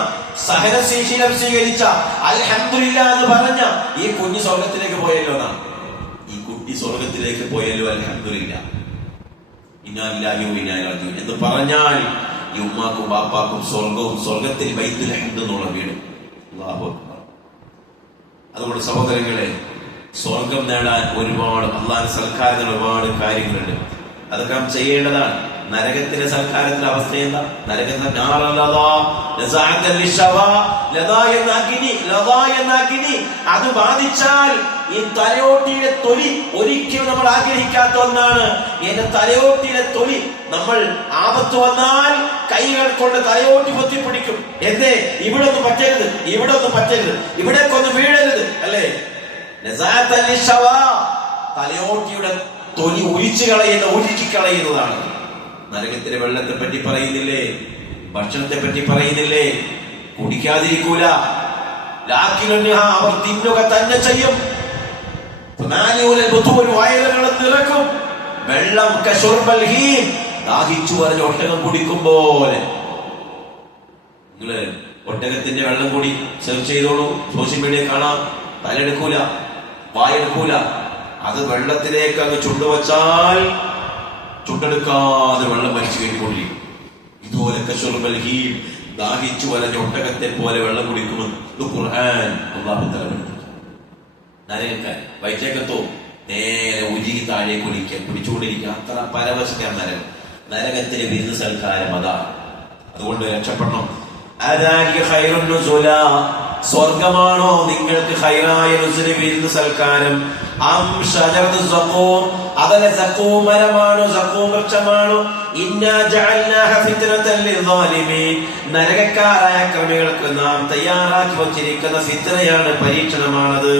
സഹനശീലം സ്വീകരിച്ച അൽഹംദുലില്ലാഹ് എന്ന് പറഞ്ഞ ഈ കുഞ്ഞു സ്വർഗത്തിലേക്ക് പോയല്ലോ എന്നാണ്. ഈ കുട്ടി സ്വർഗത്തിലേക്ക് പോയല്ലോ, അൽഹംദുലില്ലാഹ്. ഇന്നാ ലില്ലാഹി വ ഇന്നാ ഇലൈഹി റാജിഊൻ എന്ന് പറഞ്ഞാൽ ഈ ഉമ്മാക്കും ബാപ്പാക്കും സ്വർഗവും, സ്വർഗത്തിൽ ബൈത്തുൽ ഹംദ് എന്നുള്ള വീട്. അല്ലാഹു അക്ബർ. അതുകൊണ്ട് സഹോദരങ്ങളെ, സ്വർഗം നേടാൻ ഒരുപാട് അല്ലാഹുവിന്റെ സൽക്കാരങ്ങൾ, ഒരുപാട് കാര്യങ്ങളുണ്ട്. അതൊക്കെ നാം ചെയ്യേണ്ടതാണ്. നരകത്തിന്റെ സൽക്കാരത്തിന്റെ അവസ്ഥ എന്താ? നരകത്തിന്റെ അത് ബാധിച്ചാൽ ഈ തലയോട്ടിയുടെ തൊലി ഒരിക്കലും നമ്മൾ ആഗ്രഹിക്കാത്ത ഒന്നാണ്. എന്റെ തലയോട്ടിയുടെ തൊലി നമ്മൾ ആപത്ത് വന്നാൽ കൈകൾ കൊണ്ട് തലയോട്ടി പൊത്തിപ്പിടിക്കും. എന്തേ? ഇവിടെ ഒന്നും പറ്റരുത്, ഇവിടെ ഒന്നും പറ്റരുത്, ഇവിടേക്കൊന്നും വീഴരുത്, അല്ലേ? തലയോട്ടിയുടെ തൊലി ഒഴുക്കിക്കളയുന്നതാണ്. നരകത്തിലെ വെള്ളത്തെ പറ്റി പറയുന്നില്ലേ? ഭക്ഷണത്തെ പറ്റി പറയുന്നില്ലേ? കുടിക്കാതിരിക്കൂല, അവർ തിന്നുക തന്നെ ചെയ്യും. വയലുകൾ നിറക്കും. വെള്ളം ദാഹിച്ചു പറഞ്ഞ ഒട്ടകം കുടിക്കും പോലെ. നിങ്ങള് ഒട്ടകത്തിന്റെ വെള്ളം കൂടി സെർച്ച് ചെയ്തോളൂ, സോഷ്യൽ മീഡിയ കാണാം. തലെടുക്കൂല, വായെടുക്കൂല. അത് വെള്ളത്തിലേക്ക് അങ്ങ് ചുണ്ടുവച്ചാൽ ചുണ്ടെടുക്കാതെ വെള്ളം വലിച്ചു കയറ്റിക്കൊണ്ടിരിക്കും. ഇതുപോലെ ദാഹിച്ചു വലഞ്ഞ ഒട്ടകത്തെ പോലെ വെള്ളം കുടിക്കുമെന്ന് ഇത് ഖുർആൻ അല്ലാഹു തആല പഠിപ്പിച്ചു. നരകക്കാരൻ വൈറ്റേക്കത്തോ നേരെ ഉരുകി താഴേക്ക് പിടിച്ചുകൊണ്ടിരിക്കുക. അത്ര പരവശതയാണ് നരകം. നരകത്തിന് വിരുന്ന് സൽക്കാരം അതാണ്. അതുകൊണ്ട് രക്ഷപ്പെടണം. സ്വർഗമാണോ നിങ്ങൾക്ക് ഖൈറായ നുസുൽ വിരുന്ന് സൽക്കാരം? അതല്ല സഖൂം മരമാണോ, സഖൂം വൃക്ഷമാണോ? ഇന്നാ ജഅൽനാഹ ഫിത്നതൻ ലിസ്സാലിമീൻ, നരകക്കാരായ ക്രമികൾക്ക് നാം തയ്യാറാക്കി വച്ചിരിക്കുന്ന ഫിത്നയാണ്, പരീക്ഷണമാണത്.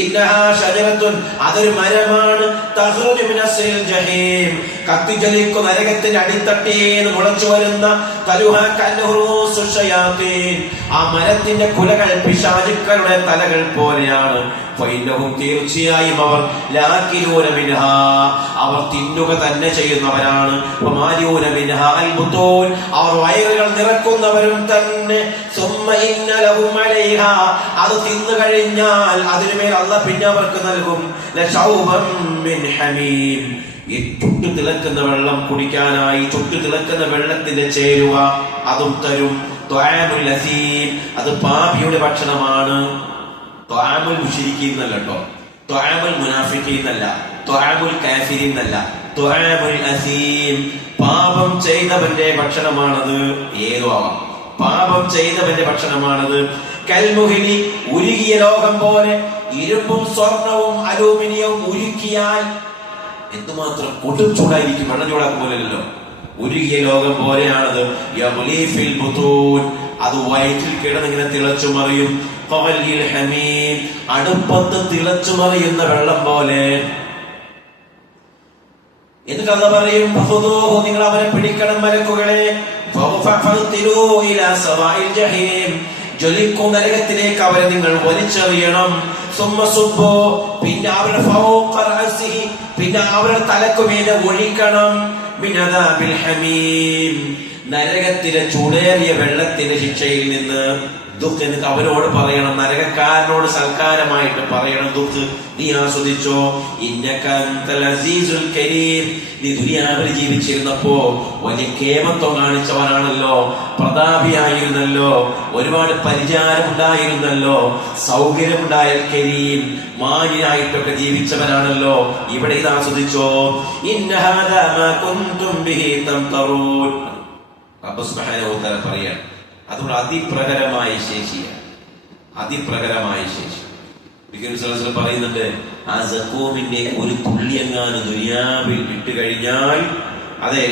ഇന്നഹാ ഷജറത്തുൻ, അതൊരു മരമാണ്. തഖ്റുജു മിനസ്സിൽ ജഹീം, കത്തിജ്വലിക്കുന്ന നരകത്തിന്റെ അടിത്തട്ടിന്ന് മുളച്ചു വരുന്ന തലുഹാ കൽഹുറൂസു ശയാത്തീൻ, ആ മരത്തിന്റെ കുലകൾ പിശാചുക്കളുടെ തലകൾ പോലെയാണ്. ഫൈനഹും, തീർച്ചയായും അവർ ലാകിലൂന മിൻഹാ, അവർ തിന്നുക തന്നെ ചെയ്യുന്നവരാണ്. വമാലിയൂന മിൻഹാ അൽ ബുതൂൻ, അവർ വയറുകൾ നിറക്കുന്നവരും തന്നെ. സുമ്മ ഇന്ന ലഹും അലൈഹാ, അത് തിന്നു കഴിഞ്ഞാൽ അതിനുമേൽ അല്ലാഹ് പിന്നെ അവർക്ക് നൽകും ലശൗബം മിൻ ഹമീം, ഈ ചുട്ടു തിളക്കുന്ന വെള്ളം കുടിക്കാനായി ചുട്ടു തിളക്കുന്ന വെള്ളത്തിന്റെ ചേരുവ അതും തരും. ത്വആമുൽ അസീം, അത് പാപിയുടെ ഭക്ഷണമാണ്. ത്വആമുൽ മുശ്രിക്കീൻ എന്നല്ല കേട്ടോ, ത്വആമുൽ മുനാഫിഖീൻ എന്നല്ല, ത്വആമുൽ കാഫിരീൻ എന്നല്ല, ത്വആമുൽ അസീം, പാപം ചെയ്തവന്റെ ഭക്ഷണമാണത്. ഏതോ ആവാം, പാപം ചെയ്തവന്റെ ഭക്ഷണമാണത്. കൽമുഹിലി, ഉരുകിയ ലോകം പോലെ. ഇരുമ്പും സ്വർണവും അലൂമിനിയവും ഉരുക്കിയാൽ എന്തുമാത്രം കൊടും ചൂടായിരിക്കും, വെള്ളം ചൂടാക്കും പോലെയല്ലോ. ഉരുകിയ ലോകം പോലെയാണത്. യഗ്ലീ ഫിൽ ബുതൂൻ, അത് വയറ്റിൽ കിടന്നിങ്ങനെ തിളച്ചു മറിയും. ഖവലിൽ ഹമീം, അടുപ്പത്ത് തിളച്ചു മറിയുന്ന വെള്ളം പോലെ. എന്നിട്ട് അല്ലാഹ് പറയും, ഫഖുദൂഹു, നിങ്ങൾ അവരെ പിടിക്കണം മലക്കുകളെ. ഫഖതിലൂ ഇലാ സവാഇൽ ജഹീം, ജ്വലിക്കുന്ന നരകത്തിലേക്ക് അവരെ നിങ്ങൾ വലിച്ചെറിയണം. സുമ്മ സുബ്ബു, പിന്നെ അവരുടെ ഫൗഖ റഅസിഹി, പിന്നെ അവരുടെ തലക്കുമീതെ ഒഴിക്കണം. മിൻ അദാബിൽ ഹമീം, നരകത്തിലെ ചൂടേറിയ വെള്ളത്തിന്റെ ശിക്ഷയിൽ നിന്ന്. ദുഃഖ് എന്നിട്ട് അവരോട് പറയണം, നരകക്കാരനോട് സൽക്കാരമായിട്ട് പറയണം, ദുഃഖ് നീ ആസ്വദിച്ചോ. ഇന്നക അൻതൽ അസീസുൽ കരീം, നീ ദുനിയാവിൽ ജീവിച്ചിരുന്നപ്പോ വലിയ കേമത്വം കാണിച്ചവനാണല്ലോ, പ്രതാപിയായിരുന്നല്ലോ, ഒരുപാട് പരിചാരം ഉണ്ടായിരുന്നല്ലോ, സൗകര്യമുണ്ടായ കരീം, മാന്യനായിട്ടൊക്കെ ജീവിച്ചവനാണല്ലോ. ഇവിടെ ഇത് ആസ്വദിച്ചോ. ഇന്ന ഹാദാ മാ കുൻതും ബിഹി തംതറൂൻ, റബ്ബ് സുബ്ഹാനഹു വ തആല പറയാണ്. അതുകൊണ്ട് അതിപ്രകരമായ ശേഷിയാണ്, അതിപ്രകരമായ ശേഷി. പറയുന്നുണ്ട്, ആ സഖൂമിന്റെ ഒരു തുള്ളിയെങ്ങാനും ദുനിയാവിൽ ഇട്ട് കഴിഞ്ഞാൽ അതെ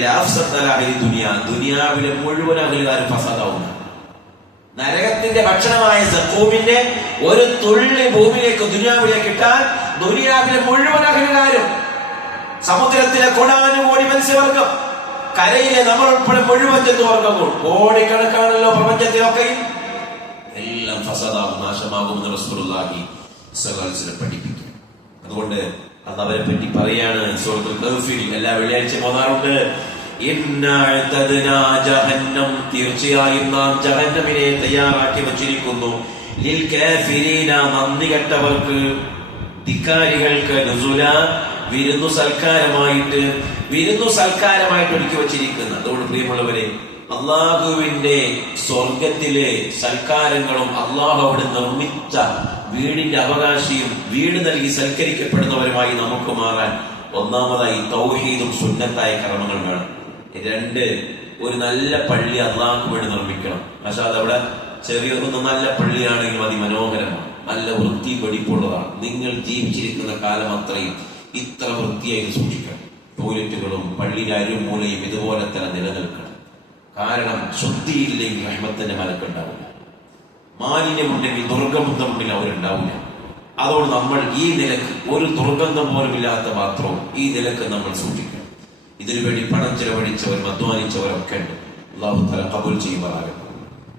ദുനിയാവിലെ മുഴുവൻ അഹലുകാരും ഫസാദാവുന്നു. നരകത്തിന്റെ ഭക്ഷണമായ സഖൂമിന്റെ ഒരു തുള്ളി ഭൂമിയിലേക്ക് ദുനിയാവിലേക്ക് ഇട്ടാൽ ദുനിയാവിലെ മുഴുവൻ അഹലുകാരും, സമുദ്രത്തിലെ കോടാനുകോടി മത്സ്യവർഗം, കരയിലെ നമ്മൾ ഉൾപ്പെടെ മുഴുവൻ ജന്തുവർഗങ്ങൾ, കോടിക്കണക്കാണല്ലോ പ്രപഞ്ചത്തിലൊക്കെയും, എല്ലാം ഫസാദാകും, നാശമാകുമെന്ന് റസൂലുള്ളാഹി സ്വല്ലല്ലാഹു അലൈഹി വസല്ലം പഠിപ്പിക്കും. അതുകൊണ്ട് അന്ന് അവരെ പറ്റി പറയാണ് സൂറത്തുൽ കഹ്ഫിൽ, എല്ലാ വെള്ളിയാഴ്ച ഓതാറുണ്ട്. ഇന്നാ അഅ്തദ്നാ ജഹന്നം, തീർച്ചയായും നാം ജഹന്നമിനെ തയ്യാറാക്കി വച്ചിരിക്കുന്നു. ലിൽ കാഫിരീന, നന്ദി കെട്ടവർക്ക്, ധിക്കാരികൾക്ക്, നുസുല, വിരുന്നു സൽക്കാരമായിട്ട് ഒരുക്കി വച്ചിരിക്കുന്നത്. അതുകൊണ്ട് പ്രിയമുള്ളവരെ, അള്ളാഹുവിന്റെ സ്വർഗത്തിലെ സൽക്കാരങ്ങളും അള്ളാഹു അവിടെ നിർമ്മിച്ച വീടിന്റെ അവകാശിയും വീട് നൽകി സൽക്കരിക്കപ്പെടുന്നവരുമായി നമുക്ക് മാറാൻ ഒന്നാമതായി തൗഹീദും സുന്നത്തായ കർമ്മങ്ങൾ വേണം. രണ്ട്, ഒരു നല്ല പള്ളി അള്ളാഹുക്ക് വേണ്ടി നിർമ്മിക്കണം. പക്ഷെ അതവിടെ ചെറിയൊന്ന് നല്ല പള്ളിയാണെങ്കിൽ അതിമനോഹരമാണ്, നല്ല വൃത്തി വെടിപ്പുള്ളതാണ്. നിങ്ങൾ ജീവിച്ചിരിക്കുന്ന കാലം അത്രയും ഇത്ര വൃത്തിയായി സൂക്ഷിക്കണം. ടോയ്ലറ്റുകളും പള്ളിയുടെ അരുമൂലയും ഇതുപോലെ തന്നെ നിലനിൽക്കണം. കാരണം ശുദ്ധിയില്ലെങ്കിൽ റഹ്മത്തിന്റെ മലക്കുണ്ടാവില്ല, മാലിന്യമുണ്ടെങ്കിൽ ദുർഗന്ധമുണ്ടെങ്കിൽ അവരുണ്ടാവില്ല. അതുകൊണ്ട് നമ്മൾ ഈ നിലക്ക്, ഒരു ദുർഗന്ധം പോലും ഇല്ലാത്ത പാത്രവും ഈ നിലക്ക് നമ്മൾ സൂക്ഷിക്കണം. ഇതിനു വേണ്ടി പണം ചെലവഴിച്ചവരും അധ്വാനിച്ചവരൊക്കെ ഉണ്ട്. അല്ലാഹു തആല ഖബൂൽ ചെയ്യുമാറാകട്ടെ.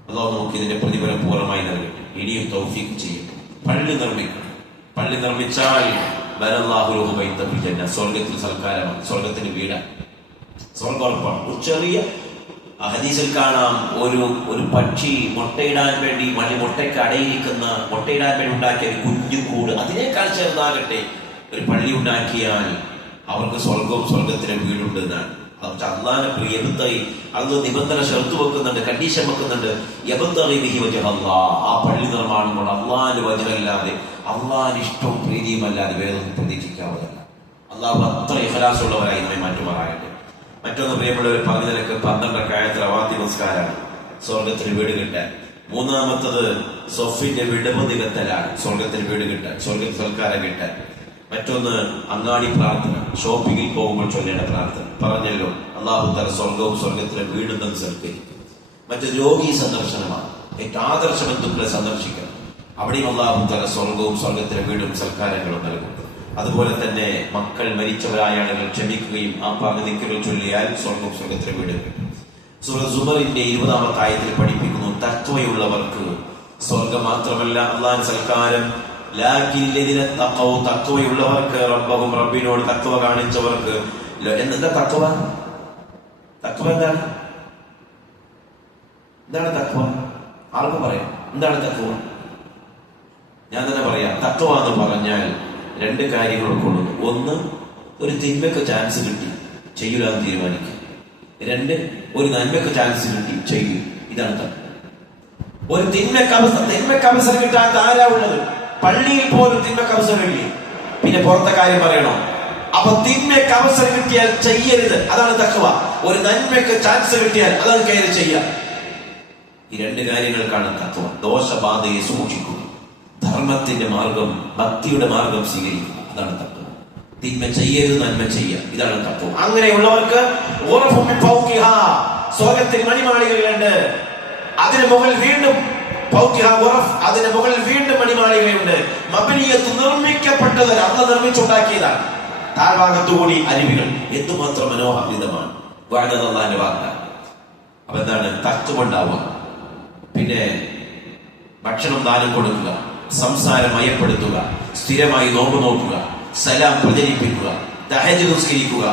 അല്ലാഹു നമുക്ക് ഇതിന്റെ പ്രതിഫലം പൂർണ്ണമായി നൽകട്ടെ. ഇനിയും തൗഫീഖ് ചെയ്യട്ടെ. പള്ളി നിർമ്മിക്കണം. പള്ളി നിർമ്മിച്ചാൽ സ്വർഗത്തിൽ സൽക്കാരമാണ്, സ്വർഗത്തിന് വീടാണ്, സ്വർഗോറപ്പാണ്. ഒരു ചെറിയ ഹദീസിൽ കാണാം, ഒരു പക്ഷി മുട്ടയിടാൻ വേണ്ടി മുട്ടയ്ക്ക് അടയിരിക്കുന്ന, മുട്ടയിടാൻ വേണ്ടി ഉണ്ടാക്കിയ ഒരു കുഞ്ഞു കൂട്, അതിനേക്കാൾ ചെറുതാകട്ടെ ഒരു പള്ളി ഉണ്ടാക്കിയാൽ അവർക്ക് സ്വർഗവും സ്വർഗത്തിന് വീടുണ്ട് എന്നാണ്. അള്ളാഹിനെ പ്രിയ അള്ളാഹ് നിബന്ധന ഷർത്ത് വെക്കുന്നുണ്ട്, കണ്ടീഷൻ വെക്കുന്നുണ്ട്. ആ പള്ളി നിർമ്മാണം കൊണ്ട് അള്ളാഹിന്റെ വചനമല്ലാതെ അള്ളാഹിന് ഇഷ്ടവും പ്രീതിയും അല്ലാതെ വേദം പ്രതീക്ഷിക്കാവുന്നതല്ല. അള്ളാഹു അത്ര ഇഖ്ലാസുള്ളവരായി നമ്മെ മാറ്റുമാറാകട്ടെ. മറ്റൊന്ന് പ്രിയമുള്ളവർ പറഞ്ഞ നിലക്ക് 12 റക്അത്ത് റവാത്തിബ് നിസ്കാരമാണ് സ്വർഗത്തിന് വീട് കിട്ടാൻ. മൂന്നാമത്തത് സൊഫിന്റെ വിടവ് നികത്തലാണ് സ്വർഗത്തിന് വീട് കിട്ടാൻ, സ്വർഗത്തിൽ സൽക്കാരം കിട്ടാൻ. മറ്റൊന്ന് അങ്ങാടി പ്രാർത്ഥന, ഷോപ്പിങ്ങിൽ പോകുമ്പോൾ ചൊല്ലേണ്ട പ്രാർത്ഥന പറഞ്ഞല്ലോ. അള്ളാഹു തആല സ്വർഗവും സ്വർഗത്തിലെ വീടും തന്ന് സൽക്കരിക്കും. മറ്റു രോഗി സന്ദർശനമാണ്, ഏറ്റവും ആദർശ ബന്ധുക്കളെ സന്ദർശിക്കണം. അവിടെയും അള്ളാഹു തആല സ്വർഗവും സ്വർഗത്തിലെ വീടും സൽക്കാരങ്ങളും നൽകും. അതുപോലെ തന്നെ മക്കൾ മരിച്ചവരായ ആളുകൾ ക്ഷമിക്കുകയും ആ പറഞ്ഞ ദിക്റുകൾ ചൊല്ലിയാൽ സ്വർഗവും സ്വർഗത്തിലെ വീട്. സൂറത്ത് സുമറിന്റെ 20-ാമത്തെ ആയത്തിൽ പഠിപ്പിക്കുന്നു, തഖ്വയുള്ളവർക്ക് സ്വർഗം മാത്രമല്ല അള്ളാഹുവിന്റെ സൽക്കാരം. തഖ്വയുള്ളവർക്ക് റബ്ബഹും, റബ്ബിനോട് തഖ്വ കാണിച്ചവർക്ക്. എന്താ തഖ്വ? തഖ്വ എന്താണ്? എന്താണ് തഖ്വ? ആർക്കും പറയാം. എന്താണ് തഖ്വ? ഞാൻ തന്നെ പറയാം. തഖ്വ എന്ന് പറഞ്ഞാൽ 2 കാര്യങ്ങൾ ഉൾക്കൊള്ളുന്നു. ഒന്ന്, ഒരു തിന്മയ്ക്ക് ചാൻസ് കിട്ടി ചെയ്യൂലെന്ന് തീരുമാനിക്കുക. 2, ഒരു നന്മയ്ക്ക് ചാൻസ് കിട്ടി ചെയ്യൂ. ഇതാണ് തഖ്വ. ഒരു തിന്മയ്ക്ക് അവസരം കിട്ടാത്ത ആരാ ഉള്ളത്? പള്ളിയിൽ പോലും തിന്മയ്ക്ക് അവസരമില്ലേ, പിന്നെ പുറത്തെ കാര്യം പറയണോ? അപ്പൊ തിന്മയ്ക്ക് അവസരം കിട്ടിയാൽ ചെയ്യരുത്, അതാണ് തഖ്വ. ഒരു നന്മയ്ക്ക് ചാൻസ് കിട്ടിയാൽ അതാണ് കയറി ചെയ്യുക. ഈ 2 കാര്യങ്ങൾക്കാണ് തഖ്വ. ദോഷബാധയെ സൂക്ഷിക്കുക, ധർമ്മത്തിന്റെ മാർഗം, ഭക്തിയുടെ മാർഗം സ്വീകരിക്കുക, അതാണ് തഖ്വ. തിന്മ ചെയ്യരുത്, നന്മ ചെയ്യുക, ഇതാണ് തഖ്വ. അങ്ങനെയുള്ളവർക്ക് സ്വർഗത്തിൽ മണിമാളികകളുണ്ട്. അതിന് മുകളിൽ വീണ്ടും അതിന് മുകളിൽ വീണ്ടും മണിമാളികയുണ്ട്. മബനിയത്ത് നിർമ്മിക്കപ്പെട്ടത്, അന്ന് നിർമ്മിച്ചുണ്ടാക്കിയതാണ്. താഴ്ഭാഗത്തുകൂടി അരുവികൾ. എന്തുമാത്രം മനോഹാരിതമാണ് വാഴ്ന്നതല്ലാന്റെ വാക്കാണ്. അപ്പൊ എന്താണ് തഖ്വ ഉണ്ടാവുക? പിന്നെ ഭക്ഷണം ദാനം കൊടുക്കുക, സംസാരം മയപ്പെടുത്തുക, സ്ഥിരമായി നോമ്പ് നോക്കുക, സലാം പ്രചരിപ്പിക്കുക, തഹജ്ജുദ് നിസ്കരിക്കുക.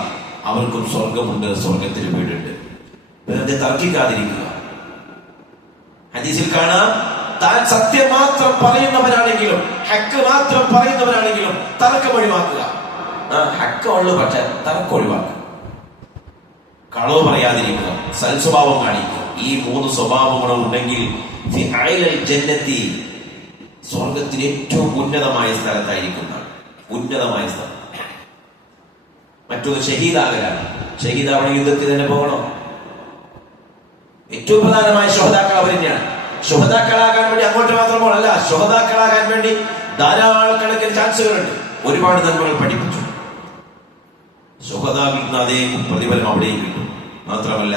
അവർക്കും സ്വർഗമുണ്ട്, സ്വർഗത്തിന് വീടുണ്ട്. വെറുതെ തർക്കിക്കാതിരിക്കുക. ഹദീസിൽ കാണാം, താൻ സത്യം മാത്രം പറയുന്നവനാണെങ്കിലും, ഹക്ക് മാത്രം പറയുന്നവനാണെങ്കിലും തർക്കം ഒഴിവാക്കുക. ഹക്ക് ഉള്ളു, പക്ഷെ തർക്കം ഒഴിവാക്കുക. കളവ് പറയാതിരിക്കുക, സൽസ്വഭാവം കാണിക്കുക. ഈ 3 സ്വഭാവങ്ങളും ഉണ്ടെങ്കിൽ ജന്നത്തി, സ്വർഗത്തിന് ഏറ്റവും ഉന്നതമായ സ്ഥലത്തായിരിക്കുന്നതാണ്. ഉന്നതമായ സ്ഥലം. മറ്റൊന്ന് ഷഹീദാകലാണ്. ഷഹീദാവണ യുദ്ധത്തിൽ തന്നെ പോകണം. ഏറ്റവും പ്രധാനമായ ശുഹദാക്കൾ അവർ തന്നെയാണ്. ശുഹദാക്കളാകാൻ വേണ്ടി അങ്ങോട്ട് മാത്രം പോകണമല്ല, ശുഹദാക്കളാകാൻ വേണ്ടി ധാരാളക്കണക്കിന് ചാൻസുകളുണ്ട്. ഒരുപാട് നന്മകൾ പഠിപ്പിച്ചു. ശുഹദാക്കുന്ന അതേ പ്രതിഫലം അവിടെയും കിട്ടും. മാത്രമല്ല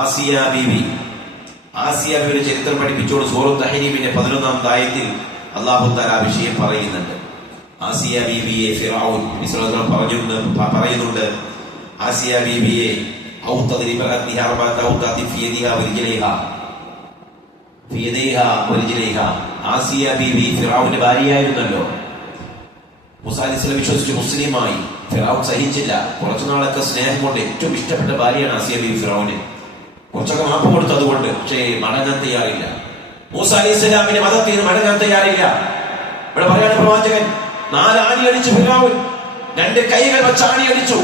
ആസിയ ബീവിയുടെ ചരിത്രം പഠിപ്പിച്ചോട് സൂറത്ത് തഹരീമിന്റെ 11-ാമത്തെ ആയത്തിൽ അല്ലാഹു തആല ആ വിഷയം പറയുന്നുണ്ട്. ആസിയ ബീവിയെ ഫിറഔൻ പറയുന്നുണ്ട്. ആസിയ ബീവിയെ ആസിയ ബീവി ഫിറഔന്റെ ഭാര്യയായിരുന്നല്ലോ. മൂസ അലൈഹിസ്സലാം വിശ്വസിച്ച് മുസ്ലിമായി. ഫിറഔൻ സഹിച്ചില്ല. കുറച്ചു നാളൊക്കെ സ്നേഹം കൊണ്ട് ഏറ്റവും ഇഷ്ടപ്പെട്ട ഭാര്യയാണ് ആസിയ ബീവി ഫിറഔന്. കുറച്ചൊക്കെ മാപ്പ് കൊടുത്തു അതുകൊണ്ട്. പക്ഷേ മടങ്ങാൻ തയ്യാറില്ല. മൂസ അലൈഹിസ്സലാമിന്റെ മതത്തിൽ നിന്ന് മടങ്ങാൻ തയ്യാറില്ല. ഇവിടെ പറയാണ് പ്രവാചകൻ, 4 ആണി അടിച്ചു ഫിറഔൻ. 2 കൈകൾ വെച്ച് ആണി അടിച്ചു,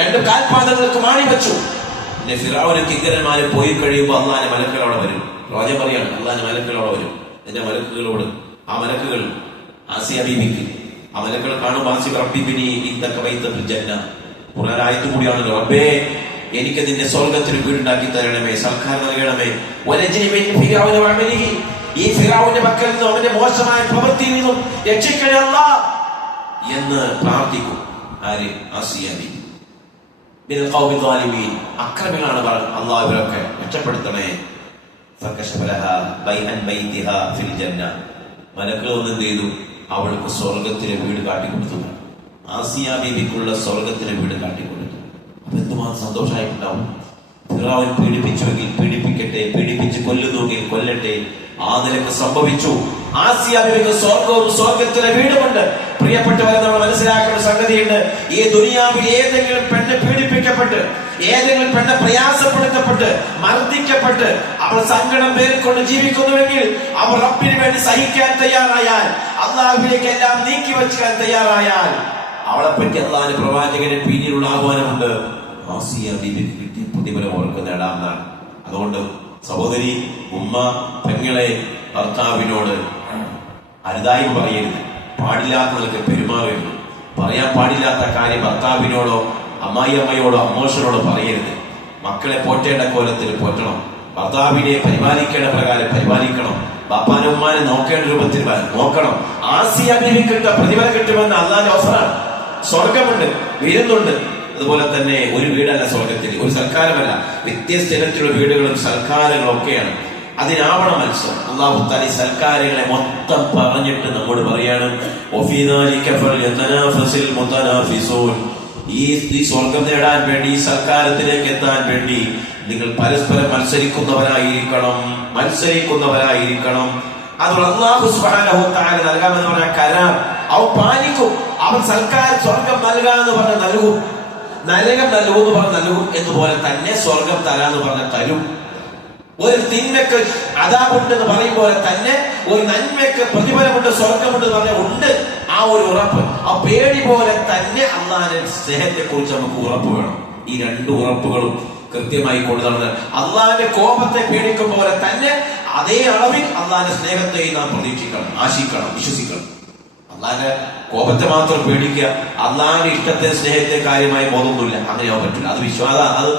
2 കാൽപാദങ്ങൾക്ക് മാണി വെച്ചു. പിന്നെ ഫിറഔന് കിങ്കരന്മാര് പോയി കഴിയുമ്പോൾ അള്ളാന്റെ മലക്കുകൾ അവിടെ വരും. പ്രവാചകൻ പറയാണ്, അള്ളാന്റെ മലക്കുകൾ അവിടെ വരും. എന്റെ മലക്കുകളോട്, ആ മലക്കുകൾ ആസിയ ബീവിക്ക്, ആ മലക്കുകൾ കാണുമ്പോൾ ഖുർആനായത്ത് കൂടിയാണല്ലോ, റബ്ബേ എനിക്ക് നിന്റെ സ്വർഗത്തിന് വീടുണ്ടാക്കി തരണമേ, സൽക്കാരം നൽകണമേ. ഈ ഫിറഔന്റെ മക്കളിൽ നിന്നും അവന്റെ മോശമായ പ്രവൃത്തിയിൽ നിന്നും രക്ഷിക്കണേ അല്ലാഹ് എന്ന് പ്രാർത്ഥിക്കും. ആര്? ആസിയ ബീവി. അക്രമികളാണ് പറഞ്ഞത്, അല്ലാഹ് ഇവരൊക്കെ രക്ഷപ്പെടുത്തണേ. മലക്കുകൾ ഒന്നും ചെയ്തു, അവൾക്ക് സ്വർഗത്തിലെ വീട് കാട്ടിക്കൊടുത്തു. ആസിയ ബീവിക്കുള്ള സ്വർഗത്തിലെ വീട് കാട്ടിക്കൊടുത്തു. അപ്പൊ എന്തുമാത്രം സന്തോഷമായിട്ടുണ്ടാവും. ഫിറഔൻ പീഡിപ്പിച്ചുവെങ്കിൽ പീഡിപ്പിക്കട്ടെ, പീഡിപ്പിച്ച് കൊല്ലുന്നുവെങ്കിൽ കൊല്ലട്ടെ. ആ നിലക്ക് സംഭവിച്ചു. ആസിയ ബീവിക്ക് സ്വർഗവും സ്വർഗത്തിലെ വീടുമുണ്ട്. പ്രിയപ്പെട്ടവരെ, നമ്മൾ മനസ്സിലാക്കേണ്ട സംഗതിയുണ്ട്. ഈ ദുനിയാവിൽ ഏതെങ്കിലും പെണ്ണ് പീഡിപ്പിക്കപ്പെട്ട്, ഏതെങ്കിലും പെണ്ണ് പ്രയാസപ്പെടുത്തപ്പെട്ട്, മർദ്ദിക്കപ്പെട്ട് അവൾ സങ്കടം പേർക്കൊണ്ട് ജീവിക്കുന്നുവെങ്കിൽ, അവർ റബ്ബിന് വേണ്ടി സഹിക്കാൻ തയ്യാറായാൽ, അള്ളാഹുവിലേക്ക് എല്ലാം നീക്കി വെക്കാൻ തയ്യാറായാൽ, അവളെ പറ്റി അള്ളാഹുവിന്റെ പ്രവാചകന് പിന്നീടുള്ള ആഹ്വാനമുണ്ട്. ആസിയ ബീബിക്ക് കിട്ടിയ പ്രതിഫലം അവർക്ക് നേടാമെന്നാണ്. അതുകൊണ്ട് സഹോദരി, ഉമ്മ, പെങ്ങളെ ഭർത്താവിനോട് അരുതായ്മ പറയരുത്, പാടില്ലാത്തതൊക്കെ പെരുമാറരുത്. പറയാൻ പാടില്ലാത്ത കാര്യം ഭർത്താവിനോടോ അമ്മായിയമ്മയോടോ അമ്മോഷനോടോ പറയരുത്. മക്കളെ പോറ്റേണ്ട കോലത്തിൽ പോറ്റണം, ഭർത്താവിനെ പരിപാലിക്കേണ്ട പ്രകാരം പരിപാലിക്കണം, ബാപ്പാനും ഉമ്മാനെ നോക്കേണ്ട രൂപത്തിൽ നോക്കണം. ആസിയ ബീവിക്ക് കിട്ട പ്രതിഫലം കിട്ടുമെന്ന് അള്ളാന്റെ ഓഫറാണ്. സ്വർഗമുണ്ട്, വീരുന്നുണ്ട്. അതുപോലെ തന്നെ ഒരു വീടല്ല സ്വർഗത്തിൽ, ഒരു സൽക്കാരമല്ല, വ്യത്യസ്ത ഇനത്തിലുള്ള വീടുകളും സൽക്കാരങ്ങളും ഒക്കെയാണ്. അതിനാവണം മത്സരം. അല്ലാഹു തആല സൽക്കാരങ്ങളെ മൊത്തം പറഞ്ഞിട്ട് നമ്മോട് പറയാണ്, ഈ സ്വർഗം നേടാൻ വേണ്ടി, ഈ സൽക്കാരത്തിലേക്ക് എത്താൻ വേണ്ടി നിങ്ങൾ പരസ്പരം മത്സരിക്കുന്നവരായിരിക്കണം. അതുകൊണ്ട് അല്ലാഹു സുബ്ഹാനഹു വ തആല നൽകാമെന്ന് പറഞ്ഞ കരാർ അവൻ പാലിക്കും. അവൻ സ്വർഗം നൽകാന്ന് പറഞ്ഞ നൽകും, നരകം നൽകുമെന്ന് പറഞ്ഞ നൽകും. എന്നുപോലെ തന്നെ സ്വർഗം തരാന്ന് പറഞ്ഞ തരും. ഒരു തിന്മയ്ക്ക് അദാബുണ്ടെന്ന് പറയും പോലെ തന്നെ ഒരു നന്മയ്ക്ക് പ്രതിഫലമുണ്ട്, സ്വർഗമുണ്ട് എന്ന് പറഞ്ഞാൽ ഉണ്ട്. ആ ഒരു ഉറപ്പ്, ആ പേടി പോലെ തന്നെ അള്ളാഹിന്റെ സ്നേഹത്തെ കുറിച്ച് നമുക്ക് ഉറപ്പ് വേണം. ഈ രണ്ട് ഉറപ്പുകളും കൃത്യമായി കൊണ്ടു നടന്നാൽ അള്ളാഹിന്റെ കോപത്തെ പേടിക്കും പോലെ തന്നെ അതേ അളവിൽ അള്ളാഹിന്റെ സ്നേഹത്തെ നാം പ്രതീക്ഷിക്കണം, ആശിക്കണം, വിശ്വസിക്കണം. അള്ളാഹിന്റെ കോപത്തെ മാത്രം പേടിക്കുക, അള്ളാഹിന്റെ ഇഷ്ടത്തെ സ്നേഹത്തെ കാര്യമായി ബോധമൊന്നുമില്ല, അങ്ങനെയാവാൻ പറ്റില്ല. അത് വിശ്വാസം, അത്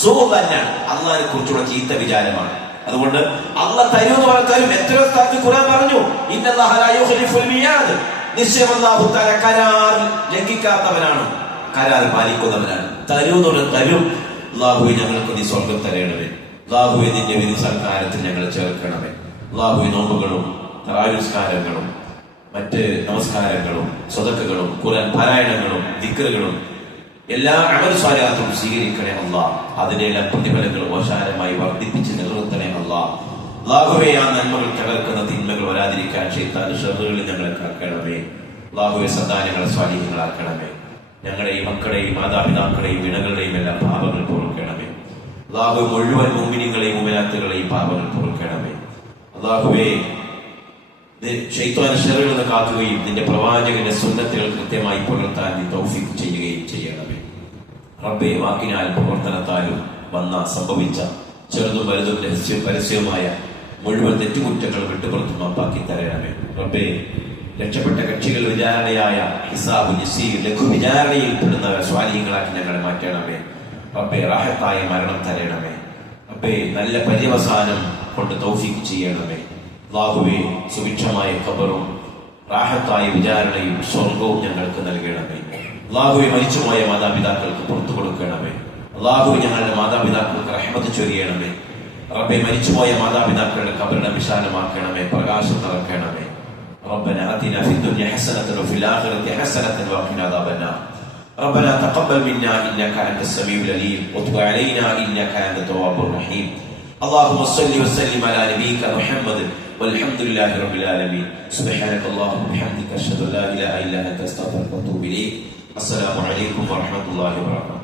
സുഖം തന്നെയാണ്. അള്ളാഹിനെ കുറിച്ചുള്ള ചീത്ത വിചാരമാണ്. അതുകൊണ്ട് അള്ളാഹ് തരുമെന്ന് പറഞ്ഞാലും എത്രയോ സ്ഥലത്ത് ഖുർആൻ പറഞ്ഞു, ഇന്നല്ലാഹ ലാ യുഖ്ലിഫുൽ മിയാദ്, നിശ്ചയം അല്ലാഹു തആല കരാർ ലംഘിക്കാത്തവനാണ്, കരാർ പാലിക്കുന്നവനാണ്. തരും. അല്ലാഹുവേ, ഞങ്ങൾക്ക് നീ സ്വർഗം തരയണമേ. അല്ലാഹുവേ, നിന്റെ വിധി സൽക്കാരത്തിൽ ഞങ്ങളെ ചേർക്കണമേ. അല്ലാഹുവേ, നോമ്പുകളും തറാവീഹ് മറ്റ് നമസ്കാരങ്ങളും സ്വതക്കകളും ഖുർആൻ പാരായണങ്ങളും ദിക്റുകളും എല്ലാ അമൽ സ്വാലിഹാത്തും സ്വീകരിക്കണേ അല്ലാഹ്. അതിന്റെ എല്ലാ പ്രതിഫലങ്ങളും ഓശാരമായി വർദ്ധിപ്പിച്ച് നിലനിർത്തണേ അല്ലാഹ്. അല്ലാഹുവേ, ആ നന്മകൾ തകർക്കുന്ന തിന്മകൾ വരാതിരിക്കാൻ ശൈത്താന്റെ ശർറുകളിൽ ഞങ്ങളെ കാക്കണമേ. അല്ലാഹുവേ, സന്താനങ്ങളെ സ്വാലിഹീങ്ങളാക്കണമേ. ഞങ്ങളുടെയും മക്കളെയും മാതാപിതാക്കളെയും ഇണകളുടെയും എല്ലാ പാപങ്ങൾ പൊറുക്കണമേ. അല്ലാഹുവേ, മുഴുവൻ മുഅ്മിനീങ്ങളെയും മുഅ്മിനാത്തുകളെയും പാപങ്ങൾ പൊറുക്കണമേ. അല്ലാഹുവേ, ശൈത്വാന്റെ ശർറിൽ നിന്ന് കാക്കുകയും നിന്റെ പ്രവാചകന്റെ സുന്നത്തുകൾ കൃത്യമായി പുലർത്താൻ നീ തൗഫീഖ് ചെയ്യുകയും ചെയ്യണമേ. റബ്ബേ, വാക്കിനാൽ പ്രവർത്തനത്താലും സംഭവിച്ച ചെറുതും വലുതും രഹസ്യവും പരസ്യവുമായ മുഴുവൻ തെറ്റുകുറ്റങ്ങൾ വിട്ടുപുറത്ത് മാപ്പാക്കി തരണമേ. റബ്ബേ, രക്ഷപ്പെട്ട കക്ഷികൾ വിചാരണയായ ഹിസാബ് നസീർ ലഘു വിചാരണയിൽ പെടുന്ന സ്വാലിഹീങ്ങളാക്കി ഞങ്ങളെ മാറ്റണമേ. റബ്ബേ, റാഹത്തായ മരണം തരണമേ. റബ്ബേ, നല്ല പര്യവസാനം കൊണ്ട് തൗഫീഖ് ചെയ്യണമേ. അല്ലാഹുവേ, സുഭിക്ഷമായ ഖബറും റാഹത്തായ വിചാരണയും സ്വർഗവും ഞങ്ങൾക്ക് നൽകണമേ. അല്ലാഹുവേ, മരിച്ചുപോയ മാതാപിതാക്കൾക്ക് പുറത്തു കൊടുക്കണമേ. അല്ലാഹുവേ, ഞങ്ങളുടെ മാതാപിതാക്കൾക്ക് റഹ്മത്ത് ചൊരിയണമേ. റബ്ബേ, മരിച്ചുപോയ മാതാപിതാക്കളുടെ ഖബറിനെ വിശാലമാക്കണമേ, പ്രകാശം നിറക്കണമേ. ربنا آتنا في الدنيا حسنة وفي الآخرة حسنة وقنا عذاب النار. ربنا تقبل منا إنك أنت السميع العليم وتب علينا إنك أنت التواب الرحيم. اللهم صل وسلم على نبيك محمد والحمد لله رب العالمين. سبحانك اللهم وبحمدك أشهد أن لا إله إلا أنت أستغفرك وأتوب إليك. السلام عليكم ورحمة الله وبركاته.